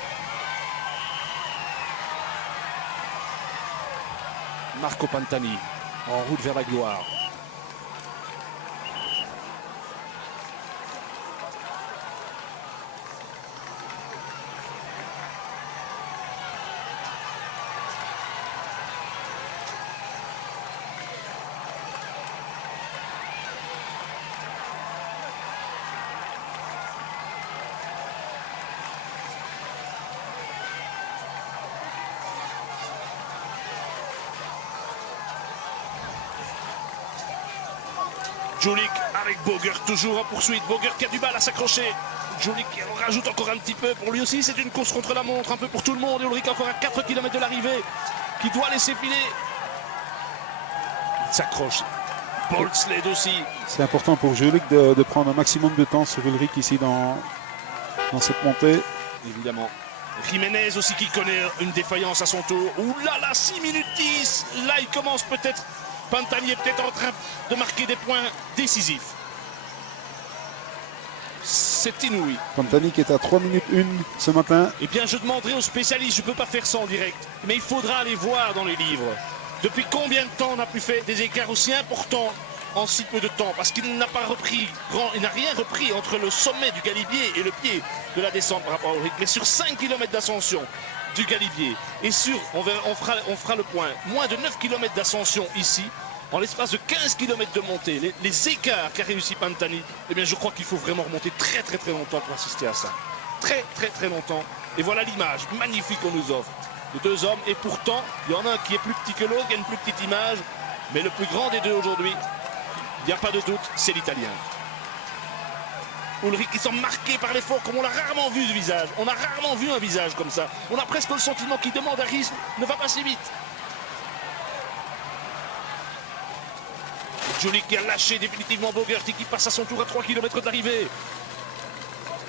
Marco Pantani, en route vers la gloire. Julik avec Bogert toujours en poursuite. Bogert qui a du mal à s'accrocher. Julik qui en rajoute encore un petit peu. Pour lui aussi, c'est une course contre la montre, un peu pour tout le monde. Et Ullrich encore à 4 km de l'arrivée, qui doit laisser filer. Il s'accroche. Bolsled aussi. C'est important pour Julik de prendre un maximum de temps sur Ullrich ici dans cette montée. Évidemment. Jiménez aussi qui connaît une défaillance à son tour. Ouh là là, 6 minutes 10. Là, il commence peut-être. Pantani est peut-être en train de marquer des points décisifs. C'est inouï. Pantani qui est à 3 minutes 1 ce matin. Eh bien, je demanderai aux spécialistes, je ne peux pas faire ça en direct, mais il faudra aller voir dans les livres. Depuis combien de temps on a pu faire des écarts aussi importants en si peu de temps? Parce qu'il n'a pas repris, il n'a rien repris entre le sommet du Galibier et le pied de la descente par rapport au Ullrich. Mais sur 5 km d'ascension du Galibier et sur, on fera le point, moins de 9 km d'ascension ici, en l'espace de 15 km de montée, les écarts qu'a réussi Pantani, eh bien je crois qu'il faut vraiment remonter très longtemps pour assister à ça. Très longtemps. Et voilà l'image magnifique qu'on nous offre de deux hommes. Et pourtant, il y en a un qui est plus petit que l'autre, qui a une plus petite image, mais le plus grand des deux aujourd'hui, il n'y a pas de doute, c'est l'Italien. Ullrich qui semble marqué par l'effort, comme on l'a rarement vu ce visage. On a rarement vu un visage comme ça. On a presque le sentiment qu'il demande à rythme, ne va pas si vite. Julik qui a lâché définitivement Bogert et qui passe à son tour à 3 km d'arrivée.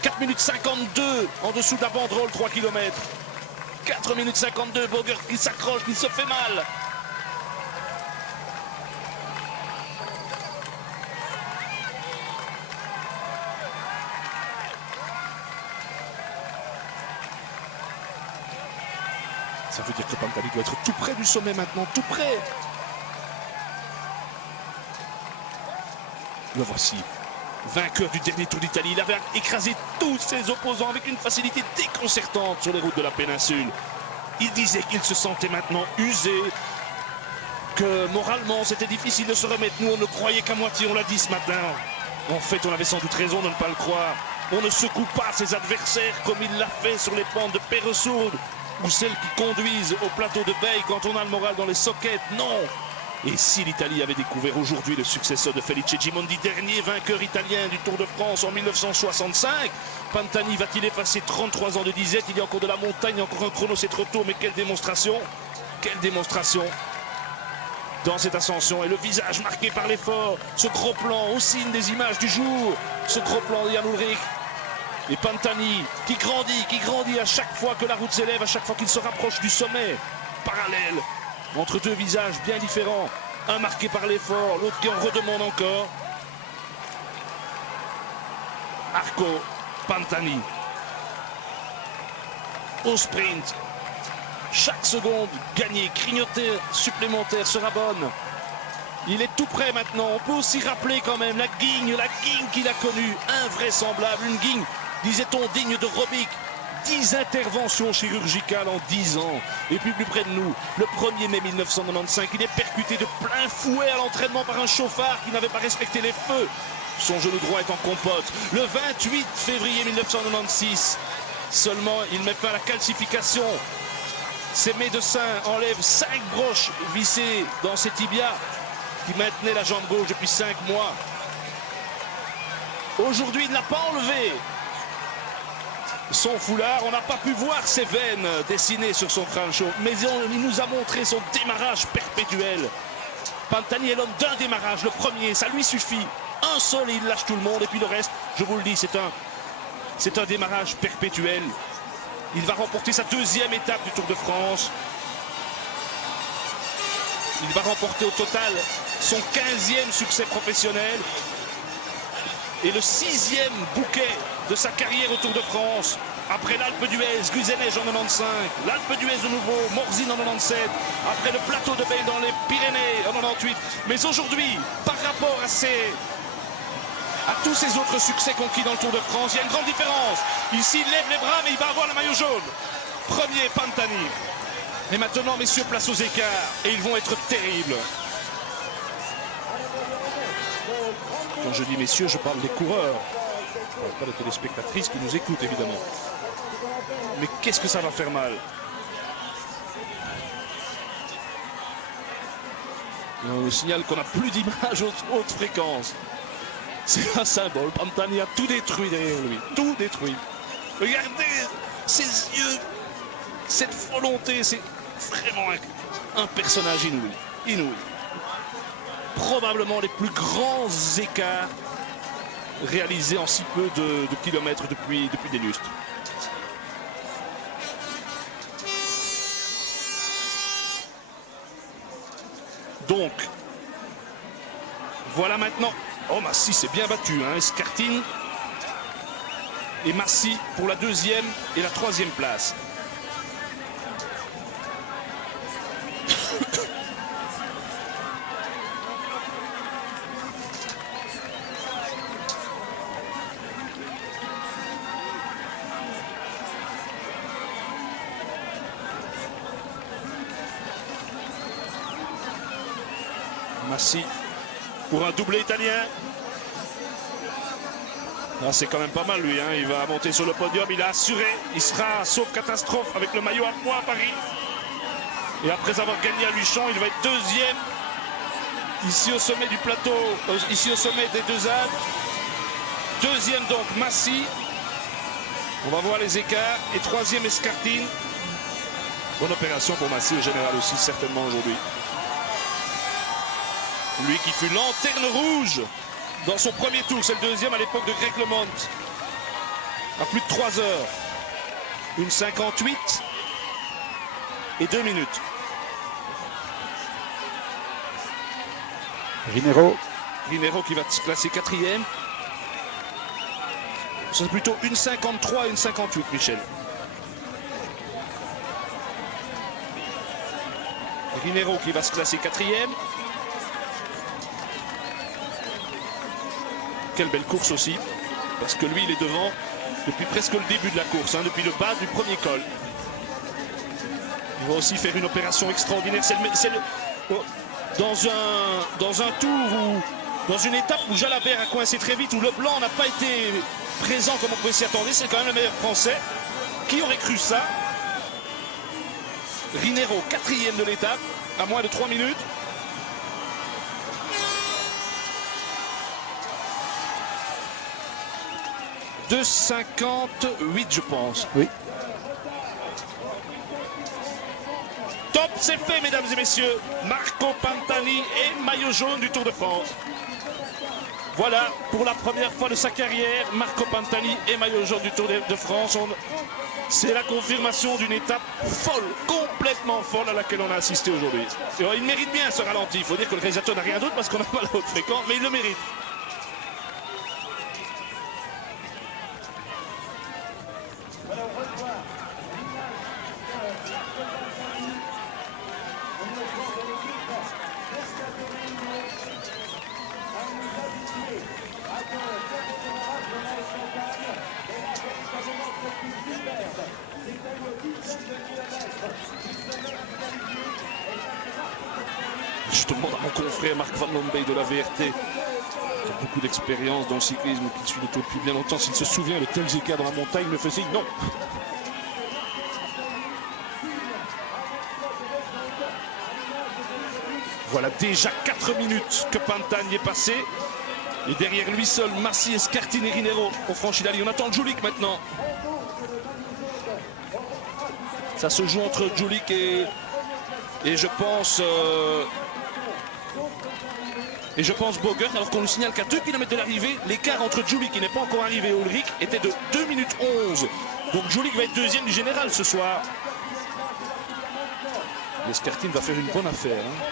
4 minutes 52 en dessous de la banderole, 3 km. 4 minutes 52, Bogert qui s'accroche, qui se fait mal. Ça veut dire que Pantani doit être tout près du sommet maintenant, tout près. Le voici, vainqueur du dernier Tour d'Italie. Il avait écrasé tous ses opposants avec une facilité déconcertante sur les routes de la péninsule. Il disait qu'il se sentait maintenant usé, que moralement c'était difficile de se remettre. Nous on ne croyait qu'à moitié, on l'a dit ce matin. En fait on avait sans doute raison de ne pas le croire. On ne secoue pas ses adversaires comme il l'a fait sur les pentes de Peresourde ou celles qui conduisent au plateau de Veille quand on a le moral dans les sockets. Non. Et si l'Italie avait découvert aujourd'hui le successeur de Felice Gimondi, dernier vainqueur italien du Tour de France en 1965, Pantani va-t-il effacer 33 ans de disette? Il y a encore de la montagne, il y a encore un chrono, c'est trop tôt, mais quelle démonstration! Quelle démonstration dans cette ascension. Et le visage marqué par l'effort, ce gros plan, au signe des images du jour, ce gros plan de Jan Ullrich. Et Pantani qui grandit à chaque fois que la route s'élève, à chaque fois qu'il se rapproche du sommet, parallèle. Entre deux visages bien différents, un marqué par l'effort, l'autre qui en redemande encore. Marco Pantani. Au sprint. Chaque seconde gagnée, crignotée supplémentaire sera bonne. Il est tout près maintenant. On peut aussi rappeler quand même la guigne qu'il a connue. Invraisemblable. Une guigne, disait-on, digne de Robic. 10 interventions chirurgicales en 10 ans. Et puis plus près de nous, le 1er mai 1995, il est percuté de plein fouet à l'entraînement par un chauffard qui n'avait pas respecté les feux. Son genou droit est en compote. Le 28 février 1996, seulement il met fin à la calcification. Ses médecins enlèvent 5 broches vissées dans ses tibias qui maintenaient la jambe gauche depuis 5 mois. Aujourd'hui, il ne l'a pas enlevé. son foulard. On n'a pas pu voir ses veines dessinées sur son crâne chaud, mais il nous a montré son démarrage perpétuel. Pantani est l'homme d'un démarrage, le premier, ça lui suffit. Un seul et il lâche tout le monde, et puis le reste, je vous le dis, c'est un démarrage perpétuel. Il va remporter sa deuxième étape du Tour de France. Il va remporter au total son 15e succès professionnel et le 6e bouquet de sa carrière au Tour de France. Après l'Alpe d'Huez, Guzenège en 95, l'Alpe d'Huez de nouveau, Morzine en 97, après le plateau de Bay dans les Pyrénées en 98. Mais aujourd'hui, par rapport à tous ces autres succès conquis dans le Tour de France, il y a une grande différence. Ici, il lève les bras, mais il va avoir le maillot jaune. Premier, Pantani. Et maintenant, messieurs, place aux écarts. Et ils vont être terribles. Quand je dis messieurs, je parle des coureurs. Je ne parle pas des téléspectatrices qui nous écoutent, évidemment. Mais qu'est-ce que ça va faire mal? Et on nous signale qu'on n'a plus d'image haute fréquence. C'est un symbole. Pantani a tout détruit derrière lui. Tout détruit. Regardez ses yeux. Cette volonté, c'est vraiment un personnage inouï. Inouï. Probablement les plus grands écarts réalisés en si peu de kilomètres depuis des lustres. Donc, voilà maintenant. Oh, Massy s'est bien battu, hein. Escartine et Massy pour la deuxième et la troisième place. Massy pour un doublé italien. Ah, c'est quand même pas mal lui, hein. Il va monter sur le podium, il a assuré, il sera sauf catastrophe avec le maillot à poids à Paris. Et après avoir gagné à Luchon, il va être deuxième ici au sommet du plateau, ici au sommet des Deux Alpes. Deuxième donc Massy. On va voir les écarts. Et troisième Escartine. Bonne opération pour Massy au général aussi certainement aujourd'hui. Lui qui fut lanterne rouge dans son premier tour, c'est le deuxième à l'époque de Greg LeMond. À plus de 3 heures. Une 58 et 2 minutes. Rinero qui va se classer quatrième. C'est plutôt une 53 et une 58, Michel. Rinero qui va se classer quatrième. Quelle belle course aussi, parce que lui il est devant depuis presque le début de la course, hein, depuis le bas du premier col. Il va aussi faire une opération extraordinaire. Dans un tour où, dans une étape où Jalabert a coincé très vite, où Leblanc n'a pas été présent comme on pouvait s'y attendre, c'est quand même le meilleur français. Qui aurait cru ça? Rinero, quatrième de l'étape, à moins de 3 minutes. De 58, je pense. Oui. Top, c'est fait, mesdames et messieurs. Marco Pantani et maillot jaune du Tour de France. Voilà, pour la première fois de sa carrière, Marco Pantani et maillot jaune du Tour de France. C'est la confirmation d'une étape folle, complètement folle à laquelle on a assisté aujourd'hui. Il mérite bien ce ralenti. Il faut dire que le réalisateur n'a rien d'autre parce qu'on n'a pas la haute fréquence, mais il le mérite. Je demande à mon confrère Marc Van Lombey de la VRT, qui a beaucoup d'expérience dans le cyclisme, qui suit le Tour depuis bien longtemps, s'il se souvient de tels écarts dans la montagne, il me fait signe non. Voilà déjà 4 minutes que Pantani est passé. Et derrière lui seul, Massy, Escartine et Rinero ont franchi la ligne. On attend Julik maintenant. Ça se joue entre Julik et je pense Bogert, alors qu'on nous signale qu'à 2 km de l'arrivée, l'écart entre Julik qui n'est pas encore arrivé et Ulrich était de 2 minutes 11. Donc Julik va être deuxième du général ce soir. L'escartine va faire une bonne affaire. Hein.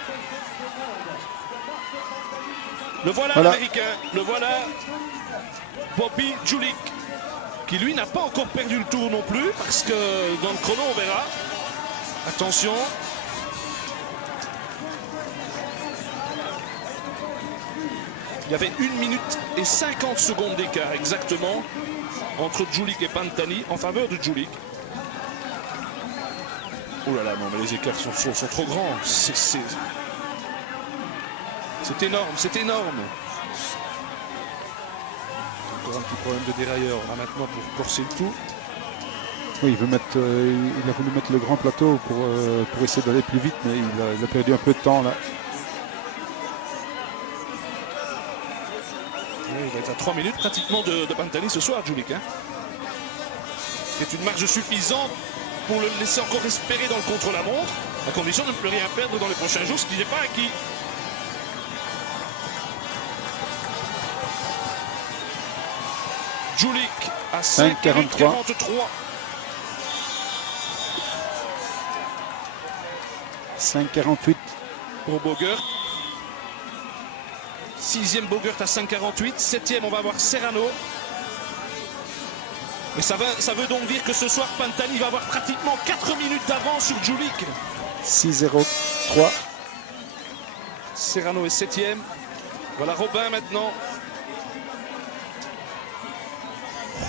Le voilà, l'américain, le voilà, Bobby Julik, qui lui n'a pas encore perdu le tour non plus, parce que dans le chrono on verra. Attention. Il y avait 1 minute et 50 secondes d'écart exactement entre Julik et Pantani en faveur de Julik. Oh là là, non mais les écarts sont trop grands. C'est énorme, c'est énorme. Encore un petit problème de dérailleur là maintenant pour corser le tout. Oui, il a voulu mettre le grand plateau pour essayer d'aller plus vite, mais il a perdu un peu de temps là. Oui, il va être à 3 minutes pratiquement de Pantani ce soir, Julik. Hein. C'est une marge suffisante pour le laisser encore espérer dans le contre-la-montre, à condition de ne plus rien perdre dans les prochains jours, ce qui n'est pas acquis. Julik à 5,43. 5,48 pour Bogert. 6e Bogert à 5,48. 7e, on va avoir Serrano. Et ça veut donc dire que ce soir, Pantani va avoir pratiquement 4 minutes d'avance sur Julik. 6,03. Serrano est 7e. Voilà Robin maintenant.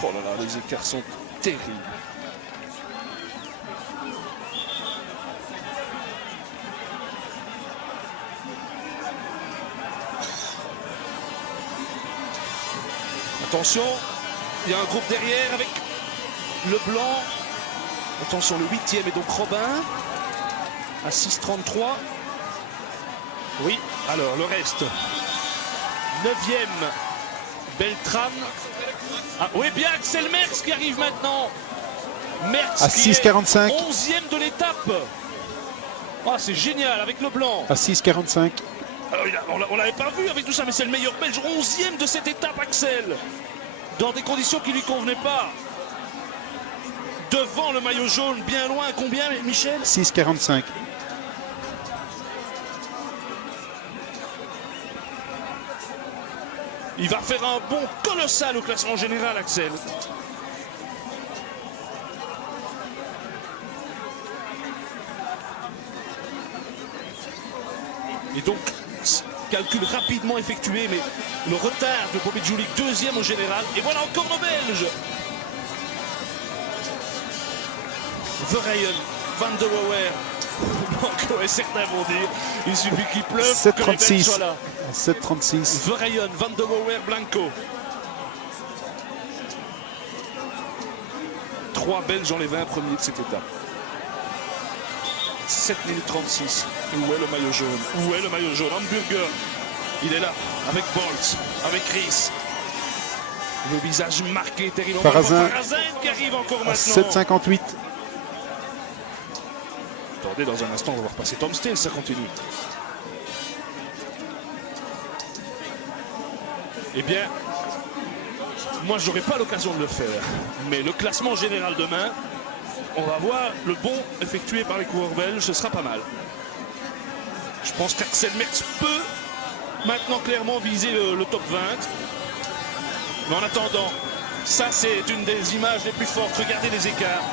Oh là là, les écarts sont terribles. Attention, il y a un groupe derrière avec le blanc. Attention, le 8e est donc Robin à 6,33. Oui, alors le reste. 9e, Beltran. Ah, oui, bien Axel Merckx qui arrive maintenant. Merckx à 6,45. 11e de l'étape. Ah, c'est génial avec le blanc. À 6,45. Alors, on l'avait pas vu avec tout ça, mais c'est le meilleur belge. 11e de cette étape, Axel. Dans des conditions qui ne lui convenaient pas. Devant le maillot jaune, bien loin. Combien, Michel? 6,45. Il va faire un bond colossal au classement général, Axel. Et donc, calcul rapidement effectué, mais le retard de Bobby Julik, 2e au général. Et voilà encore nos Belges. Verheyen, Van der Waer. Donc, ouais, certains vont dire, il suffit qu'il pleuve que les Belges soient là. 7,36. Verheyen, Van der Waer, Blanco. 3 Belges dans les 20 premiers de cette étape. 7 minutes 36. Où est le maillot jaune? Où est le maillot jaune? Hamburger. Il est là, avec Bolt, avec Chris. Le visage marqué terriblement. Parazin qui arrive encore maintenant. 7,58. Attendez, dans un instant, on va voir passer Tom Steele, ça continue. Eh bien, moi, je n'aurai pas l'occasion de le faire. Mais le classement général demain, on va voir le bond effectué par les coureurs belges, ce sera pas mal. Je pense qu'Axel Merckx peut maintenant clairement viser le top 20. Mais en attendant, ça c'est une des images les plus fortes. Regardez les écarts.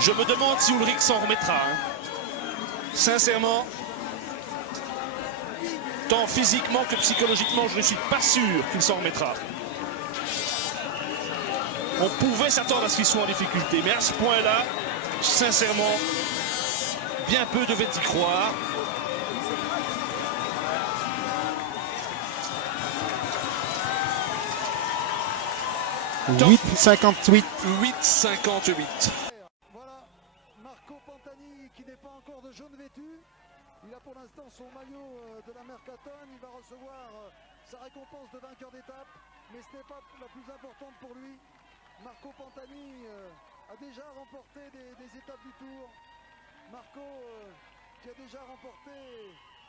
Je me demande si Ulrich s'en remettra. Hein. Sincèrement, tant physiquement que psychologiquement, je ne suis pas sûr qu'il s'en remettra. On pouvait s'attendre à ce qu'ils soient en difficulté, mais à ce point-là, sincèrement, bien peu devaient y croire. Top 8,58. 8,58. Voilà, Marco Pantani qui n'est pas encore de jaune vêtu. Il a pour l'instant son maillot de la Mercaton. Il va recevoir sa récompense de vainqueur d'étape. Mais ce n'est pas la plus importante pour lui. Marco Pantani a a déjà remporté des étapes du Tour. Marco qui a déjà remporté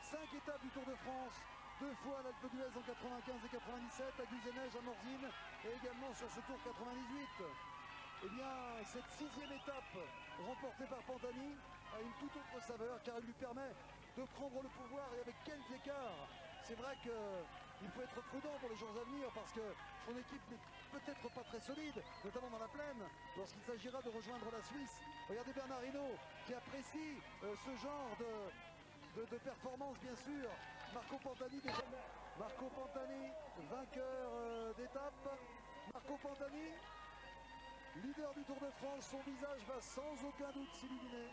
5 étapes du Tour de France. 2 fois à l'Alpe d'Huez en 95 et 97, à Guzeneige, à Morzine et également sur ce Tour 98. Eh bien, cette 6e étape remportée par Pantani a une toute autre saveur car elle lui permet de prendre le pouvoir et avec quels écarts. C'est vrai qu'il faut être prudent pour les jours à venir parce que son équipe n'est peut-être pas très solide, notamment dans la plaine, lorsqu'il s'agira de rejoindre la Suisse. Regardez Bernard Hinault qui apprécie ce genre de performance, bien sûr. Marco Pantani déjà. Marco Pantani, vainqueur d'étape. Marco Pantani, leader du Tour de France, son visage va sans aucun doute s'illuminer.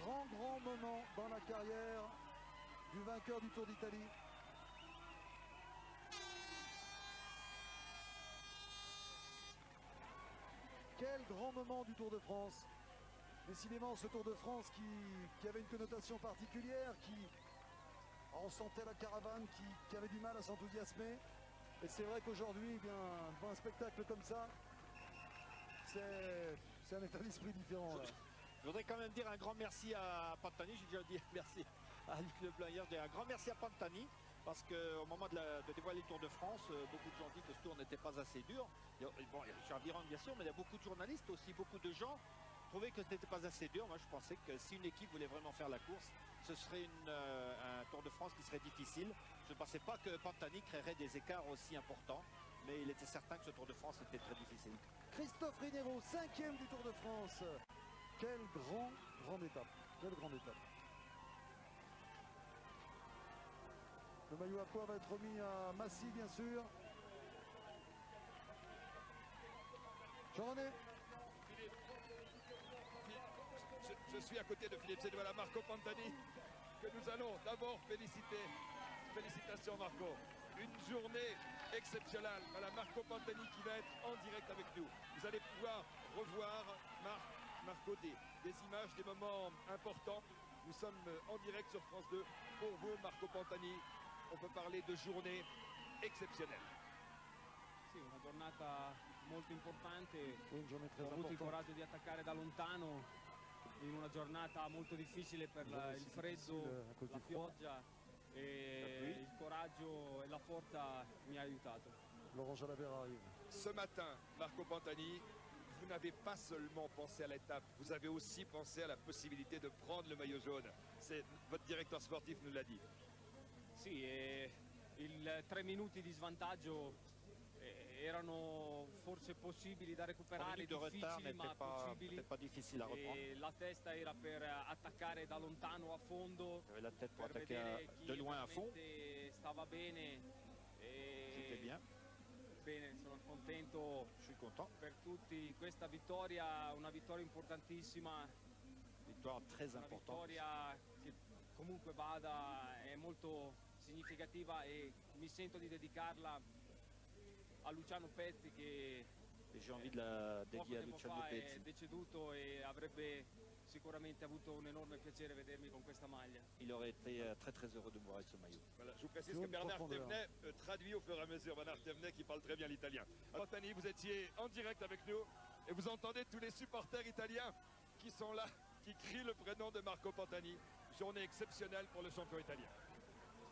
Grand moment dans la carrière du vainqueur du Tour d'Italie. Quel grand moment du Tour de France. Décidément, ce Tour de France qui avait une connotation particulière, on sentait la caravane qui avait du mal à s'enthousiasmer. Et c'est vrai qu'aujourd'hui, eh bien, devant un spectacle comme ça, c'est un état d'esprit différent. Là. Je voudrais quand même dire un grand merci à Pantani. J'ai déjà dit merci à Luc Leblanc hier. Je dis un grand merci à Pantani parce qu'au moment de dévoiler le Tour de France, beaucoup de gens disent que ce tour n'était pas assez dur. Bon, il y a Richard Virenque bien sûr, mais il y a beaucoup de journalistes aussi, beaucoup de gens trouvaient que ce n'était pas assez dur. Moi, je pensais que si une équipe voulait vraiment faire la course, ce serait un Tour de France qui serait difficile. Je ne pensais pas que Pantani créerait des écarts aussi importants, mais il était certain que ce Tour de France était très difficile. Christophe Rineiro, 5e du Tour de France. Quelle grande étape. Quelle grande étape. Le maillot à pois va être remis à Massy, bien sûr. Jean-René. Je suis à côté de Philippe, c'est voilà Marco Pantani que nous allons d'abord féliciter. Félicitations Marco. Une journée exceptionnelle. Voilà Marco Pantani qui va être en direct avec nous. Vous allez pouvoir revoir Marco des images, des moments importants. Nous sommes en direct sur France 2 pour vous Marco Pantani. On peut parler de journée exceptionnelle. Sì, una giornata molto importante. Une Ho avuto il coraggio di attaccare da lontano in una giornata molto difficile per il freddo, la pioggia e il coraggio e la forza mi ha aiutato. Laurent Jalabert arrive. Ce matin, Marco Pantani, vous n'avez pas seulement pensé à l'étape, vous avez aussi pensé à la possibilité de prendre le maillot jaune. Votre directeur sportif nous l'a dit. Sì, il 3 minuti di svantaggio erano forse possibili da recuperare, difficili ma possibili. E la testa era per attaccare da lontano a fondo, la tête pour per vedere chi stava bene. C'était bien. Bene, sono contento per tutti. Questa vittoria, una vittoria importantissima. Victoire très una importante. Vittoria che comunque vada è molto significativa e mi sento di dedicarla a Luciano Pezzi che j'ai envie de la poco dédier à tempo Luciano fa è Pezzi. deceduto e avrebbe sicuramente avuto un enorme piacere vedermi con questa maglia. Il aurait été très très heureux de me voir avec ce maillot. Voilà, je vous précise que Bernard Thévenet traduit au fur et à mesure. Bernard Thévenet qui parle très bien l'italien. Pantani, vous étiez en direct avec nous et vous entendez tous les supporters italiens qui sont là, qui crient le prénom de Marco Pantani. Journée exceptionnelle pour le champion italien.